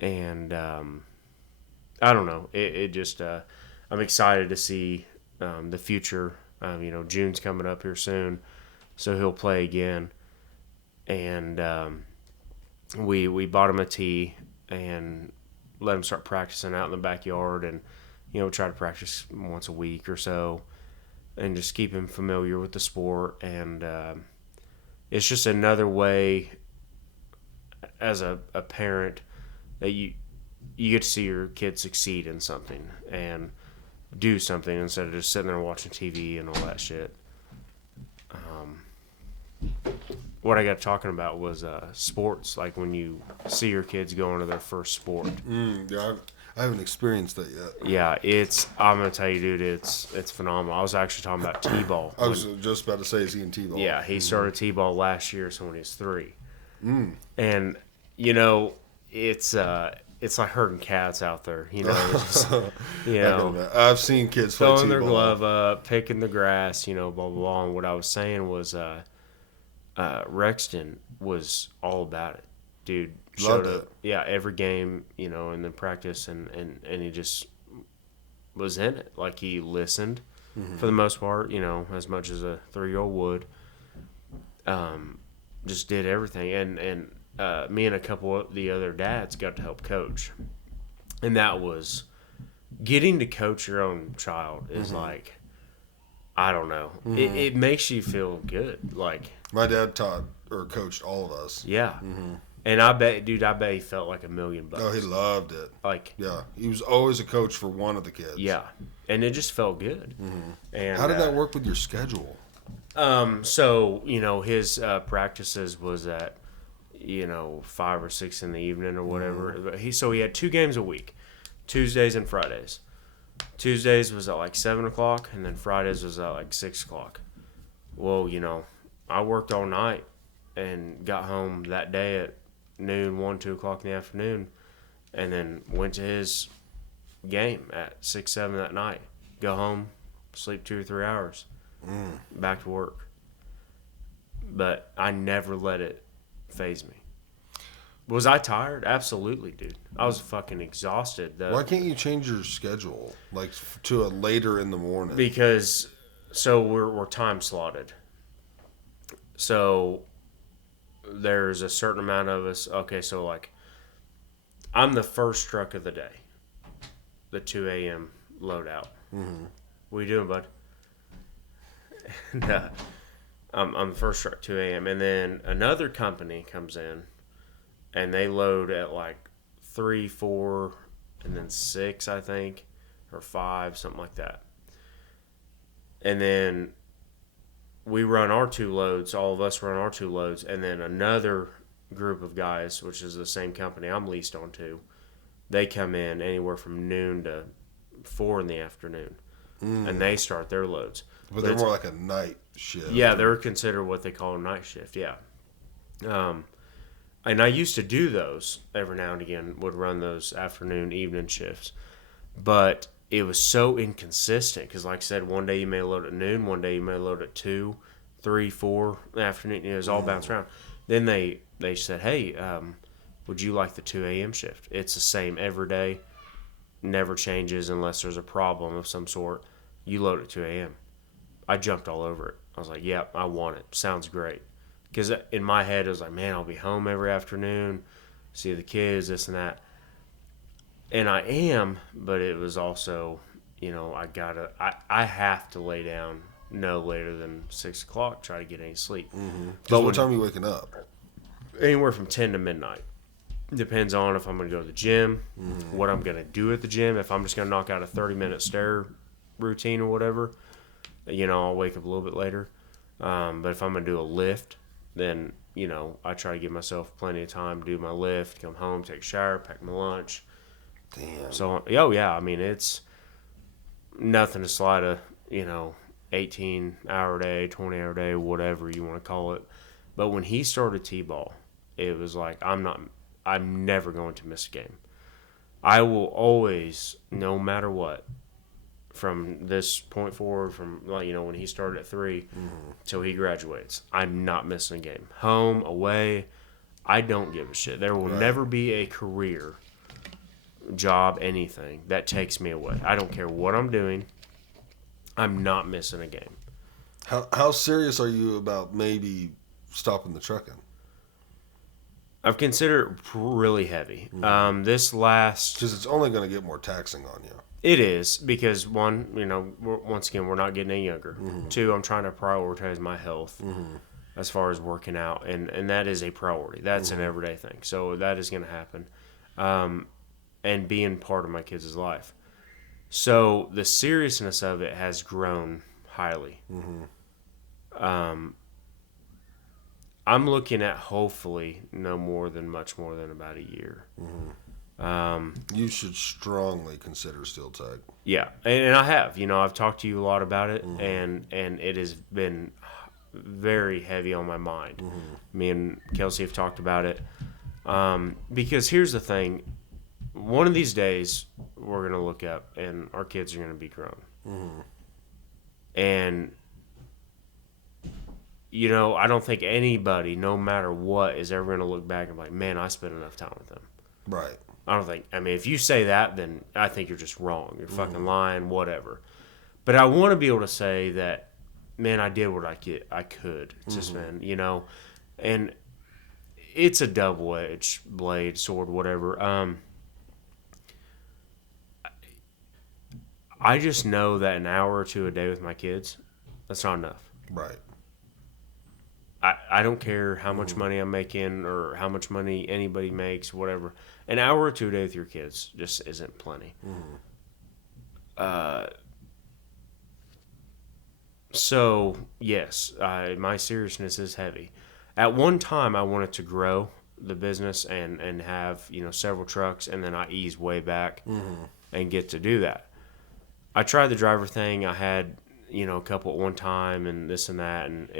And I don't know, it just, I'm excited to see the future. June's coming up here soon, so he'll play again. And we bought him a tee and let him start practicing out in the backyard, and try to practice once a week or so, and just keep him familiar with the sport. And it's just another way as a parent that you get to see your kid succeed in something and do something instead of just sitting there watching TV and all that shit. What I got talking about was sports, like when you see your kids going to their first sport. Yeah, I haven't experienced that yet. Yeah, I'm gonna tell you, dude, it's phenomenal. I was actually talking about t-ball. I was just about to say, is he in T-ball? Yeah, he started t-ball last year, so when he was 3. And it's like herding cats out there. Just, I've seen kids play throwing T-ball. their glove up, picking the grass, blah blah blah. And what I was saying was, Rexton was all about it, dude. Loved Showed up, it. yeah, every game, and then practice, and he just was in it. Like, he listened for the most part, as much as a 3-year-old would, just did everything. And me and a couple of the other dads got to help coach. And that was getting to coach your own child is like, I don't know. It makes you feel good. Like, my dad taught or coached all of us. yeah. And I bet he felt like $1 million. Oh, he loved it. Like, Yeah, he was always a coach for one of the kids. yeah. And it just felt good. And How did that work with your schedule? So, his practices was at, 5 or 6 in the evening or whatever. But he had 2 games a week, Tuesdays and Fridays. Tuesdays was at like 7 o'clock, and then Fridays was at like 6 o'clock. Well, I worked all night and got home that day at noon, 1, 2 o'clock in the afternoon, and then went to his game at 6, 7 that night. Go home, sleep 2 or 3 hours, back to work. But I never let it phase me. Was I tired? Absolutely, dude. I was fucking exhausted. Why can't you change your schedule like to a later in the morning? Because we're time slotted. So there's a certain amount of us. Okay, so like I'm the first truck of the day. The 2 a.m. loadout. What are you doing, bud? Nah. I'm the first truck 2 a.m. And then another company comes in and they load at like 3, 4, and then 6, I think, or 5, something like that. And then we run our 2 loads. All of us run our 2 loads. And then another group of guys, which is the same company I'm leased on to, they come in anywhere from noon to 4 in the afternoon. And they start their loads. But they're more like a night shift. Yeah, they're considered what they call a night shift, yeah. And I used to do those every now and again, would run those afternoon, evening shifts. But it was so inconsistent because, like I said, one day you may load at noon, one day you may load at 2, 3, 4 in the afternoon. It was all bounced around. Then they said, hey, would you like the 2 a.m. shift? It's the same every day, never changes unless there's a problem of some sort. You load at 2 a.m. I jumped all over it. I was like, yeah, I want it. Sounds great. Because in my head, it was like, man, I'll be home every afternoon, see the kids, this and that. And I am, but it was also, I have to lay down no later than 6 o'clock, try to get any sleep. But what time are you waking up? Anywhere from 10 to midnight. Depends on if I'm going to go to the gym, what I'm going to do at the gym. If I'm just going to knock out a 30-minute stair routine or whatever, I'll wake up a little bit later. But if I'm going to do a lift, then, I try to give myself plenty of time to do my lift, come home, take a shower, pack my lunch. Damn. So, yeah, I mean, it's nothing to slide a, 18-hour day, 20-hour day, whatever you want to call it. But when he started T-ball, it was like, I'm never going to miss a game. I will always, no matter what, from this point forward, from when he started at 3 till he graduates, I'm not missing a game. Home, away, I don't give a shit. There will never be a career, job, anything that takes me away. I don't care what I'm doing. I'm not missing a game. How serious are you about maybe stopping the trucking? I've considered it really heavy. This last... Because it's only going to get more taxing on you. It is, because one, once again, we're not getting any younger. 2, I'm trying to prioritize my health as far as working out, and that is a priority. That's an everyday thing. So that is going to happen, and being part of my kids' life. So the seriousness of it has grown highly. I'm looking at hopefully much more than about a year. You should strongly consider steel tag. Yeah, and I have. I've talked to you a lot about it, and it has been very heavy on my mind. Me and Kelsey have talked about it. Because here's the thing. One of these days, we're going to look up, and our kids are going to be grown. And, I don't think anybody, no matter what, is ever going to look back and be like, man, I spent enough time with them. Right. I don't think, if you say that, then I think you're just wrong. You're fucking lying, whatever. But I want to be able to say that man, I did what I could. It's just, man, you know, and it's a double-edged blade, sword, whatever. I just know that an hour or two a day with my kids, that's not enough. Right. I don't care how much money I'm making or how much money anybody makes, whatever. An hour or two a day with your kids just isn't plenty. So, yes, my seriousness is heavy. At one time, I wanted to grow the business and have, you know, several trucks, and then I ease way back and get to do that. I tried the driver thing. I had, you know, a couple at one time and this and that, and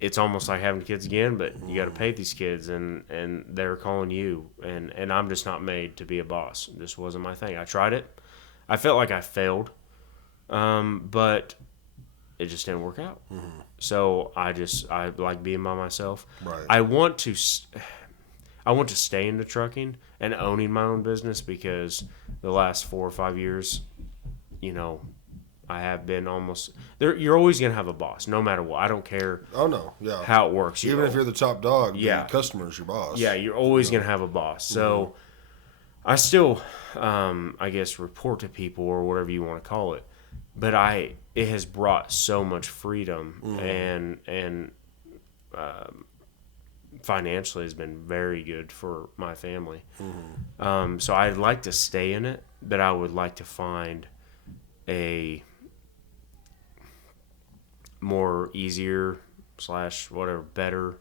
it's almost like having kids again, but you got to pay these kids, and they're calling you, and I'm just not made to be a boss. This wasn't my thing. I tried it. I felt like I failed, but it just didn't work out. So I like being by myself. Right. I want to stay into trucking and owning my own business, because the last 4 or 5 years, you know, I have been almost there. You're always gonna have a boss, no matter what. I don't care Oh no, yeah. how it works. Even if you're the top dog, Yeah. the customer's your boss. Yeah, you're always gonna have a boss. So I still, I guess, report to people or whatever you want to call it. But it has brought so much freedom and financially has been very good for my family. So I'd like to stay in it, but I would like to find a more easier / whatever, better,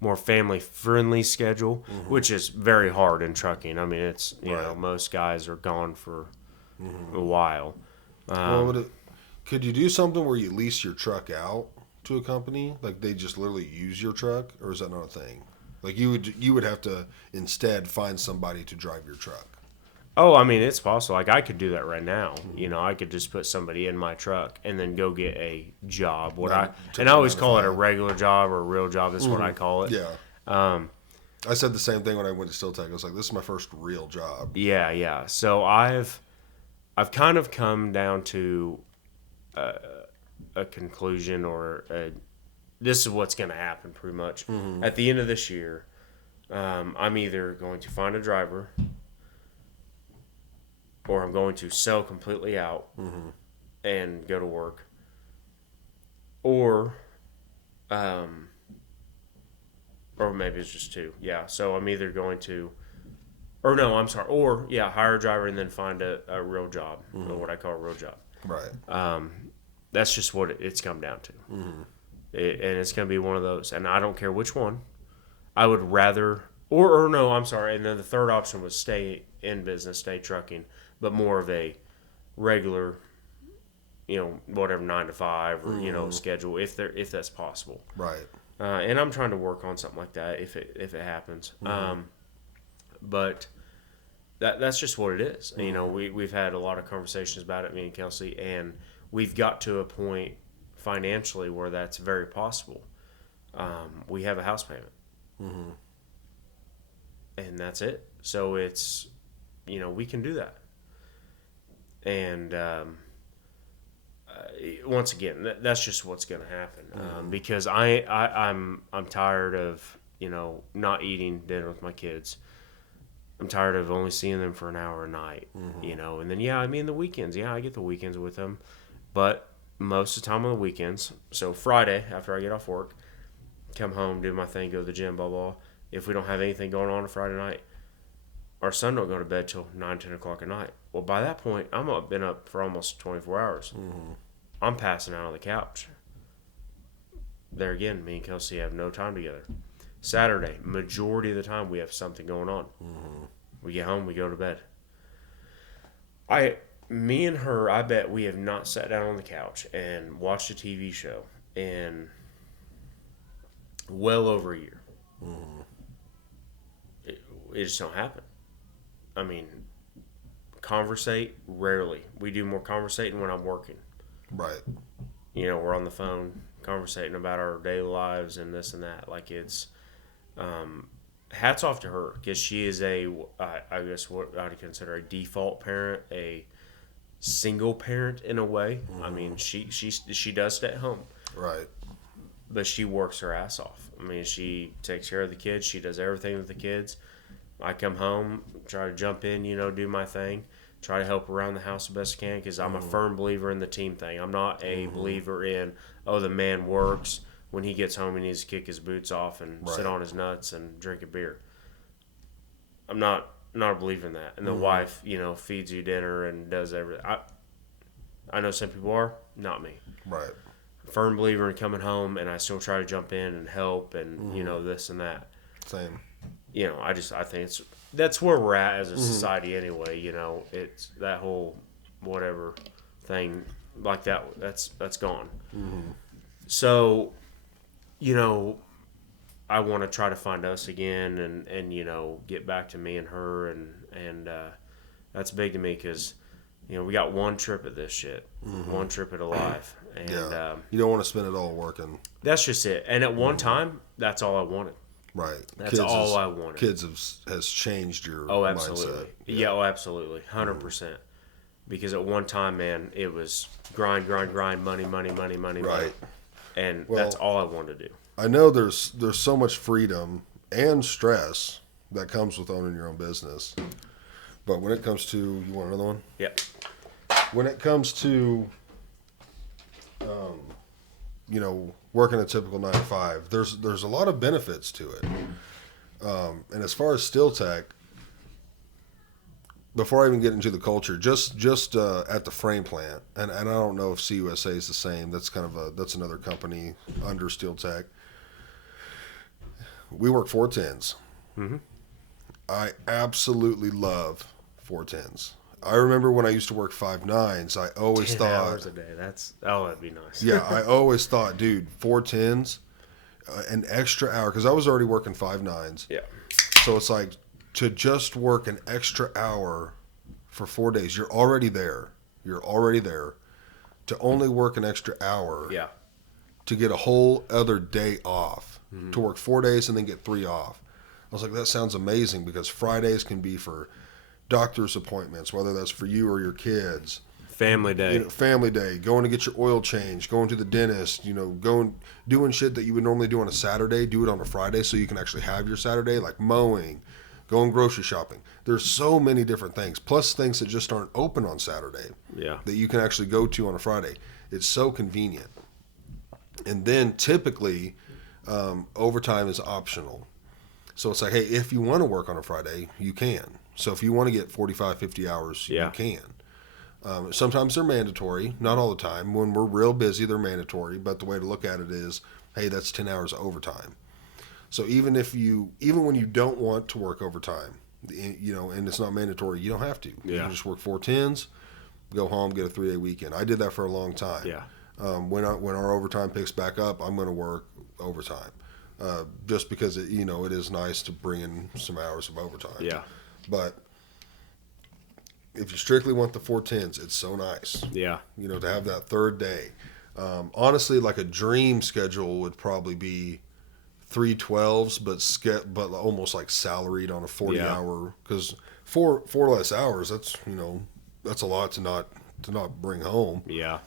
more family friendly schedule, which is very hard in trucking. I mean, it's, you know, most guys are gone for a while. Well, could you do something where you lease your truck out to a company? Like they just literally use your truck, or is that not a thing? Like you would have to instead find somebody to drive your truck. Oh, I mean, it's possible. Like, I could do that right now. You know, I could just put somebody in my truck and then go get a job. I always call it a regular job or a real job. That's what I call it. Yeah. I said the same thing when I went to Steel Tech. I was like, this is my first real job. Yeah. So I've kind of come down to a conclusion, or this is what's going to happen pretty much. At the end of this year, I'm either going to find a driver, or I'm going to sell completely out and go to work, or maybe it's just two. Yeah, so I'm either going to, hire a driver and then find a real job, or what I call a real job. Right. That's just what it's come down to. And it's going to be one of those. And I don't care which one. I would rather, and then the third option was stay in business, stay trucking, but more of a regular, you know, whatever, 9 to 5 or, you know, schedule, if that's possible. Right. And I'm trying to work on something like that if it happens. But that's just what it is. You know, we've had a lot of conversations about it, me and Kelsey, and we've got to a point financially where that's very possible. We have a house payment. And that's it. So it's, you know, we can do that. And once again, that's just what's going to happen. Because I'm tired of, you know, not eating dinner with my kids. I'm tired of only seeing them for an hour a night, you know. And then, the weekends. Yeah, I get the weekends with them. But most of the time on the weekends, so Friday, after I get off work, come home, do my thing, go to the gym, blah, blah. If we don't have anything going on Friday night, our son don't go to bed till 9, 10 o'clock at night. Well, by that point, been up for almost 24 hours. I'm passing out on the couch. There again, me and Kelsey have no time together. Saturday, majority of the time, we have something going on. We get home, we go to bed. Me and her, I bet we have not sat down on the couch and watched a TV show in well over a year. It just don't happen. I mean, conversate rarely. We do more conversating when I'm working. Right. You know, we're on the phone conversating about our daily lives and this and that. Like, it's hats off to her, because she is I guess what I'd consider a default parent, a single parent in a way. I mean, she does stay at home, Right. but she works her ass off. I mean, she takes care of the kids. She does everything with the kids. I come home, try to jump in, do my thing, try to help around the house the best I can, because I'm a firm believer in the team thing. I'm not a believer in, the man works. When he gets home, he needs to kick his boots off and sit on his nuts and drink a beer. I'm not a believer in that. And the wife, feeds you dinner and does everything. I know some people are, not me. Right. Firm believer in coming home, and I still try to jump in and help and this and that. Same. I think that's where we're at as a society anyway. It's that whole whatever thing like that's gone. So, I want to try to find us again and get back to me and her and that's big to me because we got one trip at this shit, one trip at a life, and You don't want to spend it all working. that's just it. And at one time, that's all I wanted. Right. That's all I wanted. Kids has changed your Absolutely. mindset. Yeah, absolutely. 100%. Because at one time, man, it was grind, money. Right. And Well, that's all I wanted to do. I know there's so much freedom and stress that comes with owning your own business. But when it comes to, you want another one? Yeah. When it comes to, working a typical 9 to 5, there's a lot of benefits to it. And as far as Steel Tech, before I even get into the culture, just at the frame plant, and I don't know if CUSA is the same. That's that's another company under Steel Tech. We work 410s. I absolutely love 410s. I remember when I used to work 5.9s, I always 10 thought, hours a day. That'd be nice. yeah, I always thought, dude, 410s, an extra hour, because I was already working 5.9s. Yeah. So it's like, to just work an extra hour for 4 days, you're already there. To only work an extra hour, Yeah. to get a whole other day off, to work 4 days and then get 3 off. I was like, that sounds amazing, because Fridays can be for doctor's appointments, whether that's for you or your kids. Family day. Family day, going to get your oil changed, going to the dentist, doing shit that you would normally do on a Saturday, do it on a Friday so you can actually have your Saturday, like mowing, going grocery shopping. There's so many different things, plus things that just aren't open on Saturday Yeah. that you can actually go to on a Friday. It's so convenient. And then typically, overtime is optional. So it's like, hey, if you want to work on a Friday, you can. So if you want to get 45, 50 hours, Yeah. you can. Sometimes they're mandatory, not all the time. When we're real busy, they're mandatory. But the way to look at it is, hey, that's 10 hours of overtime. So even when you don't want to work overtime, and it's not mandatory, you don't have to. You Yeah. can just work 410s, go home, get a 3-day weekend. I did that for a long time. Yeah. When our overtime picks back up, I'm going to work overtime, just because it is nice to bring in some hours of overtime. Yeah. But if you strictly want the 410s, it's so nice. Yeah. To have that third day. Honestly, like a dream schedule would probably be 3/12s, but almost like salaried on a 40-hour. Because four less hours, that's a lot to not bring home. Yeah.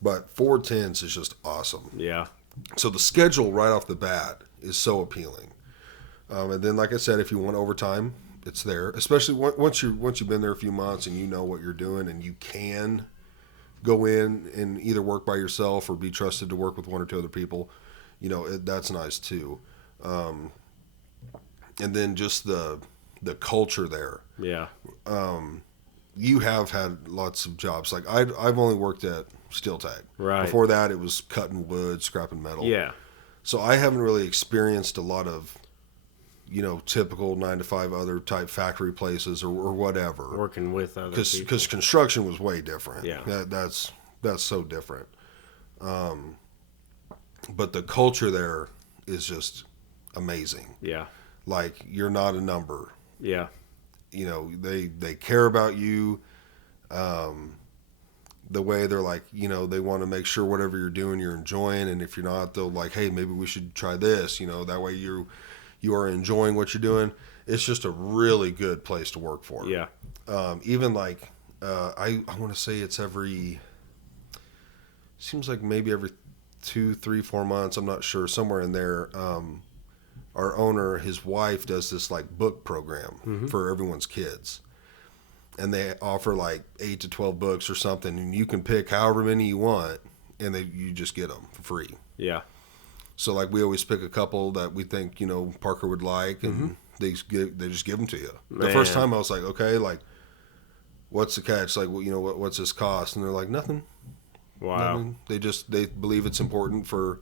But 410s is just awesome. Yeah. So the schedule right off the bat is so appealing. And then, like I said, if you want overtime, it's there. Especially once you've been there a few months and you know what you're doing, and you can go in and either work by yourself or be trusted to work with one or two other people. That's nice too. And then just the culture there. Yeah. You have had lots of jobs. Like I've only worked at Steel Tech. Right. Before that, it was cutting wood, scrapping metal. Yeah. So I haven't really experienced a lot of, typical 9 to 5 other type factory places or whatever. Working with other people. Because construction was way different. Yeah. That's so different. But the culture there is just amazing. Yeah. Like, you're not a number. Yeah. They care about you. The way they're like, they want to make sure whatever you're doing, you're enjoying. And if you're not, they'll like, hey, maybe we should try this. That way you are enjoying what you're doing. It's just a really good place to work for. Yeah. Even like I want to say it's seems like maybe every 2, 3, 4 months. I'm not sure, somewhere in there. Our owner, his wife, does this like book program for everyone's kids, and they offer like 8 to 12 books or something, and you can pick however many you want, and you just get them for free. Yeah. So like we always pick a couple that we think Parker would like, and they just give them to you. The first time I was like, okay, like what's the catch? Like, what's this cost? And they're like, nothing. Wow. Nothing. They believe it's important for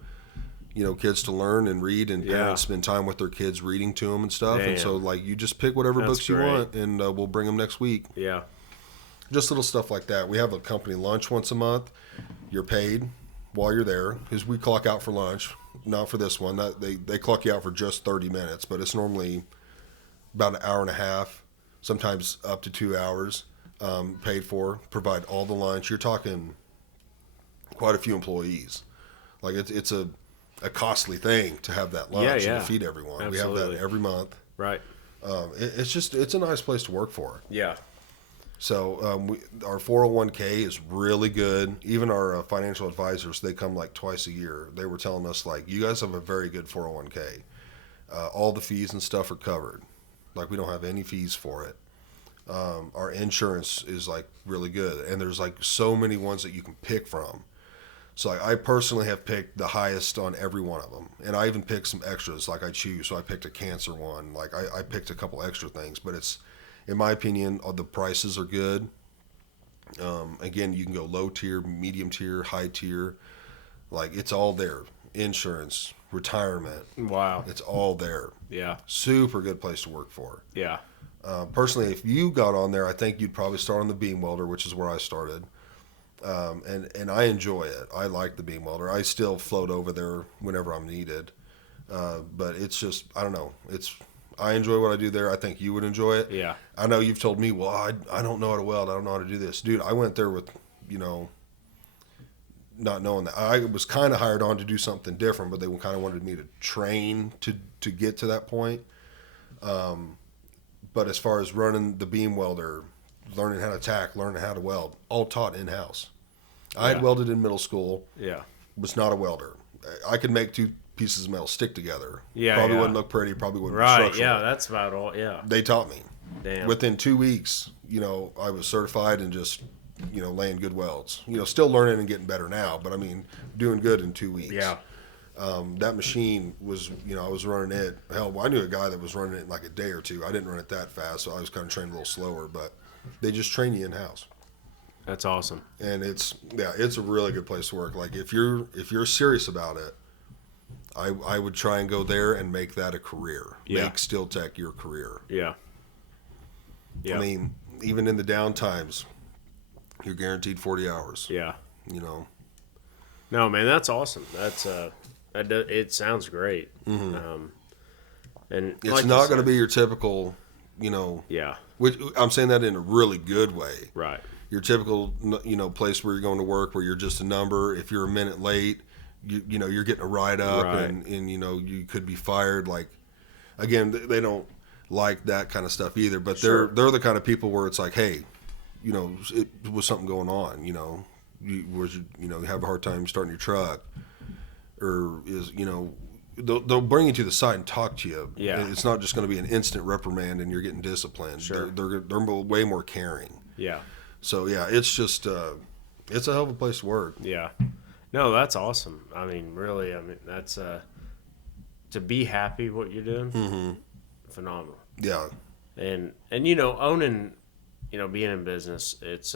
kids to learn and read, and parents spend time with their kids reading to them and stuff. Damn. And so like you just pick whatever That's books you great. want, and we'll bring them next week. Yeah. Just little stuff like that. We have a company lunch once a month. You're paid while you're there, because we clock out for lunch. Not for this one. They clock you out for just 30 minutes, but it's normally about an hour and a half, sometimes up to 2 hours, paid for. Provide all the lunch. You're talking quite a few employees. Like it's a costly thing to have that lunch and to feed everyone. Absolutely. We have that every month. Right. It's a nice place to work for. Yeah. So our 401k is really good. Even our financial advisors, they come like twice a year. They were telling us, like, you guys have a very good 401k. All the fees and stuff are covered. Like, we don't have any fees for it. Our insurance is like really good, and there's like so many ones that you can pick from. So I personally have picked the highest on every one of them, and I even picked some extras. Like I choose, so I picked a cancer one. Like I picked a couple extra things, but it's, in my opinion, the prices are good. Again, you can go low tier, medium tier, high tier. Like, it's all there. Insurance, retirement. Wow. It's all there. Yeah. Super good place to work for. Yeah. Personally, if you got on there, I think you'd probably start on the beam welder, which is where I started. And I enjoy it. I like the beam welder. I still float over there whenever I'm needed. But it's just, I don't know. I enjoy what I do there. I think you would enjoy it. Yeah. I know you've told me, well, I don't know how to weld. I don't know how to do this. Dude, I went there with, not knowing that. I was kind of hired on to do something different, but they kind of wanted me to train to get to that point. But as far as running the beam welder, learning how to tack, learning how to weld, all taught in-house. I had welded in middle school. Yeah. Was not a welder. I could make two pieces of metal stick together. Yeah, Probably yeah. wouldn't look pretty. Probably wouldn't be Right. structural. Yeah. That's about all. Yeah. They taught me. Damn. Within 2 weeks, I was certified and just, laying good welds. Still learning and getting better now, but I mean, doing good in 2 weeks. Yeah. That machine was, I was running it. Hell, I knew a guy that was running it in like a day or two. I didn't run it that fast, so I was kind of trained a little slower, but they just train you in-house. That's awesome. And it's a really good place to work. Like, if you're serious about it, I would try and go there and make that a career. Yeah. Make Steel Tech your career. Yeah. Yeah. I mean, even in the down times, you're guaranteed 40 hours. Yeah. No, man, that's awesome. That's it sounds great. Mm-hmm. And It's like not you going to said- be your typical, Yeah. which I'm saying that in a really good way. Right. Your typical, place where you're going to work where you're just a number. If you're a minute late, you're getting a write up, Right. and you could be fired. Like, again, they don't like that kind of stuff either. But Sure. they're the kind of people where it's like, hey, it was something going on. You have a hard time starting your truck, or they'll bring you to the site and talk to you. Yeah. It's not just going to be an instant reprimand and you're getting disciplined. Sure. They're way more caring. Yeah. So yeah, it's just it's a hell of a place to work. Yeah. No, that's awesome. I mean, really, that's to be happy what you're doing. Mm-hmm. Phenomenal. Yeah, And owning, being in business, it's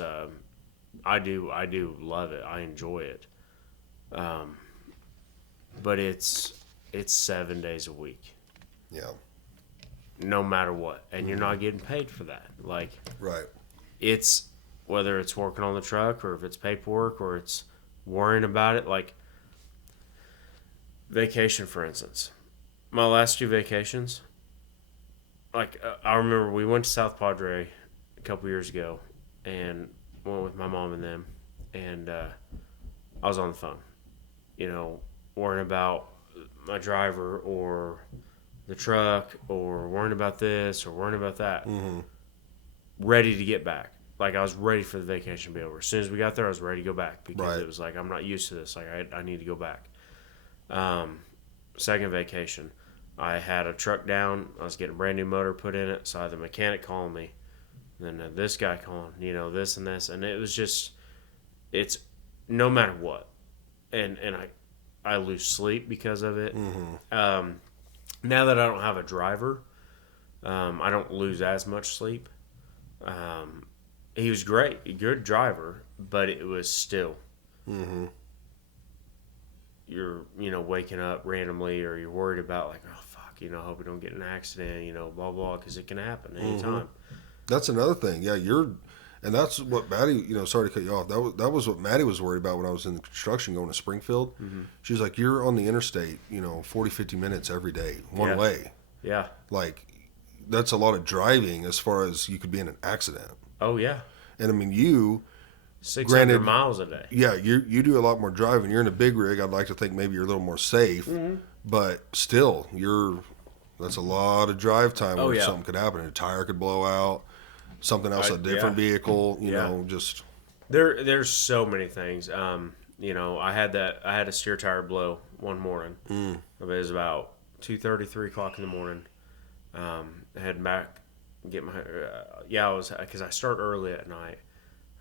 I do love it. I enjoy it. But it's 7 days a week, yeah, no matter what, and you're not getting paid for that. Like, right. it's whether it's working on the truck or if it's paperwork or it's worrying about it. Like, vacation, for instance, my last 2 vacations, like, I remember we went to South Padre a couple years ago and went with my mom and them, and I was on the phone, worrying about my driver or the truck, or worrying about this or worrying about that, ready to get back. like I was ready for the vacation to be over. As soon as we got there, I was ready to go back because Right. it was like I'm not used to this. Like I need to go back. Second vacation, I had a truck down. I was getting a brand new motor put in it, so I had the mechanic calling me, then this guy calling, this and this, and it was just, it's no matter what, and I lose sleep because of it. Now that I don't have a driver, I don't lose as much sleep. He was great, a good driver, but it was still. You're, waking up randomly, or you're worried about like, oh fuck, I hope we don't get in an accident, blah blah, because it can happen anytime. That's another thing. Yeah, and that's what Maddie. Sorry to cut you off. That was what Maddie was worried about when I was in the construction going to Springfield. She's like, you're on the interstate, 40, 50 minutes every day, one way. Yeah. Like, that's a lot of driving as far as you could be in an accident. Oh yeah. And I mean, you. 600 Granted, miles a day. Yeah, you do a lot more driving. You're in a big rig. I'd like to think maybe you're a little more safe, but still, that's a lot of drive time where something could happen. A tire could blow out, something else, a different vehicle. You know, just there's so many things. I had a steer tire blow one morning. It was about 2:30, 3 o'clock in the morning. Heading back, get my I was, because I start early at night.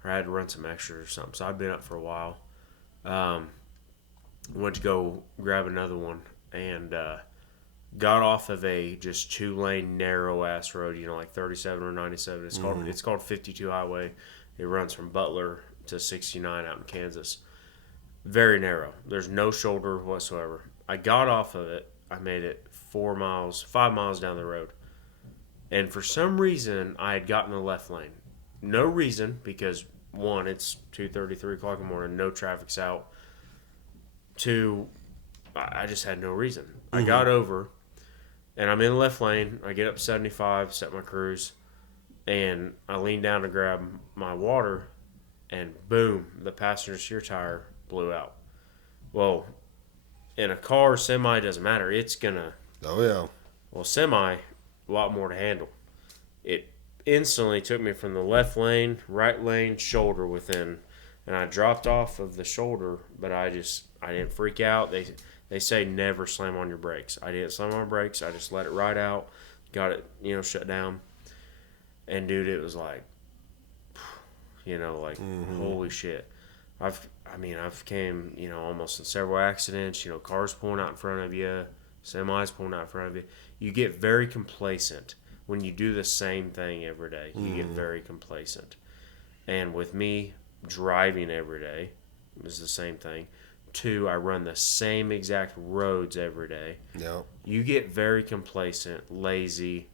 Or I had to run some extras or something. So I'd been up for a while. Went to go grab another one and got off of a just 2-lane narrow ass road, like 37 or 97. It's called 52 Highway. It runs from Butler to 69 out in Kansas. Very narrow. There's no shoulder whatsoever. I got off of it. I made it 5 miles down the road. And for some reason, I had gotten the left lane. No reason, because one, it's 2:30, 3 o'clock in the morning, no traffic's out. Two, I just had no reason. I got over, and I'm in the left lane. I get up 75, set my cruise, and I lean down to grab my water, and boom, the passenger steer tire blew out. Well, in a car, semi, doesn't matter. It's gonna. oh yeah. Well, semi, a lot more to handle. It instantly took me from the left lane, right lane, shoulder within, and I dropped off of the shoulder, but I didn't freak out. They say never slam on your brakes. I didn't slam on my brakes. I just let it ride out, got it, shut down. And dude, it was like, holy shit. I've came, almost in several accidents, cars pulling out in front of you, semis pulling out in front of you. You get very complacent. When you do the same thing every day, you get very complacent. And with me driving every day, it was the same thing. 2, I run the same exact roads every day. Yeah. You get very complacent, lazy,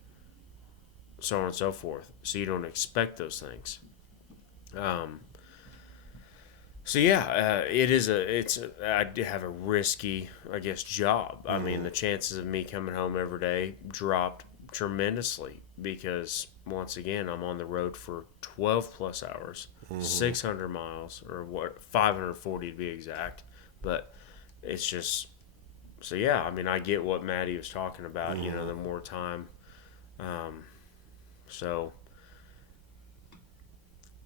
so on and so forth. So you don't expect those things. I have a risky, job. I mean, the chances of me coming home every day dropped tremendously because, once again, I'm on the road for 12 plus hours, 600 miles, or 540 to be exact. But it's just, I get what Maddie was talking about, the more time.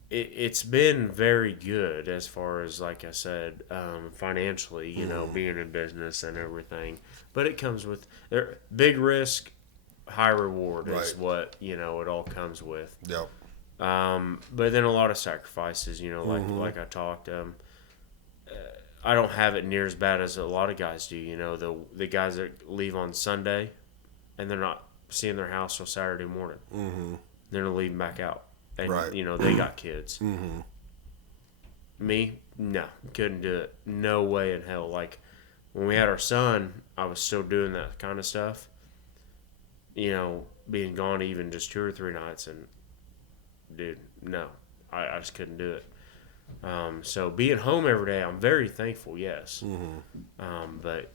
It's been very good as far as, like I said, financially, being in business and everything. But it comes with big risk, high reward is what, it all comes with. Yep. But then a lot of sacrifices, like I talked. I don't have it near as bad as a lot of guys do. The guys that leave on Sunday and they're not seeing their house till Saturday morning. They're going to leave them back out. And, they got kids. Me, no, couldn't do it. No way in hell. Like, when we had our son, I was still doing that kind of stuff. Being gone even just 2 or 3 nights, and dude, no, I just couldn't do it. So being home every day, I'm very thankful, yes. But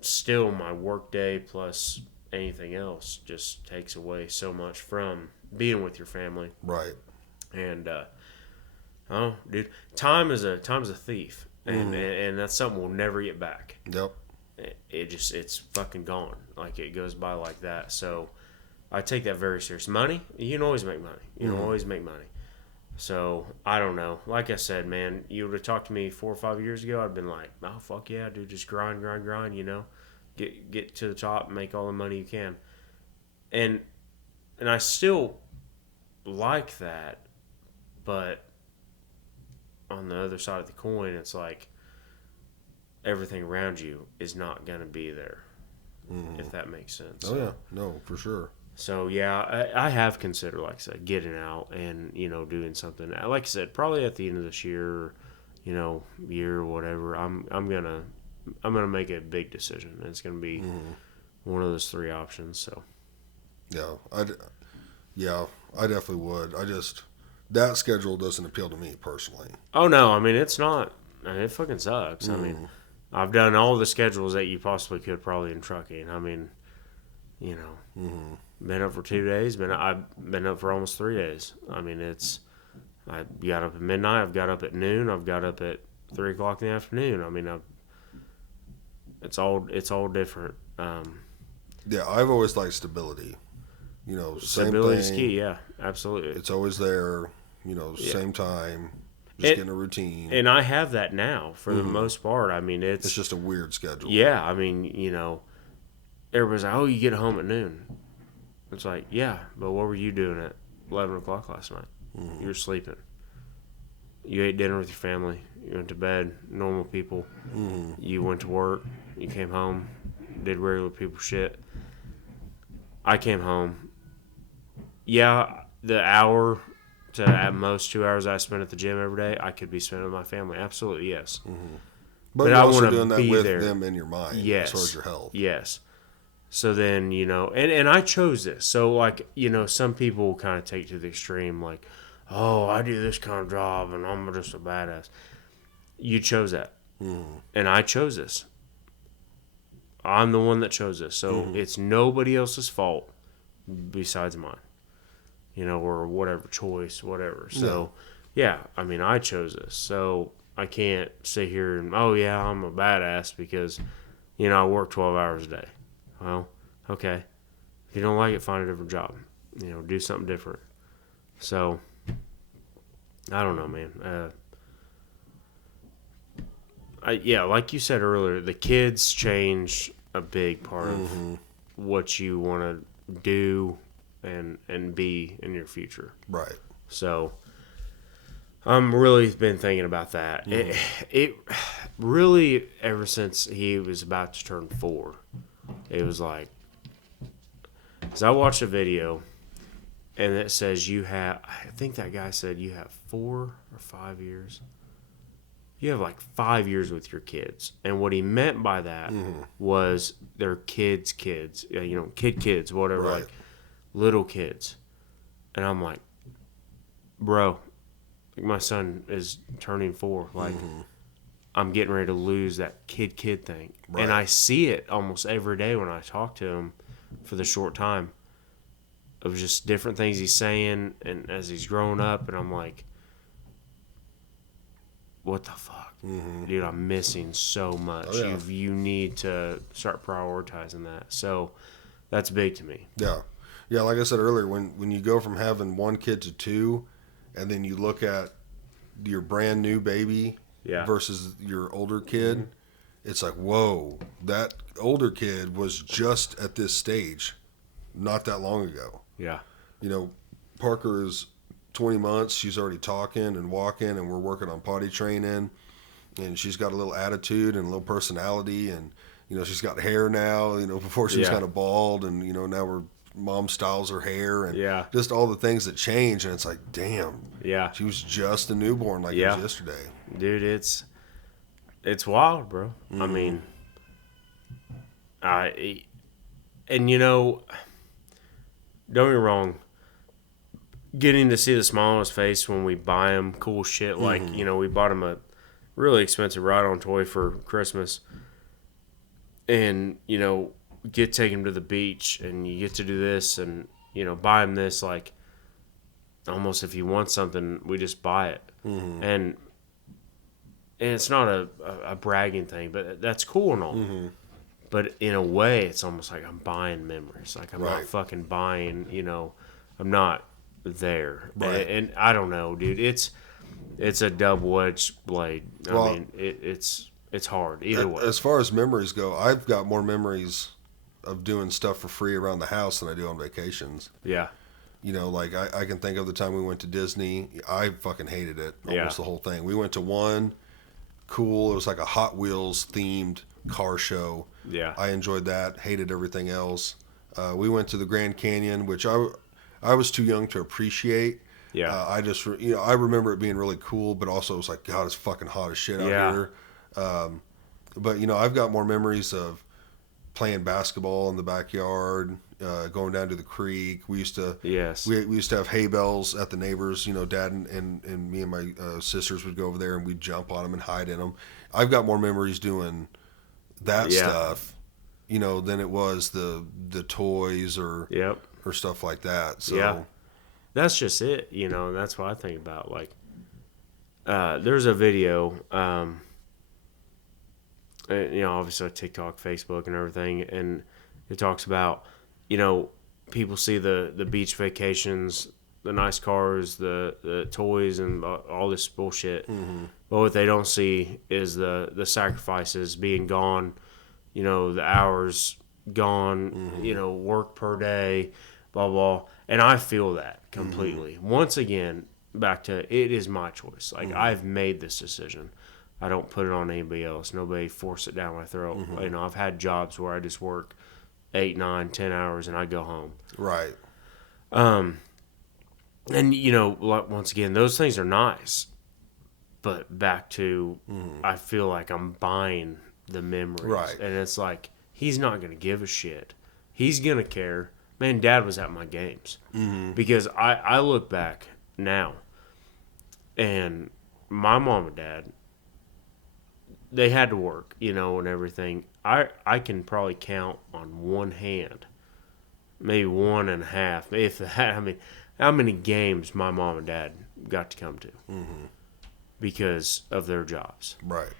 still, my work day plus anything else just takes away so much from being with your family. Right. And dude, time is a thief, and that's something we'll never get back. Yep. It's fucking gone. Like, it goes by like that. So I take that very serious. Money, you can always make money. You can always make money. So I don't know. Like I said, man, you would have talked to me 4 or 5 years ago. I'd been like, oh fuck yeah, dude, just grind. You know, get to the top, and make all the money you can. And I still like that, but on the other side of the coin, it's like everything around you is not gonna be there. If that makes sense. Oh yeah, no, for sure. So yeah, I have considered, like I said, getting out and doing something. Like I said, probably at the end of this year, year or whatever. I'm gonna make a big decision. And it's gonna be one of those 3 options. So Yeah, I definitely would. That schedule doesn't appeal to me personally. oh no, I mean it's not. I mean, it fucking sucks. I mean, I've done all the schedules that you possibly could probably in trucking. I mean, been up for 2 days. I've been up for almost 3 days. I mean, I got up at midnight. I've got up at noon. I've got up at 3 o'clock in the afternoon. I mean, it's all different. Yeah, I've always liked stability. Same Stability's thing. key. Yeah, absolutely. It's always there. Same time. Just getting a routine. And I have that now for the most part. I mean, It's just a weird schedule. yeah. I mean, everybody's like, "Oh, you get home at noon." It's like, yeah, but what were you doing at 11 o'clock last night? You were sleeping. You ate dinner with your family. You went to bed. Normal people. You went to work. You came home. Did regular people shit. I came home. Yeah, the hour to at most 2 hours I spend at the gym every day, I could be spending with my family. Absolutely, yes. But But you're I also wanna doing that be with there. them in your mind Yes. as far as your health. Yes. So then, and I chose this. So, like, some people kind of take to the extreme, like, oh, I do this kind of job and I'm just a badass. You chose that. And I chose this. I'm the one that chose this. So it's nobody else's fault besides mine. Or whatever choice, whatever. So, yeah, I mean, I chose this. So I can't sit here and, oh, yeah, I'm a badass because, I work 12 hours a day. Well, okay. If you don't like it, find a different job. Do something different. So, I don't know, man. Like you said earlier, the kids change a big part of what you want to do and be in your future. Right. So, I'm really been thinking about that. It really, ever since he was about to turn 4, it was like, because I watched a video and it says I think that guy said you have 4 or 5 years. You have like 5 years with your kids. And what he meant by that was their kids, kids, whatever, Right. like little kids. And I'm like, bro, my son is turning 4. Like, I'm getting ready to lose that kid thing. Right. And I see it almost every day when I talk to him for the short time of just different things he's saying and as he's growing up. And I'm like, what the fuck? Dude, I'm missing so much. Oh, yeah. You need to start prioritizing that. So that's big to me. Yeah. Yeah, like I said earlier, when you go from having 1 kid to 2, and then you look at your brand new baby versus your older kid, it's like, whoa, that older kid was just at this stage not that long ago. Yeah. Parker is 20 months. She's already talking and walking, and we're working on potty training, and she's got a little attitude and a little personality, and she's got hair now. Before she was kind of bald, and now mom styles her hair, and just all the things that change, and it's like, damn, she was just a newborn like it was yesterday. Dude, it's wild, bro. I mean, don't get me wrong, getting to see the smile on his face when we buy him cool shit, like, we bought him a really expensive ride-on toy for Christmas, and, take him to the beach, and you get to do this, and, buy him this, like, almost if he wants something, we just buy it. And it's not a bragging thing, but that's cool and all. But in a way, it's almost like I'm buying memories. Like I'm not Right. fucking buying, I'm not there. Right. And I don't know, dude. It's a double-edged blade. Well, I mean, it's hard either way. As far as memories go, I've got more memories of doing stuff for free around the house than I do on vacations. Yeah. Like I can think of the time we went to Disney. I fucking hated it, almost Yeah. the whole thing. We went to one cool, it was like a Hot Wheels themed car show. Yeah. I enjoyed that, hated everything else. We went to the Grand Canyon, which I was too young to appreciate. Yeah. I remember it being really cool, but also it was like, God, it's fucking hot as shit out Yeah. here. But I've got more memories of playing basketball in the backyard, going down to the creek. We used to Yes. we used to have hay bales at the neighbors. Dad and me and my sisters would go over there and we'd jump on them and hide in them. I've got more memories doing that Yeah. stuff, than it was the toys or Yep. stuff like that. So Yeah. That's just it, and that's what I think about. Like, there's a video, obviously TikTok, Facebook, and everything, and it talks about, people see the beach vacations, the nice cars, the toys, and all this bullshit. Mm-hmm. But what they don't see is the sacrifices being gone, the hours gone, Mm-hmm. work per day, blah, blah. And I feel that completely. Mm-hmm. Once again, back to it is my choice. Like, I've made this decision. I don't put it on anybody else. Nobody force it down my throat. Mm-hmm. I've had jobs where I just work 8, 9, 10 hours and I go home. right. And, like, once again, those things are nice. But back to, I feel like I'm buying the memories. Right. And it's like, he's not going to give a shit. He's going to care. Man, Dad was at my games. Because I look back now, and my mom and dad, they had to work, and everything. I can probably count on one hand, maybe one and a half, if that. I mean, how many games my mom and dad got to come to because of their jobs. Right.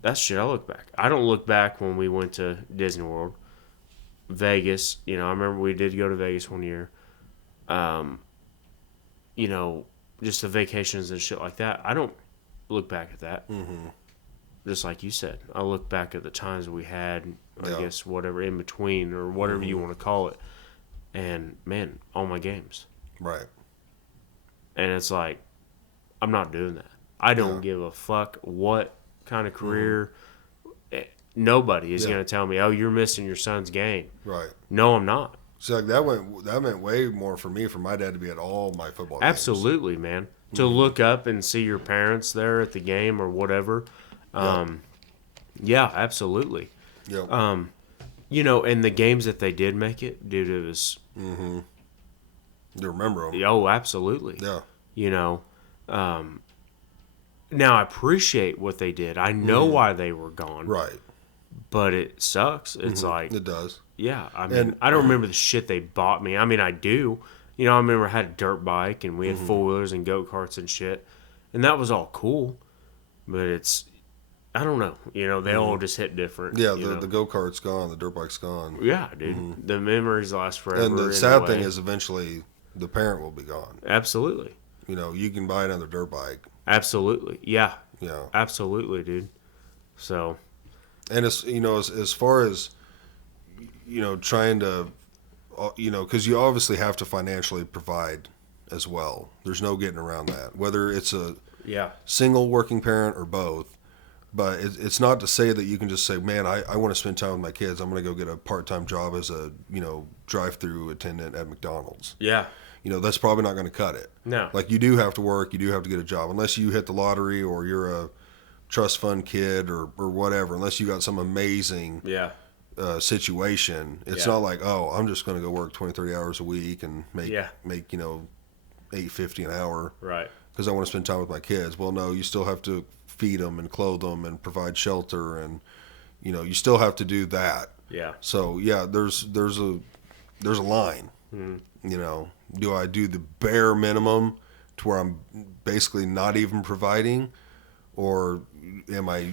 That's shit I look back. I don't look back when we went to Disney World, Vegas. I remember we did go to Vegas one year. Just the vacations and shit like that. I don't look back at that. Just like you said, I look back at the times we had, I Yeah. guess, whatever in between or whatever you want to call it. And man, all my games. Right. And it's like, I'm not doing that. I don't Yeah. give a fuck what kind of career. Nobody is Yeah. going to tell me, oh, you're missing your son's game. Right. No, I'm not. So like that meant way more for me for my dad to be at all my football games. Absolutely, man. To look up and see your parents there at the game or whatever. Yeah, absolutely. Yep. And the games that they did make it, dude, it was, You remember them. oh, absolutely. Yeah. Now I appreciate what they did. I know why they were gone. Right. But it sucks. It's like, It does. yeah, I mean, And- I don't remember the shit they bought me. I mean, I do. I remember I had a dirt bike and we had four-wheelers and go-karts and shit. And that was all cool. But it's, I don't know. They all just hit different. Yeah, you know? the go-kart's gone, the dirt bike's gone. Yeah, dude. The memories last forever. And the in a sad thing way. is eventually the parent will be gone. Absolutely. You can buy another dirt bike. Absolutely. Yeah. Yeah. Absolutely, dude. So, And it's as far as trying to because you obviously have to financially provide as well. There's no getting around that. Whether it's a yeah. single working parent or both. But it's not to say that you can just say, man, I want to spend time with my kids. I'm going to go get a part-time job as a drive-through attendant at McDonald's. Yeah. That's probably not going to cut it. No. Like, you do have to work. You do have to get a job. Unless you hit the lottery or you're a trust fund kid or whatever. Unless you got some amazing Yeah. situation. It's Yeah. not like, oh, I'm just going to go work 20, 30 hours a week and make Yeah. $8.50 an hour Right. because I want to spend time with my kids. Well, no, you still have to feed them and clothe them and provide shelter, and you still have to do that. Yeah. So yeah, there's a line. Do I do the bare minimum to where I'm basically not even providing, or am I,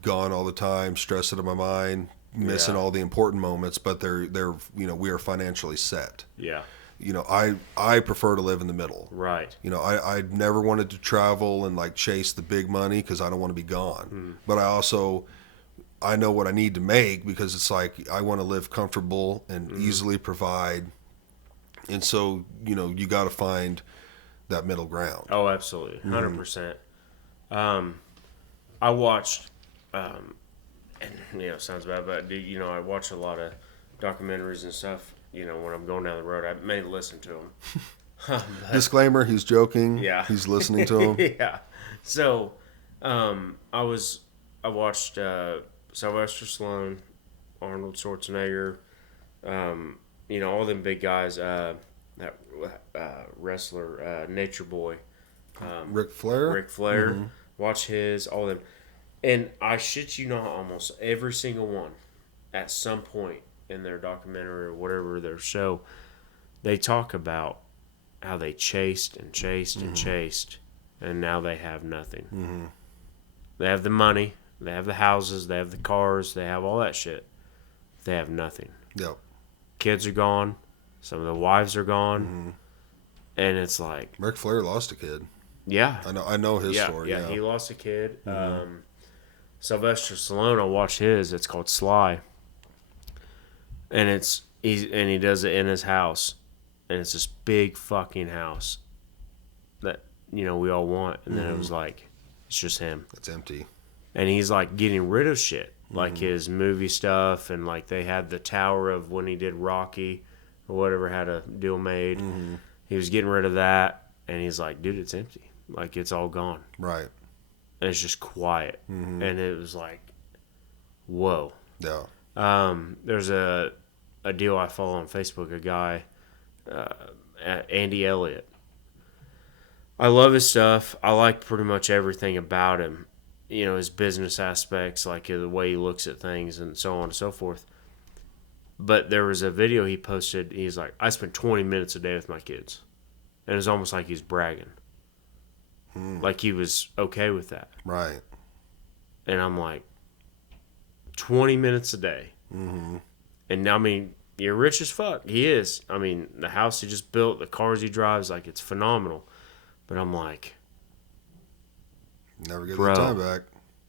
gone all the time, stressed out of my mind, missing Yeah. all the important moments, but they're we are financially set. Yeah. I prefer to live in the middle. Right. I never wanted to travel and like chase the big money because I don't want to be gone. But I know what I need to make because it's like I want to live comfortable and easily provide. And so, you got to find that middle ground. Oh, absolutely. 100%. I watched, and it sounds bad, but I watch a lot of documentaries and stuff. When I'm going down the road, I may listen to them. Disclaimer: he's joking. Yeah. He's listening to him. Yeah. So, I watched Sylvester Stallone, Arnold Schwarzenegger, all them big guys. That wrestler, Nature Boy, Ric Flair. Ric Flair. Watch his, all them, and I shit you not, almost every single one, at some point in their documentary or whatever their show, they talk about how they chased and chased and chased, and now they have nothing. They have the money, they have the houses, they have the cars, they have all that shit. They have nothing. Yep. Kids are gone. Some of the wives are gone. And it's like, Ric Flair lost a kid. yeah. I know his story. Yeah, he lost a kid. Sylvester Stallone, I watched his. It's called Sly, and he does it in his house, and it's this big fucking house that we all want. And then it was like, it's just him, It's empty. and he's like getting rid of shit, like his movie stuff, and like they had the tower of when he did Rocky or whatever, had a deal made. He was getting rid of that, and he's like, dude, it's empty. Like, it's all gone. Right. And it's just quiet. And it was like, whoa. Yeah. There's a deal I follow on Facebook, a guy, Andy Elliott. I love his stuff. I like pretty much everything about him. His business aspects, like the way he looks at things and so on and so forth. But there was a video he posted. He's like, I spend 20 minutes a day with my kids. And it was almost like he's bragging. Like he was okay with that. Right. And I'm like, 20 minutes a day. And I mean, you're rich as fuck. He is. I mean, the house he just built, the cars he drives, like, it's phenomenal. But I'm like, Never get Bro. the time back.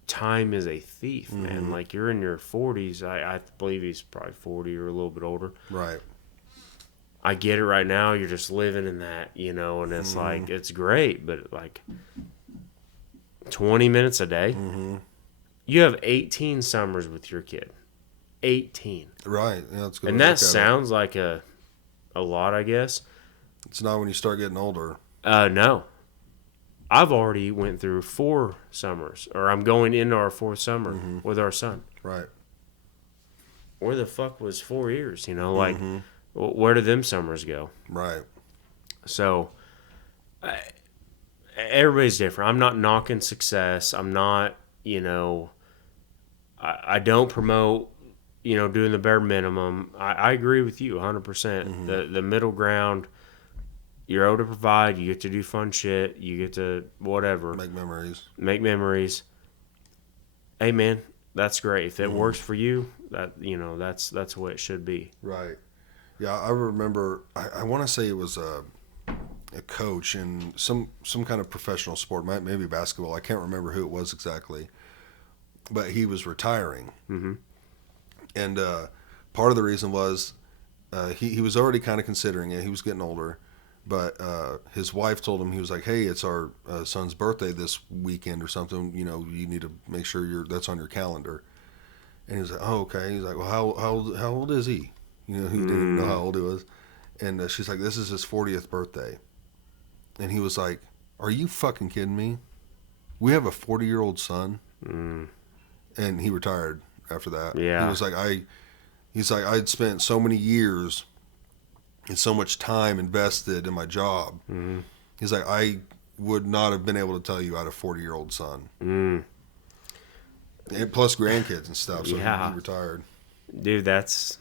time is a thief, man. Like, you're in your 40s. I believe he's probably 40 or a little bit older. Right. I get it right now. You're just living in that, and it's like, it's great, but like 20 minutes a day. You have 18 summers with your kid. 18. Right. Yeah, that's good. And that sounds like a lot, I guess. It's not when you start getting older. No. I've already went through 4 summers, or I'm going into our 4th summer with our son. Right. Where the fuck was 4 years? Like, where did them summers go? Right. So, everybody's different. I'm not knocking success. I'm not, I don't promote, doing the bare minimum. I agree with you 100%. The middle ground, you're able to provide, you get to do fun shit, you get to whatever. Make memories. Hey, man, that's great. If it works for you, that's the way it should be. Right. Yeah, I remember. I want to say it was a coach in some kind of professional sport, maybe basketball. I can't remember who it was exactly, but he was retiring, and part of the reason was he was already kind of considering it. He was getting older, but his wife told him, he was like, "Hey, it's our son's birthday this weekend or something. You need to make sure that's on your calendar." And he was like, "Oh, okay." He's like, "Well, how old is he?" He didn't even know how old he was. And she's like, "This is his 40th birthday." And he was like, "Are you fucking kidding me? We have a 40-year-old son." And he retired after that. Yeah. He was like, I'd spent so many years and so much time invested in my job. He's like, I would not have been able to tell you I had a 40-year-old son. And plus grandkids and stuff. So Yeah. he retired. Dude, that's...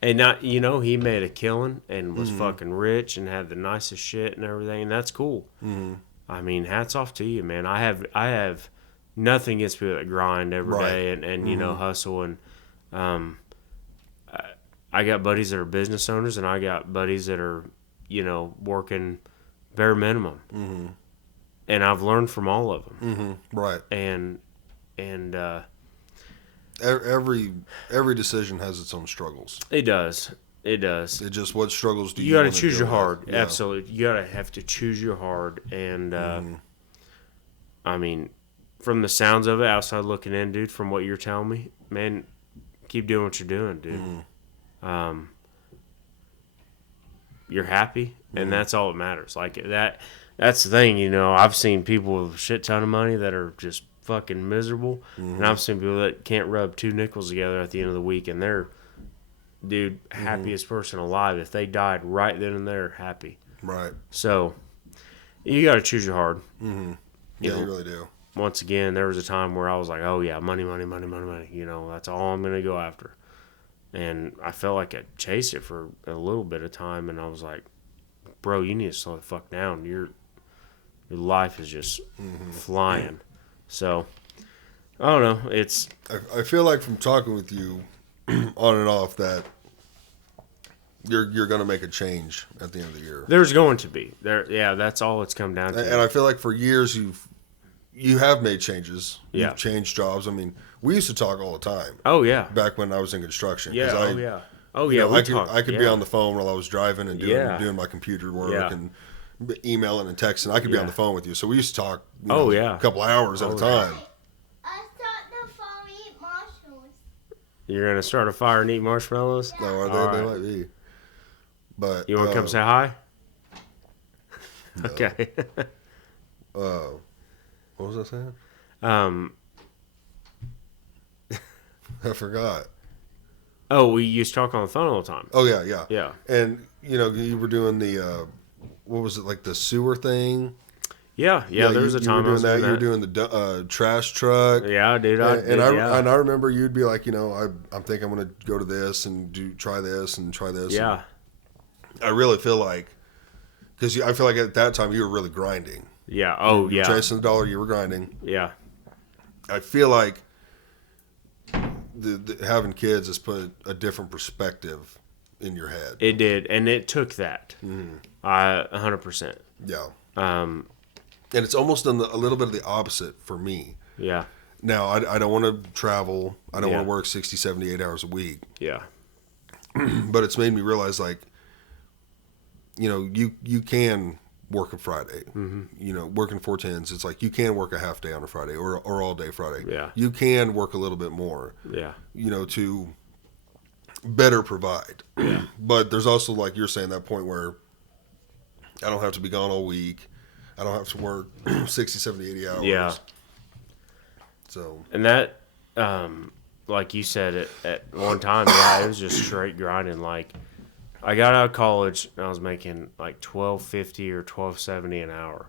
And not, he made a killing and was fucking rich and had the nicest shit and everything, and that's cool. I mean, hats off to you, man. I have nothing against people that grind every day and you know, hustle. And I got buddies that are business owners, and I got buddies that are, you know, working bare minimum. And I've learned from all of them. Right. And Every decision has its own struggles. it does. It does. It just, what struggles do you You got to wanna choose deal your with? hard. Yeah. Absolutely. You got to have to choose your hard. And, I mean, from the sounds of it, outside looking in, dude, from what you're telling me, man, keep doing what you're doing, dude. You're happy, and that's all that matters. Like, that's the thing, you know. I've seen people with a shit ton of money that are just fucking miserable, and I've seen people that can't rub two nickels together at the end of the week, and they're, dude, happiest person alive. If they died right then and there, happy. Right. So, you got to choose your hard. Yeah, You know, you really do. once again, there was a time where I was like, oh, yeah, money, money, money, money, money. You know, that's all I'm going to go after. And I felt like I chased it for a little bit of time, and I was like, bro, you need to slow the fuck down. Your life is just flying. So, I don't know. It's I feel like from talking with you on and off that you're going to make a change at the end of the year. there's going to be there. Yeah, that's all it's come down to. And I feel like for years you have made changes. Yeah. You've changed jobs. I mean, we used to talk all the time Oh yeah, back when I was in construction. 'cause yeah. I, Oh yeah. Oh you yeah. know, we I could talk, I could yeah. be on the phone while I was driving and doing Yeah. my computer work Yeah. and emailing and texting. I could be Yeah. on the phone with you. So we used to talk. Oh, yeah. a couple hours at a Oh, time. I thought the phone eat marshmallows. You're gonna start a fire and eat marshmallows. No, All they right. might be. But You want to come say hi? Okay. what was I saying? I forgot. Oh, we used to talk on the phone all the time. Oh yeah, yeah, Yeah. And you were doing the what was it, like the sewer thing? Yeah. Yeah. There was a time I you were was doing that. doing You were that. doing the trash truck. Yeah, dude. I And I yeah. remember you'd be like, I'm thinking I'm going to go to this and try this and try this. Yeah. And I really feel like, because I feel like at that time you were really grinding. Yeah. Oh, You were yeah. chasing the dollar, you were grinding. Yeah. I feel like the having kids has put a different perspective in your head. It did, and it took that. Mm-hmm. 100%. Yeah. Um. And it's almost done a little bit of the opposite for me. Yeah. Now, I don't want to travel. I don't Yeah. want to work 60, 78 hours a week. Yeah. But it's made me realize, like, you can work a Friday. Mm-hmm. Working 410s, it's like you can work a half day on a Friday or all day Friday. Yeah. You can work a little bit more, Yeah. to better provide. Yeah. But there's also, like you're saying, that point where I don't have to be gone all week. I don't have to work 60, 70, 80 hours. Yeah. So, And that, like you said, at one time, yeah, it was just straight grinding. Like, I got out of college and I was making like $12.50 or $12.70 an hour,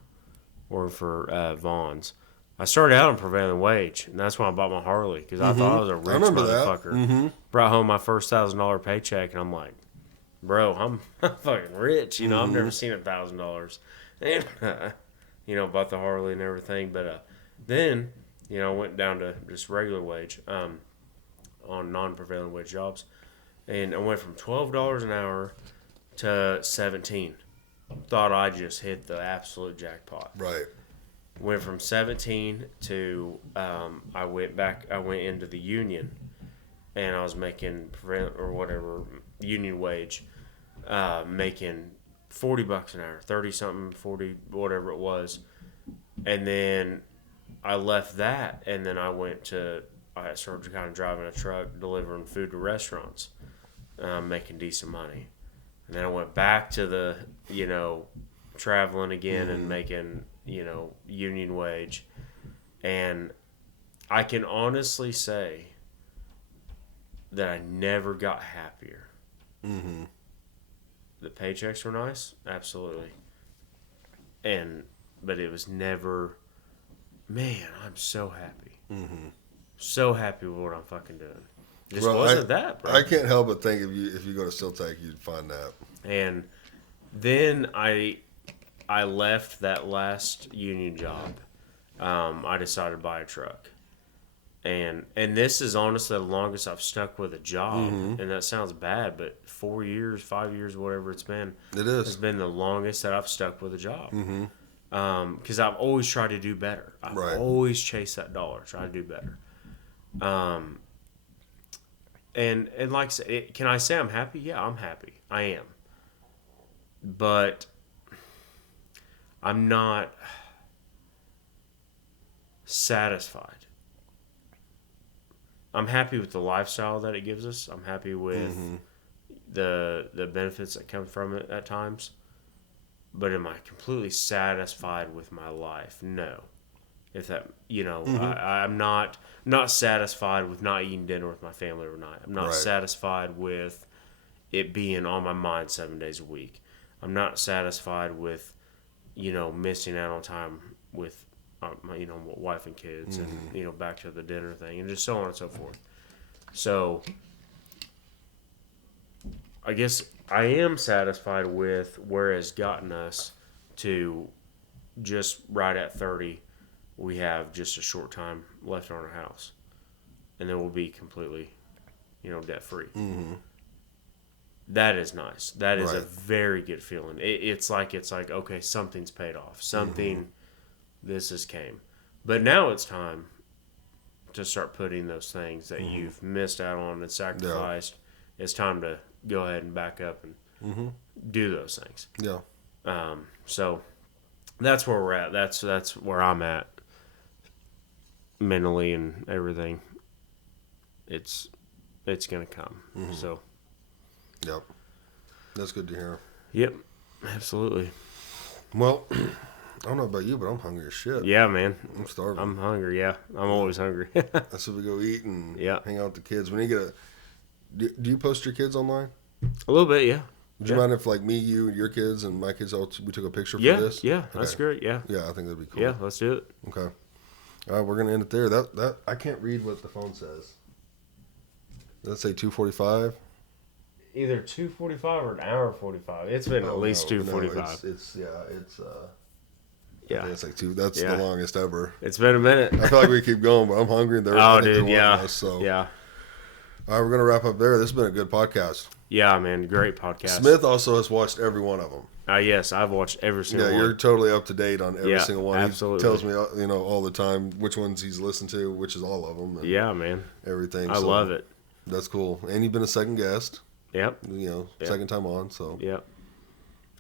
working for Vaughn's. I started out on prevailing wage, and that's when I bought my Harley because I thought I was a rich remember that. motherfucker. Brought home my first $1,000 paycheck, and I'm like, bro, I'm fucking rich. I've never seen $1,000, and bought the Harley and everything. But then, went down to just regular wage on non-prevailing wage jobs, and I went from $12 an hour to $17. Thought I just hit the absolute jackpot. right. Went from 17 to I went into the union, and I was making union wage, making $40 an hour, 30 something, 40, whatever it was, and then I left that, and then I started kind of driving a truck, delivering food to restaurants, making decent money, and then I went back to the traveling again and making union wage, and I can honestly say that I never got happier. Mm-hmm. The paychecks were nice, absolutely, but it was never, man, I'm so happy. Mm-hmm. So happy with what I'm fucking doing. Just Well, wasn't that, bro. I can't help but think if you go to Steel Tank, you'd find that. And then I I left that last union job, I decided to buy a truck. And this is honestly the longest I've stuck with a job. Mm-hmm. And that sounds bad, but 4 years, 5 years, whatever it's been, It has is. been the longest that I've stuck with a job. Mm-hmm. Because I've always tried to do better. I've Right. always chased that dollar, try to do better. And like I said, can I say I'm happy? Yeah, I'm happy. I am. But I'm not satisfied. I'm happy with the lifestyle that it gives us. I'm happy with the benefits that come from it at times. But am I completely satisfied with my life? No. If that, I'm not satisfied with not eating dinner with my family every night. I'm not Right. satisfied with it being on my mind 7 days a week. I'm not satisfied with, missing out on time with, my wife and kids, and back to the dinner thing, and just so on and so forth. So, I guess I am satisfied with where it's gotten us to just right at 30. We have just a short time left on our house, and then we'll be completely, debt free. Mm-hmm. That is nice. That is a Right. very good feeling. It's like okay, something's paid off. Something, this has came, but now it's time to start putting those things that you've missed out on and sacrificed. It's time to go ahead and back up and do those things. Yeah. So that's where we're at. That's where I'm at mentally and everything. It's gonna come. So Yep. That's good to hear. yep, absolutely. Well, I don't know about you, but I'm hungry as shit. Yeah, man. I'm starving. I'm hungry. Yeah, I'm always hungry. That's what we go eat and Yeah. hang out with the kids. When you get do you post your kids online? A little bit, yeah. Would you Yeah. mind if like me, you, and your kids and my kids we took a picture for Yeah, this? yeah, that's Okay. great. Yeah, Yeah, I think that'd be cool. yeah, let's do it. Okay. All right, we're gonna end it there. That I can't read what the phone says. Does that say 2:45? Either 2:45 or an hour 45. It's been at least 2:45. It's I Yeah, think it's like two. That's Yeah. the longest ever. it's been a minute. I feel like we keep going, but I'm hungry and they're. I Oh, think they're dude, wanting yeah, us, so yeah, all right, we're gonna wrap up there. This has been a good podcast. yeah, man. Great podcast. Smith also has watched every one of them. Yes, I've watched every single Yeah, one. you're totally up to date on every Yeah, single one. absolutely. He tells me, all the time which ones he's listened to, which is all of them. And Yeah, man. everything. I So love it. That's cool. And you've been a second guest. Yep, Yeah. Second time on. So yep.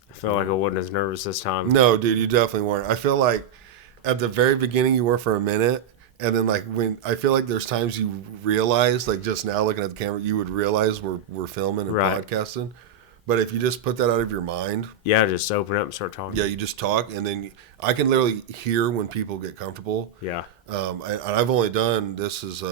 I feel like I wasn't as nervous this time. no, dude, you definitely weren't. I feel like at the very beginning you were for a minute, and then like when I feel like there's times you realize, like just now looking at the camera, you would realize we're filming and Right. podcasting. But if you just put that out of your mind, Yeah, just open up and start talking. yeah, you just talk, and then I can literally hear when people get comfortable. Yeah. And I've only done this is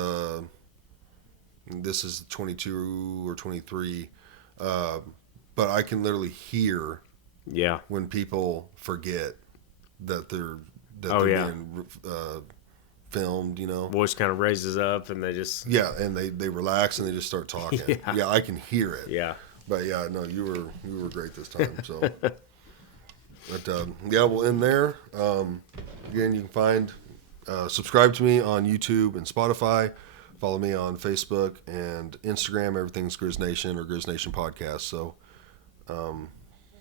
22 or 23, but I can literally hear Yeah. when people forget that they're Oh, yeah. being filmed. Voice kind of raises up and they just, Yeah, and they relax and they just start talking. Yeah. Yeah, I can hear it. yeah. But yeah, no, you were great this time. So, but yeah, we'll end there. Again, you can find subscribe to me on YouTube and Spotify. Follow me on Facebook and Instagram. Everything's Grizz Nation or Grizz Nation Podcast. So,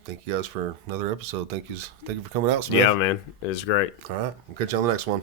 thank you guys for another episode. Thank you for coming out, Smith. Yeah, man. It was great. All right, we'll catch you on the next one.